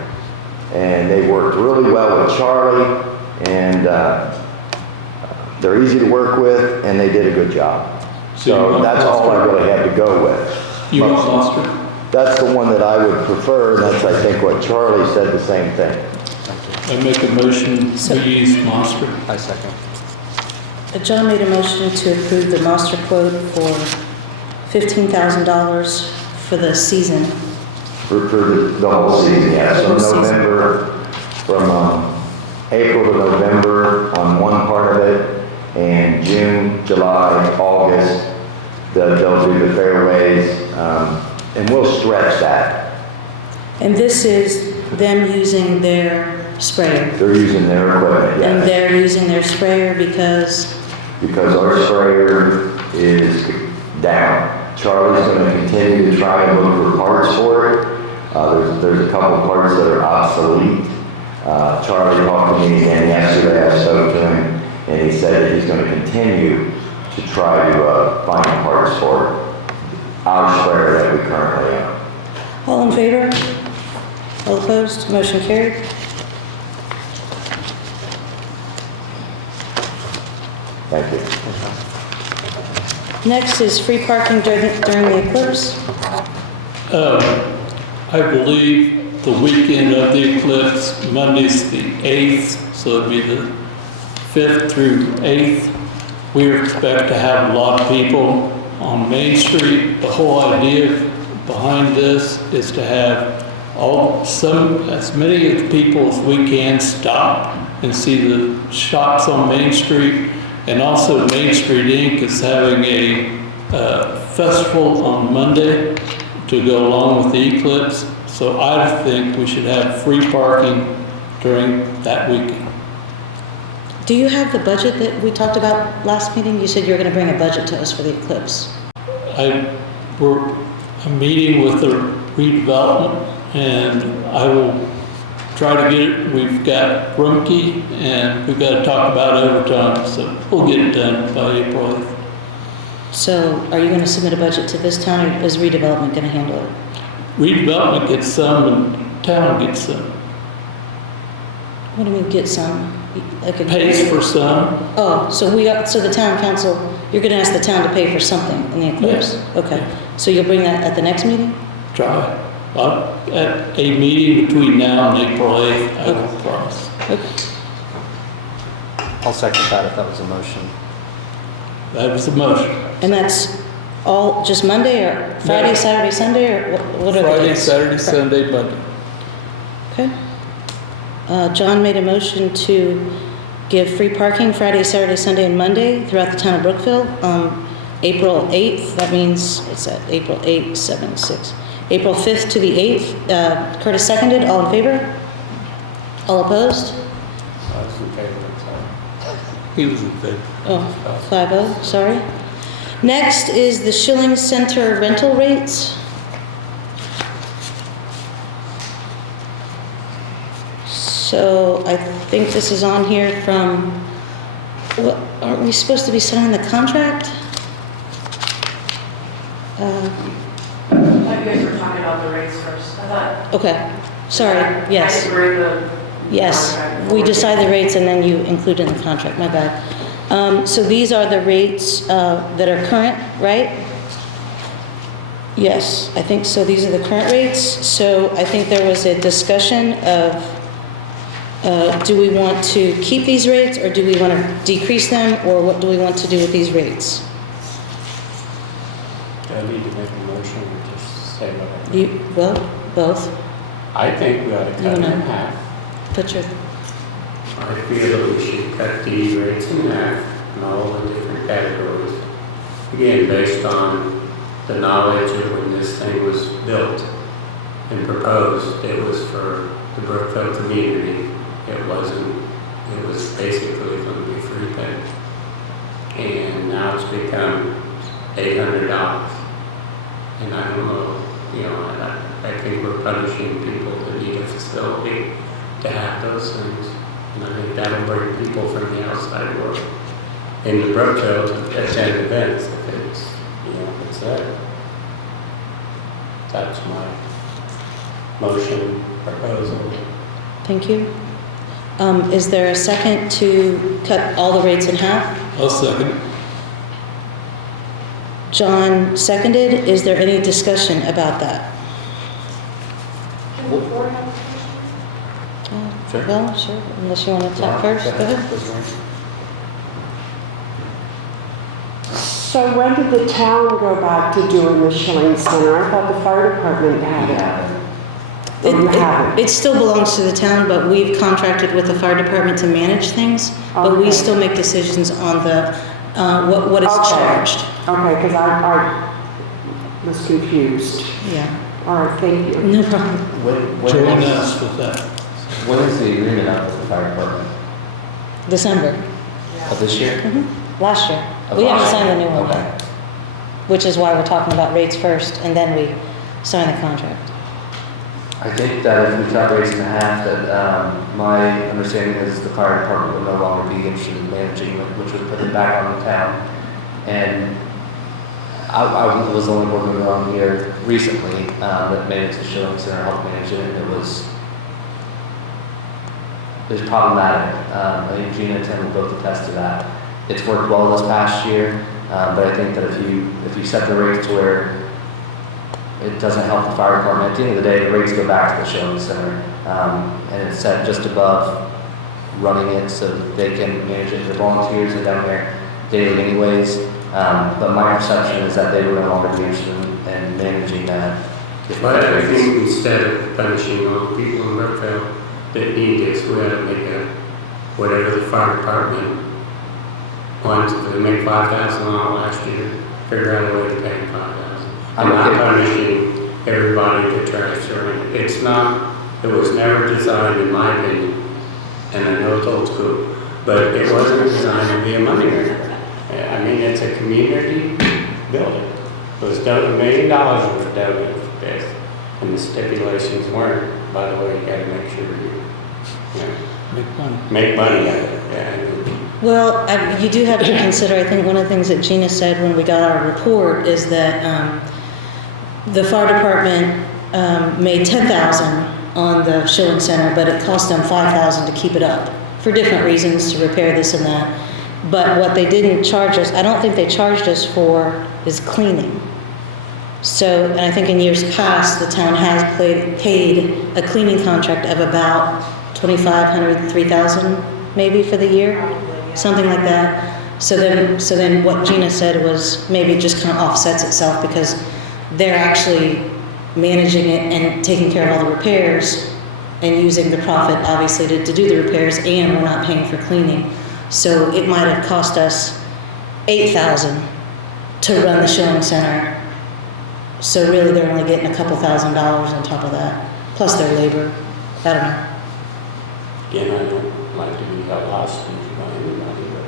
And they worked really well with Charlie, and they're easy to work with, and they did a good job. So that's all I really had to go with. You want Monster? That's the one that I would prefer, and that's, I think, what Charlie said, the same thing. I make a motion to use Monster. I second. John made a motion to approve the Monster quote for $15,000 for the season. For the whole season, yeah. The So whole season. November, from April to November on one part of it, and June, July, August, they'll do the fairways, and we'll stretch that. And this is them using their sprayer. They're using their equipment, And yeah. they're using their sprayer because, Because our sprayer is down. Charlie's gonna continue to try and look for parts for it. There's a couple parts that are obsolete. Charlie talked to me again yesterday, I spoke to him, and he said that he's gonna continue to try to find parts for our sprayer that we currently own. all in favor? All opposed? Motion carried. Thank you. Next is free parking during the eclipse. I believe the weekend of the eclipse, Monday's the 8th, so it'd be the 5th through 8th. We expect to have a lot of people on Main Street. The whole idea behind this is to have as many of the people as we can stop and see the shops on Main Street. And also Main Street Inc. is having a festival on Monday to go along with the eclipse. So I think we should have free parking during that weekend. Do you have the budget that we talked about last meeting? You said you were going to bring a budget to us for the eclipse. We're meeting with the redevelopment, and I will try to get it. We've got Rumkey, and we've got to talk about overtime, so we'll get it done by April 8th. So are you going to submit a budget to this town, or is redevelopment going to handle it? Redevelopment gets some, and town gets some. What do you mean, get some? Like Pays for some. Oh, so the town council, you're going to ask the town to pay for something in the eclipse? Yes. Okay. So you'll bring that at the next meeting? Try. At a meeting between now and April 8th, I will promise. Okay. I'll second that if that was a motion. That was the motion. And that's all, just Monday, or Friday, Saturday, Sunday, or what are the Friday, days? Saturday, Sunday, Monday. Okay. John made a motion to give free parking Friday, Saturday, Sunday, and Monday throughout the town of Brookville. April 8th, that means, what's that? April 8th, 7, 6. April 5th to the 8th. Curtis seconded. All in favor? All opposed? I was in favor, He was in favor. Oh, 5-0, sorry. Next is the Schilling Center rental rates. So I think this is on here from, what, aren't we supposed to be signing the contract? I thought you guys were talking about the rates first. I thought. Okay, sorry, yes. I didn't bring the. Yes, contract we forward. decide the rates and then you include in the contract, my bad. So these are the rates that are current, right? Yes, I think so. These are the current rates. So I think there was a discussion of, do we want to keep these rates or do we want to decrease them, or what do we want to do with these rates? Do I need to make a motion or just say what I You, well, both. I think we ought to cut them in half. Put your, I feel that we should cut the rates in half in all the different categories. Again, based on the knowledge of when this thing was built and proposed, it was for the Brookville community. It wasn't, it was basically going to be free pay. And now it's become $800. And I don't know, you know, I think we're punishing people that need a facility to have those things. And I think that'll bring people from the outside world into Brookville to attend events if it's, you know, if it's there. That's my motion proposal. thank you. Is there a second to cut all the rates in half? I'll second. John seconded. Is there any discussion about that? Sure. Well, sure, unless you want to talk first, go ahead. So when did the town go back to doing the Schilling Center? I thought the fire department had it. Or you haven't? It still belongs to the town, but we've contracted with the fire department to manage things, but we Okay. still make decisions on the, what is Okay. charged. Okay, because I was confused. Yeah, All right, thank you. no problem. Join us with that. When is the agreement up with the fire department? December, Of this year? last year. Of We haven't last signed the year? new one Okay. yet, which is why we're talking about rates first, and then we sign the contract. I think that if we cut rates in half, that my understanding is the fire department will no longer be interested in managing it, which would put it back on the town. And I was the only board member on here recently that managed the Schilling Center, helped manage it, and it was problematic. I think Gina and Tim will both attest to that. It's worked well this past year, but I think that if you set the rates to where it doesn't help the fire department, at the end of the day, the rates go back to the Schilling Center, and it's set just above running it so that they can manage it. The volunteers are down there daily anyways, but my perception is that they will no longer be interested in managing that. But I think instead of punishing all the people in Brookville that need this, we ought to make a, whatever the fire department wants, if they make $5,000 last year, figure out a way to pay $5,000. I'm not punishing everybody that tries to rent it. It's not, it was never designed, in my opinion, and I know it's old school, but it wasn't designed to be a money maker. I mean, it's a community building. It was done, $1 million was donated for this, and the stipulations weren't, by the way, you gotta make sure you know, make money out of it. Yeah. Well, you do have to consider, I think one of the things that Gina said when we got our report is that the fire department made $10,000 on the Schilling Center, but it cost them $5,000 to keep it up for different reasons, to repair this and that. But what they didn't charge us, I don't think they charged us for, is cleaning. So, and I think in years past, the town has paid a cleaning contract of about $2,500, $3,000 maybe for the year, something like that. So then what Gina said was maybe it just kind of offsets itself because they're actually managing it and taking care of all the repairs and using the profit obviously to do the repairs, and we're not paying for cleaning. So it might have cost us $8,000 to run the Schilling Center. So really they're only getting a couple $1,000s on top of that, plus their labor. I don't know. Again, I don't like to be held hostage by anybody, but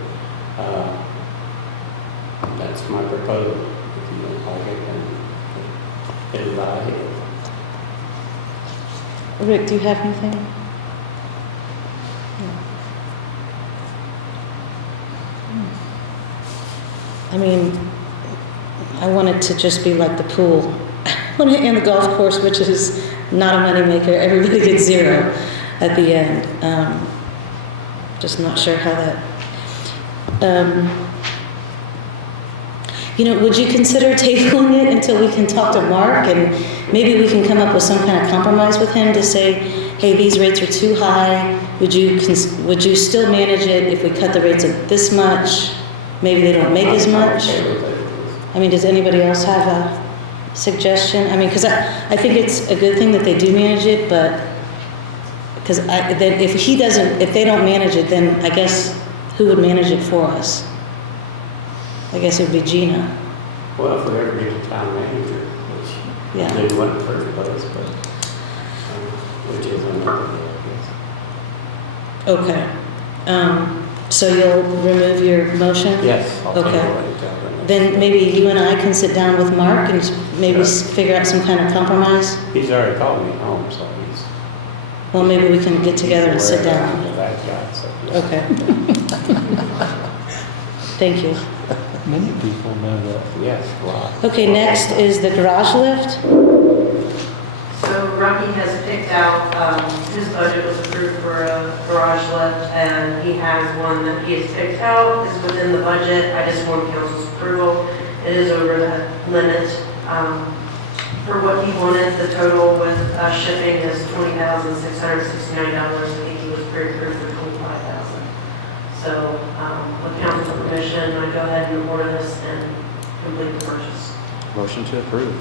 That's my proposal. If you don't like it, then it'll lie ahead. Rick, do you have anything? I mean, I want it to just be like the pool and the golf course, which is not a moneymaker. Everybody gets zero at the end. Just not sure how that. Would you consider tabling it until we can talk to Mark and maybe we can come up with some kind of compromise with him to say, hey, these rates are too high. Would you still manage it if we cut the rates at this much? Maybe they don't make as much. I mean, does anybody else have a suggestion? I mean, because I think it's a good thing that they do manage it, but because if they don't manage it, then I guess who would manage it for us? I guess it would be Gina. Well, if we ever get a town manager, which they wouldn't first place, but which is another day, I guess. Okay. So you'll remove your motion? Yes. I'll Okay. take it away, tell them. Then maybe you and I can sit down with Mark and maybe figure out some kind of compromise? He's already called me home, so he's. Well, maybe we can get together and sit down. That guy, so, yeah. Okay. Thank you. Many people know that. Yes, a lot. Okay, next is the garage lift. So Rocky has picked out, his budget was approved for a garage lift, and he has one that he has picked out, is within the budget. I just want council's approval. It is over the limit. For what he wanted, the total with shipping is $20,669. I think he was pre-approved for $25,000. So, with council's permission, I go ahead and order this and complete the purchase. Motion to approve.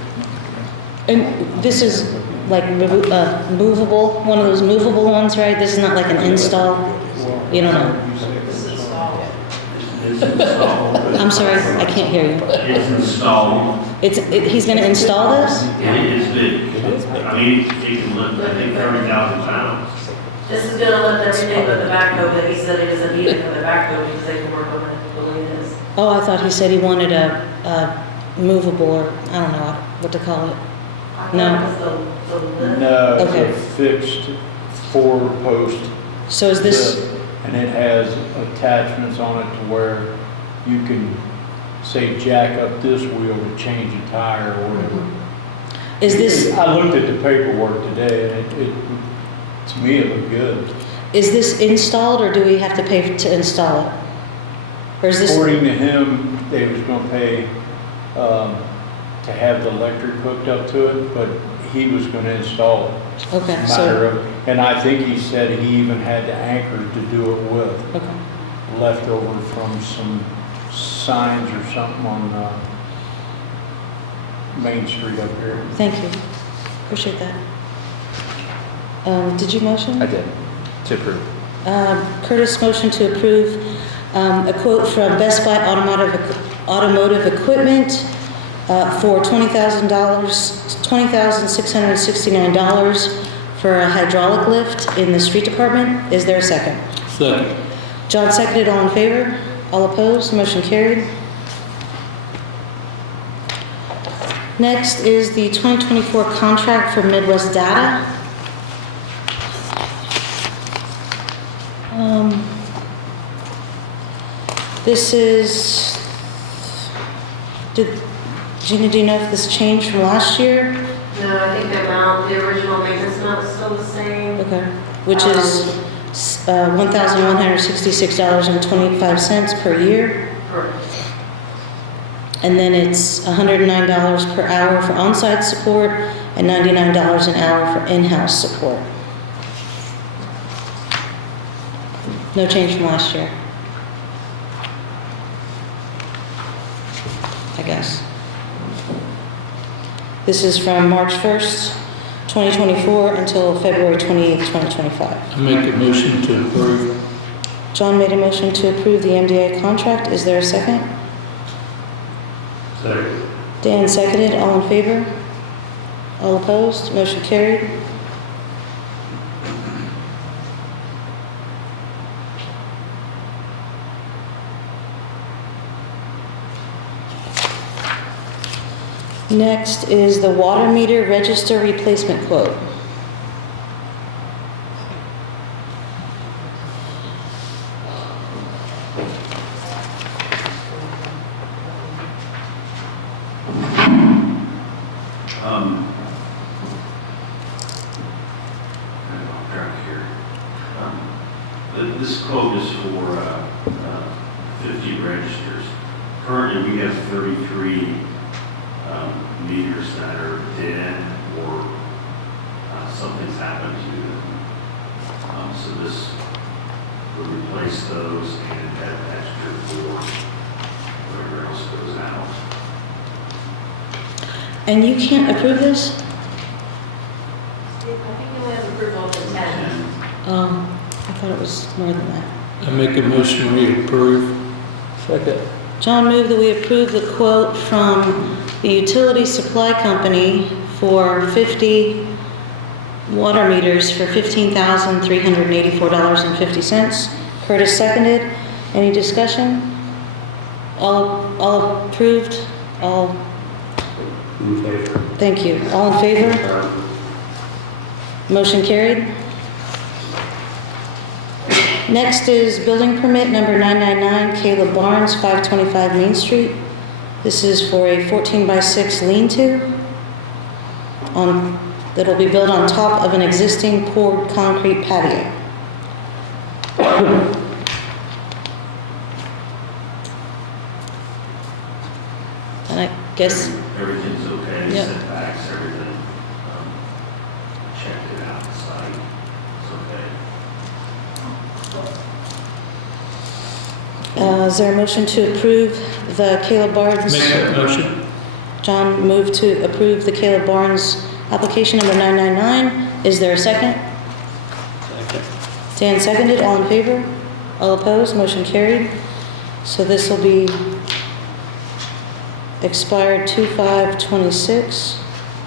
And this is like movable, one of those movable ones, right? This is not like an install? You don't know? It's installed. I'm sorry, I can't hear you. It's installed. He's going to install this? And it is big. I mean, it can lift, I think, 30,000 pounds. This is gonna lift everything but the backhoe, but he said he doesn't need it for the backhoe because they can work on it the way it is. Oh, I thought he said he wanted a movable, or I don't know what to call it. No. I thought it was the lift. No, it's Okay. a fixed four-post So is this, lift, and it has attachments on it to where you can, say, jack up this wheel to change a tire or whatever. is this, I looked at the paperwork today, and it to me, it looked good. is this installed, or do we have to pay to install it? Or is this, According to him, they was gonna pay, to have the electric hooked up to it, but he was gonna install it. okay, Matter so, of, and I think he said he even had the anchors to do it with, okay. leftover from some signs or something on, Main Street up here. Thank you. Appreciate that. Did you motion? I did. To approve. Curtis motion to approve a quote from Best Buy Automotive Equipment for $20,000, $20,669 for a hydraulic lift in the street department. Is there a second? Second. John seconded. All in favor? All opposed? Motion carried. Next is the 2024 contract for Midwest Data. This is, Gina, do you know if this changed from last year? No, I think the amount, the original maintenance amount is still the same. Okay, which is $1,166.25 per year. Correct. And then it's $109 per hour for on-site support and $99 an hour for in-house support. No change from last year, I guess. This is from March 1st, 2024 until February 28th, 2025. I make a motion to approve. John made a motion to approve the MDA contract. Is there a second? Second. Dan seconded. All in favor? All opposed? Motion carried. Next is the water meter register replacement quote. I'm trying here. This quote is for 50 registers. Currently, we have 33 meters that are dead or something's happened to them. So this would replace those and have extra for whatever else goes out. And you can't approve this? I think you only have approval for 10. I thought it was more than that. I make a motion we approve. Second. John moved that we approve the quote from the utility supply company for 50 water meters for $15,384.50. Curtis seconded. Any discussion? All approved? All? In favor. Thank you. All in favor? Motion carried. Next is building permit number 999, Caleb Barnes, 525 Main Street. This is for a 14x6 lean-to that'll be built on top of an existing poured concrete patio. And I guess, Everything's okay, Yep. setbacks, everything. Checked it out, the site, it's okay. is there a motion to approve the Caleb Barnes? Make that motion. John moved to approve the Caleb Barnes application number 999. Is there a second? Second. Dan seconded. All in favor? All opposed? Motion carried. So this will be expired 2/5/26.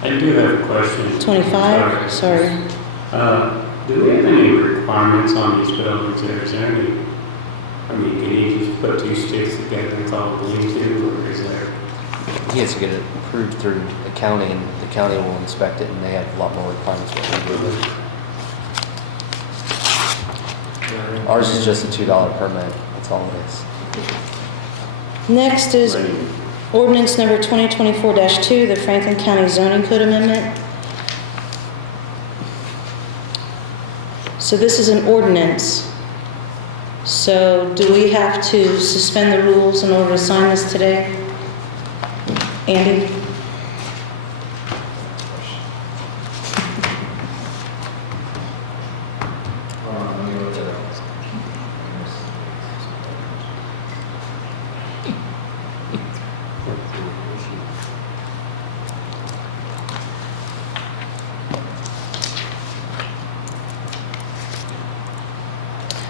I do have a question. 25, sorry. Do we have any requirements on these buildings? Is there any, I mean, can you just put two sticks together and call it lean-to, or is there? He has to get it approved through the county, and the county will inspect it, and they have a lot more requirements what we do with it. Ours is just a $2 permit, that's all it is. Next is ordinance number 2024-2, the Franklin County Zoning Code Amendment. So this is an ordinance. So do we have to suspend the rules in order to sign this today? Andy?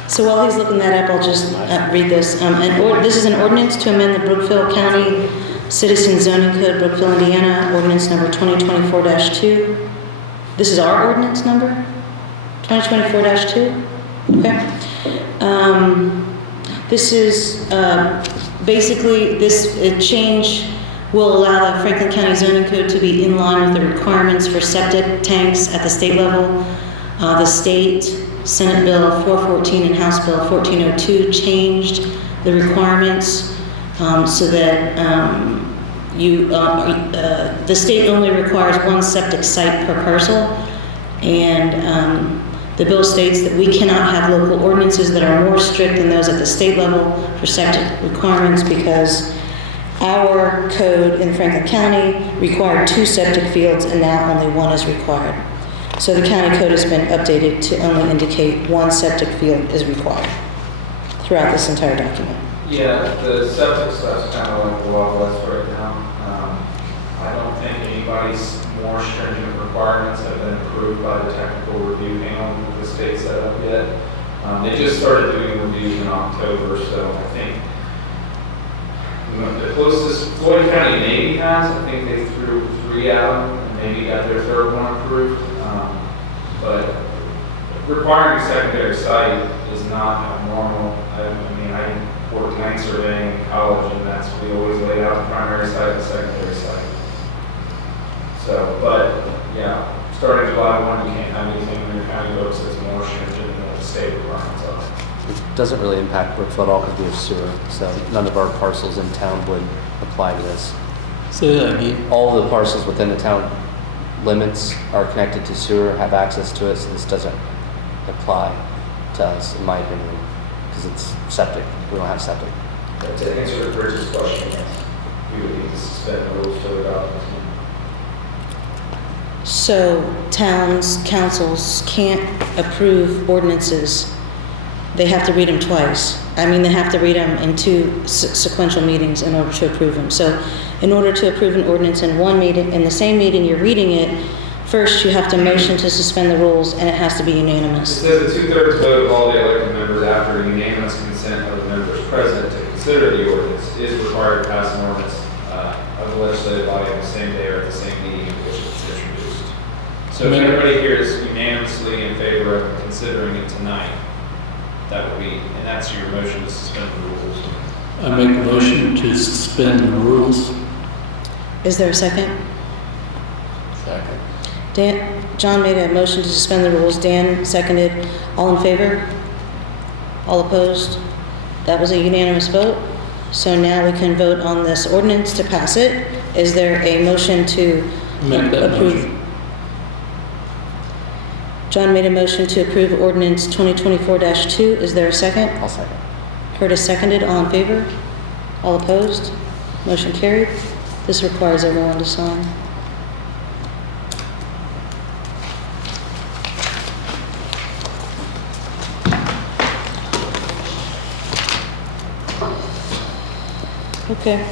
So while he's looking that up, I'll just read this. This is an ordinance to amend the Brookville County Citizen Zoning Code, Brookville, Indiana, ordinance number 2024-2. This is our ordinance number? 2024-2? Okay. This is basically, this change will allow the Franklin County Zoning Code to be in line with the requirements for septic tanks at the state level. The state Senate Bill 414 and House Bill 1402 changed the requirements so that the state only requires one septic site per parcel, and the bill states that we cannot have local ordinances that are more strict than those at the state level for septic requirements, because our code in Franklin County required 2 septic fields, and now only 1 is required. So the county code has been updated to only indicate 1 septic field is required throughout this entire document. Yeah, the septic stuff's kind of like the Wild West right now. I don't think anybody's more stringent requirements have been approved by the technical review panel that the state set up yet. They just started doing reviews in October, so I think the closest Floyd County maybe has, I think they threw 3 out and maybe got their 3rd one approved. But requiring a secondary site is not abnormal. I mean, I worked night surveying in college, and we always laid out the primary site and secondary site. So, but, yeah, starting July 1, you can't have anything in your county books that's more stringent than what the state requirements are. It doesn't really impact Brookville at all because we have sewer, so none of our parcels in town would apply to this. Say that again. All the parcels within the town limits are connected to sewer, have access to it, so this doesn't apply to us, in my opinion, because it's septic. We don't have septic. To answer Bridget's question, yes, we would need to suspend the rules to adopt this. So towns, councils can't approve ordinances. They have to read them twice. I mean, they have to read them in two sequential meetings in order to approve them. So in order to approve an ordinance in one meeting, in the same meeting you're reading it, first you have to motion to suspend the rules and it has to be It unanimous. says a 2/3 vote of all the elected members after unanimous consent of the members present to consider the ordinance is required to pass an ordinance of the legislative body on the same day or at the same meeting in which it's introduced. So if everybody here is unanimously in favor of considering it tonight, that would be, and that's your motion to suspend the rules. I make a motion to suspend the rules. Is there a second? Second. John made a motion to suspend the rules. Dan seconded. All in favor? All opposed? That was a unanimous vote. So now we can vote on this ordinance to pass it. Is there a motion to Make that approve? motion. John made a motion to approve ordinance 2024-2. Is there a second? I'll second. Curtis seconded. All in favor? All opposed? Motion carried. This requires everyone to sign. Okay.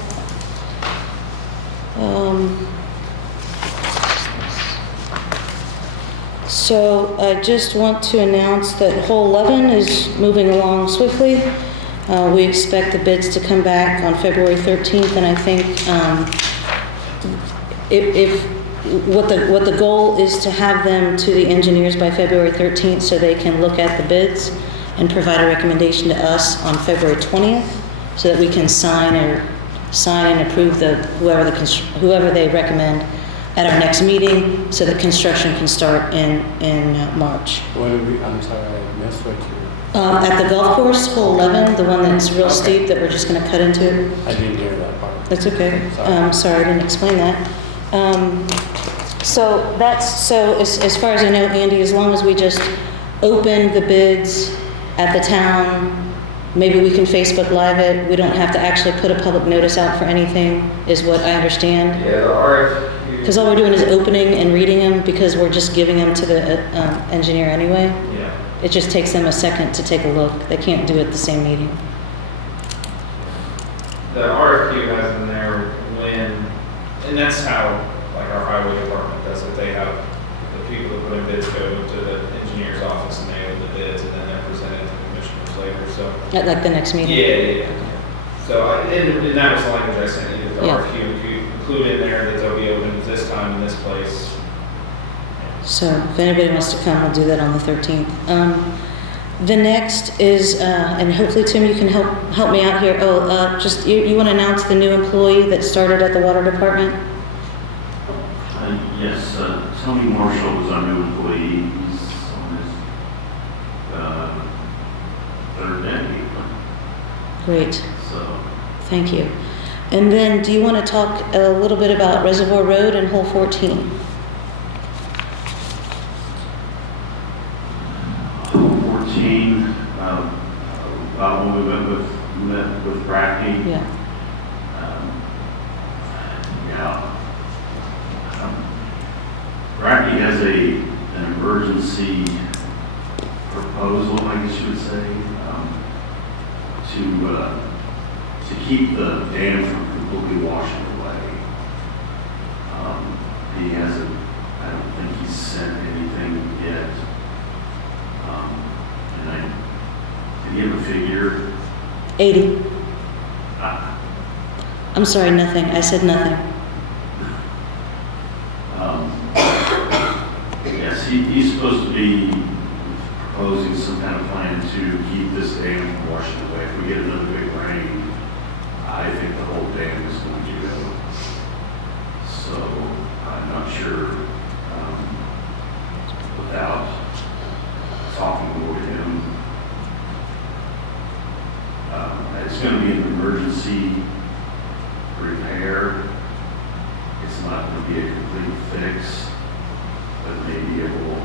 So I just want to announce that hole 11 is moving along swiftly. We expect the bids to come back on February 13th, and I think what the goal is to have them to the engineers by February 13th so they can look at the bids and provide a recommendation to us on February 20th so that we can sign and approve whoever they recommend at our next meeting so that construction can start in March. I'm sorry, I missed what you... At the golf course, hole 11, the one that's real steep that we're just going to cut into. I didn't hear that part. That's okay. Sorry. Sorry, I didn't explain that. So as far as I know, Andy, as long as we just open the bids at the town, maybe we can Facebook Live it. We don't have to actually put a public notice out for anything, is what I understand. Yeah, the RFQ. Because all we're doing is opening and reading them because we're just giving them to the engineer anyway. Yeah. It just takes them a second to take a look. They can't do it at the same meeting. The RFQ has in there when, and that's how, like, our highway department does it. They have the people that put in bids go to the engineer's office and they open the bids and then they're presented to the commissioners later, so. At like the next meeting? Yeah. So, and that was the language I sent you, the Yeah. RFQ, if you include in there that they'll be open this time in this place. So if anybody wants to come, we'll do that on the 13th. The next is, and hopefully Tim, you can help me out here. Just you want to announce the new employee that started at the water department? Yes, Town Marshal was our new employee. He's on his third day. Great, So, thank you. And then do you want to talk a little bit about Reservoir Road and hole 14? 14, when we met with Bracky. Yeah. Bracky has an emergency proposal, I guess you would say, to keep the dam from completely washing away. He hasn't, I don't think he's sent anything yet. Did he have a figure? 80. I'm sorry, nothing. I said nothing. Yes, he's supposed to be proposing some kind of plan to keep this dam from washing away. If we get another big rain, I think the whole dam is going to go. So I'm not sure fix that maybe it will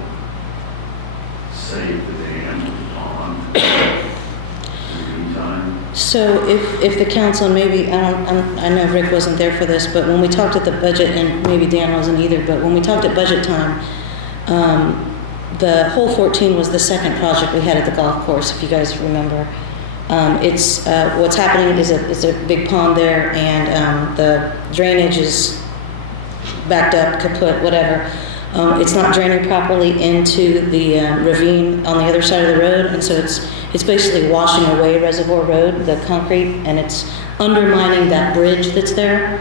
save the dam and the pond in the meantime? So if the council, maybe, I know Rick wasn't there for this, but when we talked at the budget, and maybe Dan wasn't either, but when we talked at budget time, the Hole 14 was the second project we had at the golf course, if you guys remember. It's, what's happening is it's a big pond there, and the drainage is backed up, kaput, whatever. It's not draining properly into the ravine on the other side of the road, and so it's basically washing away Reservoir Road, the concrete, and it's undermining that bridge that's there.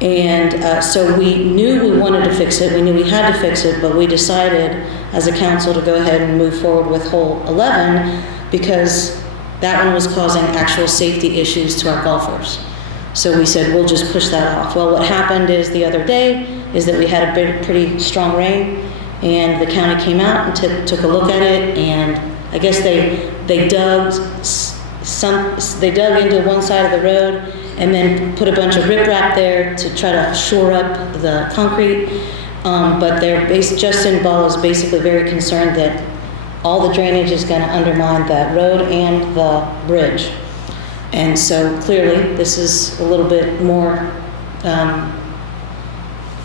And so we knew we wanted to fix it, we knew we had to fix it, but we decided as a council to go ahead and move forward with Hole 11 because that one was causing actual safety issues to our golfers. So we said, we'll just push that off. Well, what happened is the other day is that we had a pretty strong rain, and the county came out and took a look at it, and I guess they dug into one side of the road and then put a bunch of riprap there to try to shore up the concrete. But Justin Ball is basically very concerned that all the drainage is going to undermine that road and the bridge. And so clearly this is a little bit more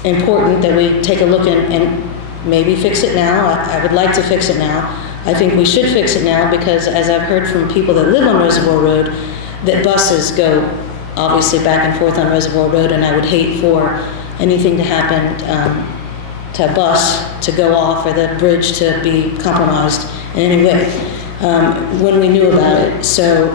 important that we take a look and maybe fix it now. I would like to fix it now. I think we should fix it now because as I've heard from people that live on Reservoir Road, that buses go obviously back and forth on Reservoir Road, and I would hate for anything to happen to a bus to go off or the bridge to be compromised in any way when we knew about it. So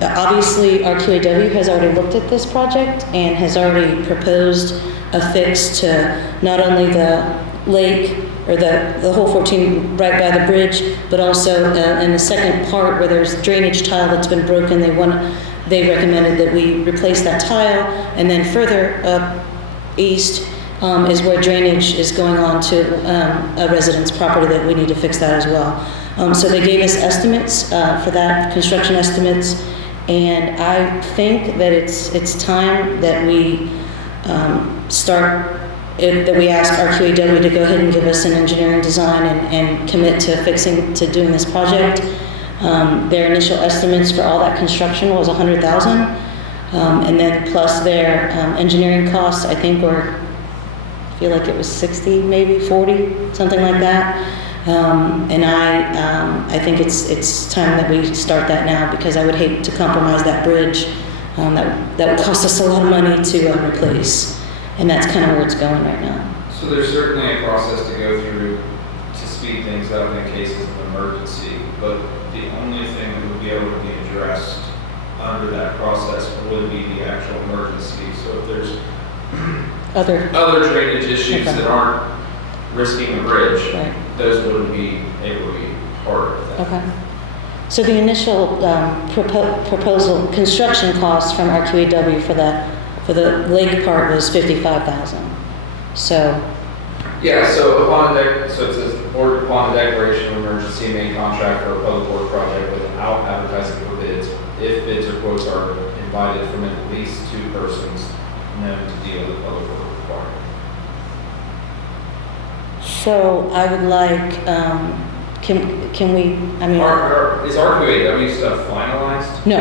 obviously our QAW has already looked at this project and has already proposed a fix to not only the lake or the Hole 14 right by the bridge, but also in the second part where there's drainage tile that's been broken. They recommended that we replace that tile, and then further up east is where drainage is going on to a resident's property that we need to fix that as well. So they gave us estimates for that, construction estimates, and I think that it's time that we that we ask our QAW to go ahead and give us an engineering design and commit to doing this project. Their initial estimates for all that construction was $100,000, and then plus their engineering costs, I think I feel like it was 60, maybe 40, something like that. And I think it's time that we start that now because I would hate to compromise that bridge. That would cost us a lot of money to replace, and that's kind of where it's going right now. So there's certainly a process to go through to speed things up in cases of emergency, but the only thing that would be able to be addressed under that process would be the actual emergency. So if there's other drainage issues that aren't risking the bridge, right, those wouldn't be able to be part of that. Okay. So the initial proposal construction cost from our QAW for the lake part was $55,000. So. Yeah. So it says the board upon the declaration of emergency may contract for a public work project without advertising for bids if bids or quotes are invited from at least 2 persons known to deal with public work requirement. So I would like, can we, Is our QAW stuff finalized? No,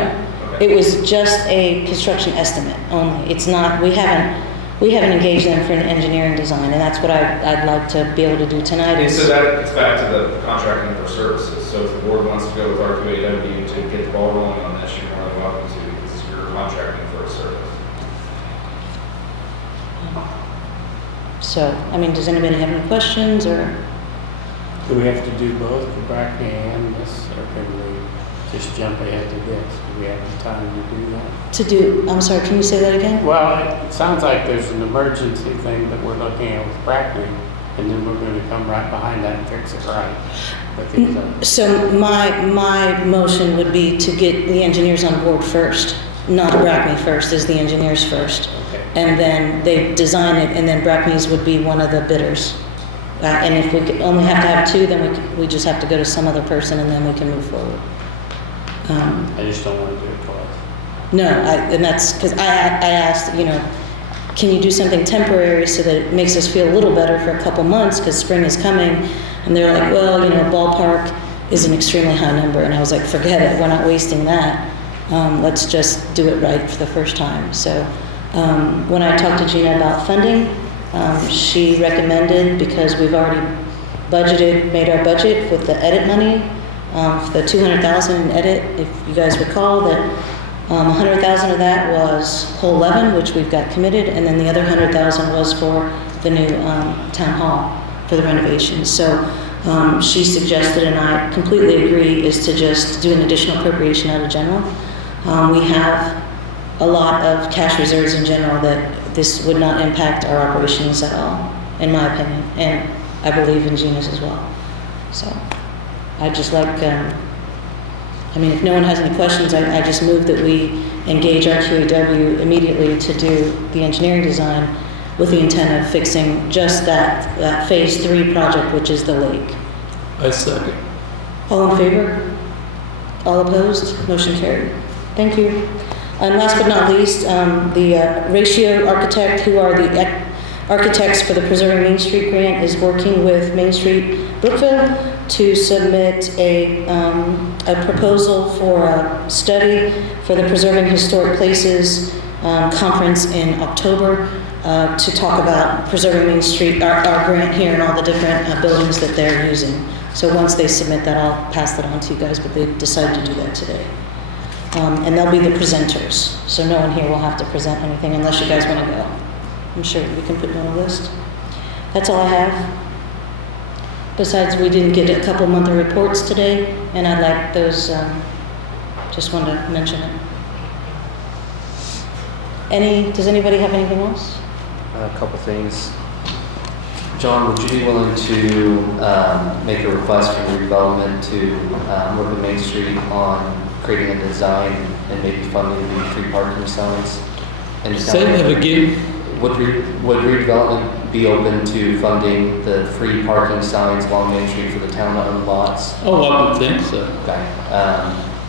Okay. it was just a construction estimate only. It's not, we haven't engaged them for an engineering design, and that's what I'd like to be able to do tonight. And so that gets back to the contracting for services. So if the board wants to go with our QAW to get the ball rolling on this, you're more than welcome to, because you're contracting for a service. So, does anybody have any questions, or? Do we have to do both, the Brackney and this, or can we just jump ahead to this? Do we have the time to do that? I'm sorry, can you say that again? Well, it sounds like there's an emergency thing that we're looking at with Brackney, and then we're going to come right behind that and fix it right. So my motion would be to get the engineers on board first, not Brackney first, as the engineers first. Okay. And then they design it, and then Brackney's would be one of the bidders. And if we only have to have 2, then we just have to go to some other person, and then we can move forward. I just don't want to do it twice. No, and that's because I asked, can you do something temporary so that it makes us feel a little better for a couple months because spring is coming? And they're like, well, ballpark is an extremely high number. And I was like, forget it, we're not wasting that. Let's just do it right for the first time. So when I talked to Gina about funding, she recommended, because we've already made our budget with the edit money, the $200,000 in edit, if you guys recall, that $100,000 of that was whole 11, which we've got committed, and then the other $100,000 was for the new town hall for the renovations. So she suggested, and I completely agree, is to just do an additional appropriation out of general. We have a lot of cash reserves in general that this would not impact our operations at all, in my opinion, and I believe in Gina's as well. So I'd just like, if no one has any questions, I just move that we engage our QAW immediately to do the engineering design with the intent of fixing just that phase 3 project, which is the lake. I second. All in favor? All opposed? Motion carried. Thank you. And last but not least, the Ratio Architect, who are the architects for the Preserving Main Street grant, is working with Main Street Brookville to submit a proposal for a study for the Preserving Historic Places conference in October to talk about preserving Main Street, our grant here, and all the different buildings that they're using. So once they submit that, I'll pass that on to you guys, but they decided to do that today. And they'll be the presenters, so no one here will have to present anything unless you guys want to go. I'm sure we can put you on a list. That's all I have. Besides, we didn't get a couple monthly reports today, and I'd like those, just wanted to mention it. Does anybody have anything else? A couple things. John, would you be willing to make a request for redevelopment to work with Main Street on creating a design and maybe funding the free parking signs? And Say that again. Would redevelopment be open to funding the free parking signs along Main Street for the town-owned lots? Oh, I would think so. Okay.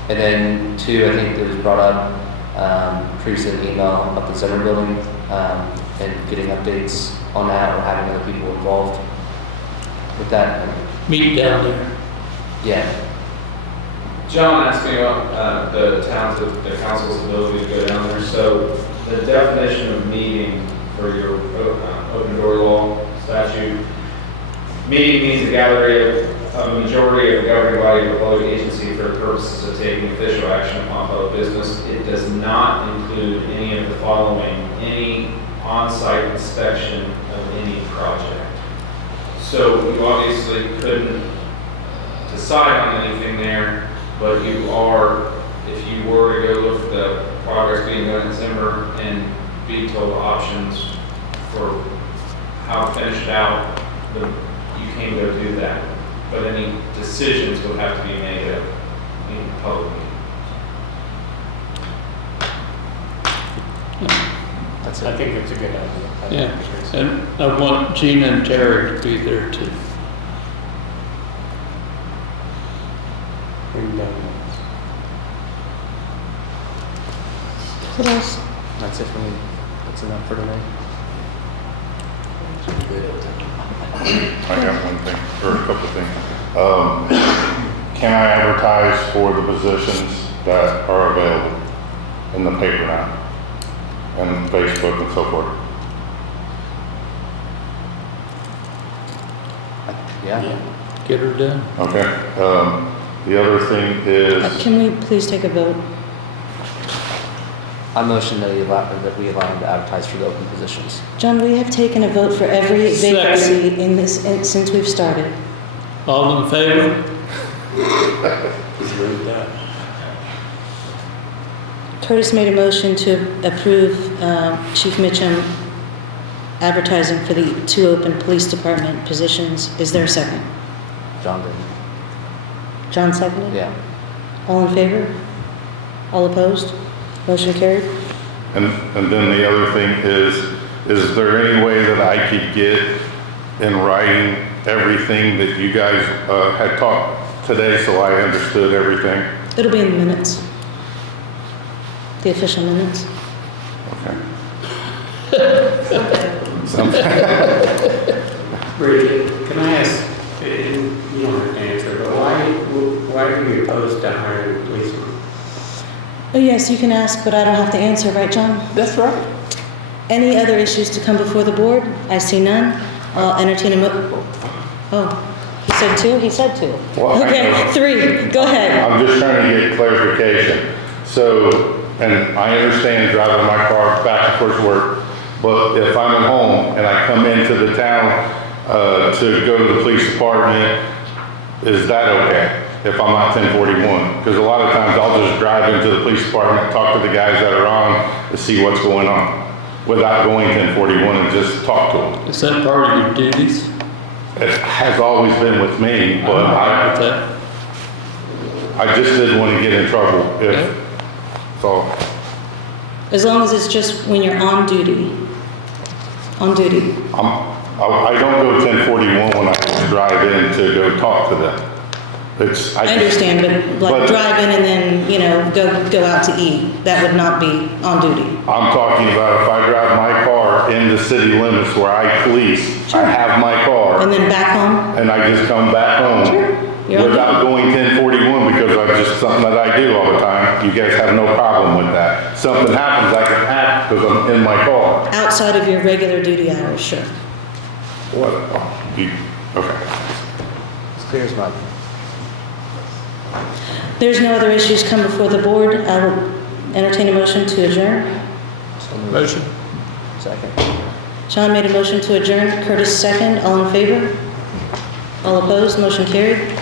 And then 2, I think it was brought up previously in the email about the Zimmer building and getting updates on that or having other people involved with that. Meet down there. Yeah. John asked me about the council's ability to go down there. So the definition of meeting for your open door law statute, meeting means a gathering of a majority of the governing body of a public agency for the purposes of taking official action upon public business. It does not include any of the following: any on-site inspection of any project. So you obviously couldn't decide on anything there, but you are, if you were to go look at the progress being done in Zimmer and be told options for how to finish it out, you can go do that. But any decisions would have to be made in public meeting. I think it's a good idea. Yeah, and I want Gina and Terry to be there too. What else? That's it for me. That's enough for tonight. I got one thing, or a couple things. Can I advertise for the positions that are available in the paper now? And Facebook and so forth? Yeah. Get her done. Okay. The other thing is, Can we please take a vote? I motion that we allow them to advertise for the open positions. John, we have taken a vote for every Second. vacancy in this, since we've started. All in favor? Curtis made a motion to approve Chief Mitchum advertising for the 2 open police department positions. Is there a second? John did. John seconded? Yeah. All in favor? All opposed? Motion carried. and then the other thing is there any way that I could get in writing everything that you guys had talked today so I understood everything? It'll be in the minutes. The official minutes. Okay. Bridget, can I ask, and you don't have to answer, but why are you opposed to hiring a policeman? Oh, yes, you can ask, but I don't have to answer, right, John? That's right. Any other issues to come before the board? I see none. I'll entertain oh, he said two? He said two. Well, Okay, three. Go ahead. I'm just trying to get clarification. So, and I understand driving my car back and forth to work, but if I'm at home and I come into the town to go to the police department, is that okay? If I'm not 1041? Because a lot of times I'll just drive into the police department, talk to the guys that are on to see what's going on without going 1041 and just talk to them. Is that part of your duties? It has always been with me, but I just didn't want to get in trouble so. As long as it's just when you're on duty. On duty. I don't go 1041 when I drive in to go talk to them. I understand, but like drive in and then, you know, go out to eat. That would not be on duty. I'm talking about if I drive my car in the city limits where I police, I have my car. And then back home? And I just come back home. Sure. Without going 1041 because that's just something that I do all the time. You guys have no problem with that. Something happens, I can act because I'm in my car. Outside of your regular duty hours, sure. What? Okay. It's clear as mud. There's no other issues come before the board. I will entertain a motion to adjourn. Motion. Second. John made a motion to adjourn. Curtis second. All in favor? All opposed? Motion carried.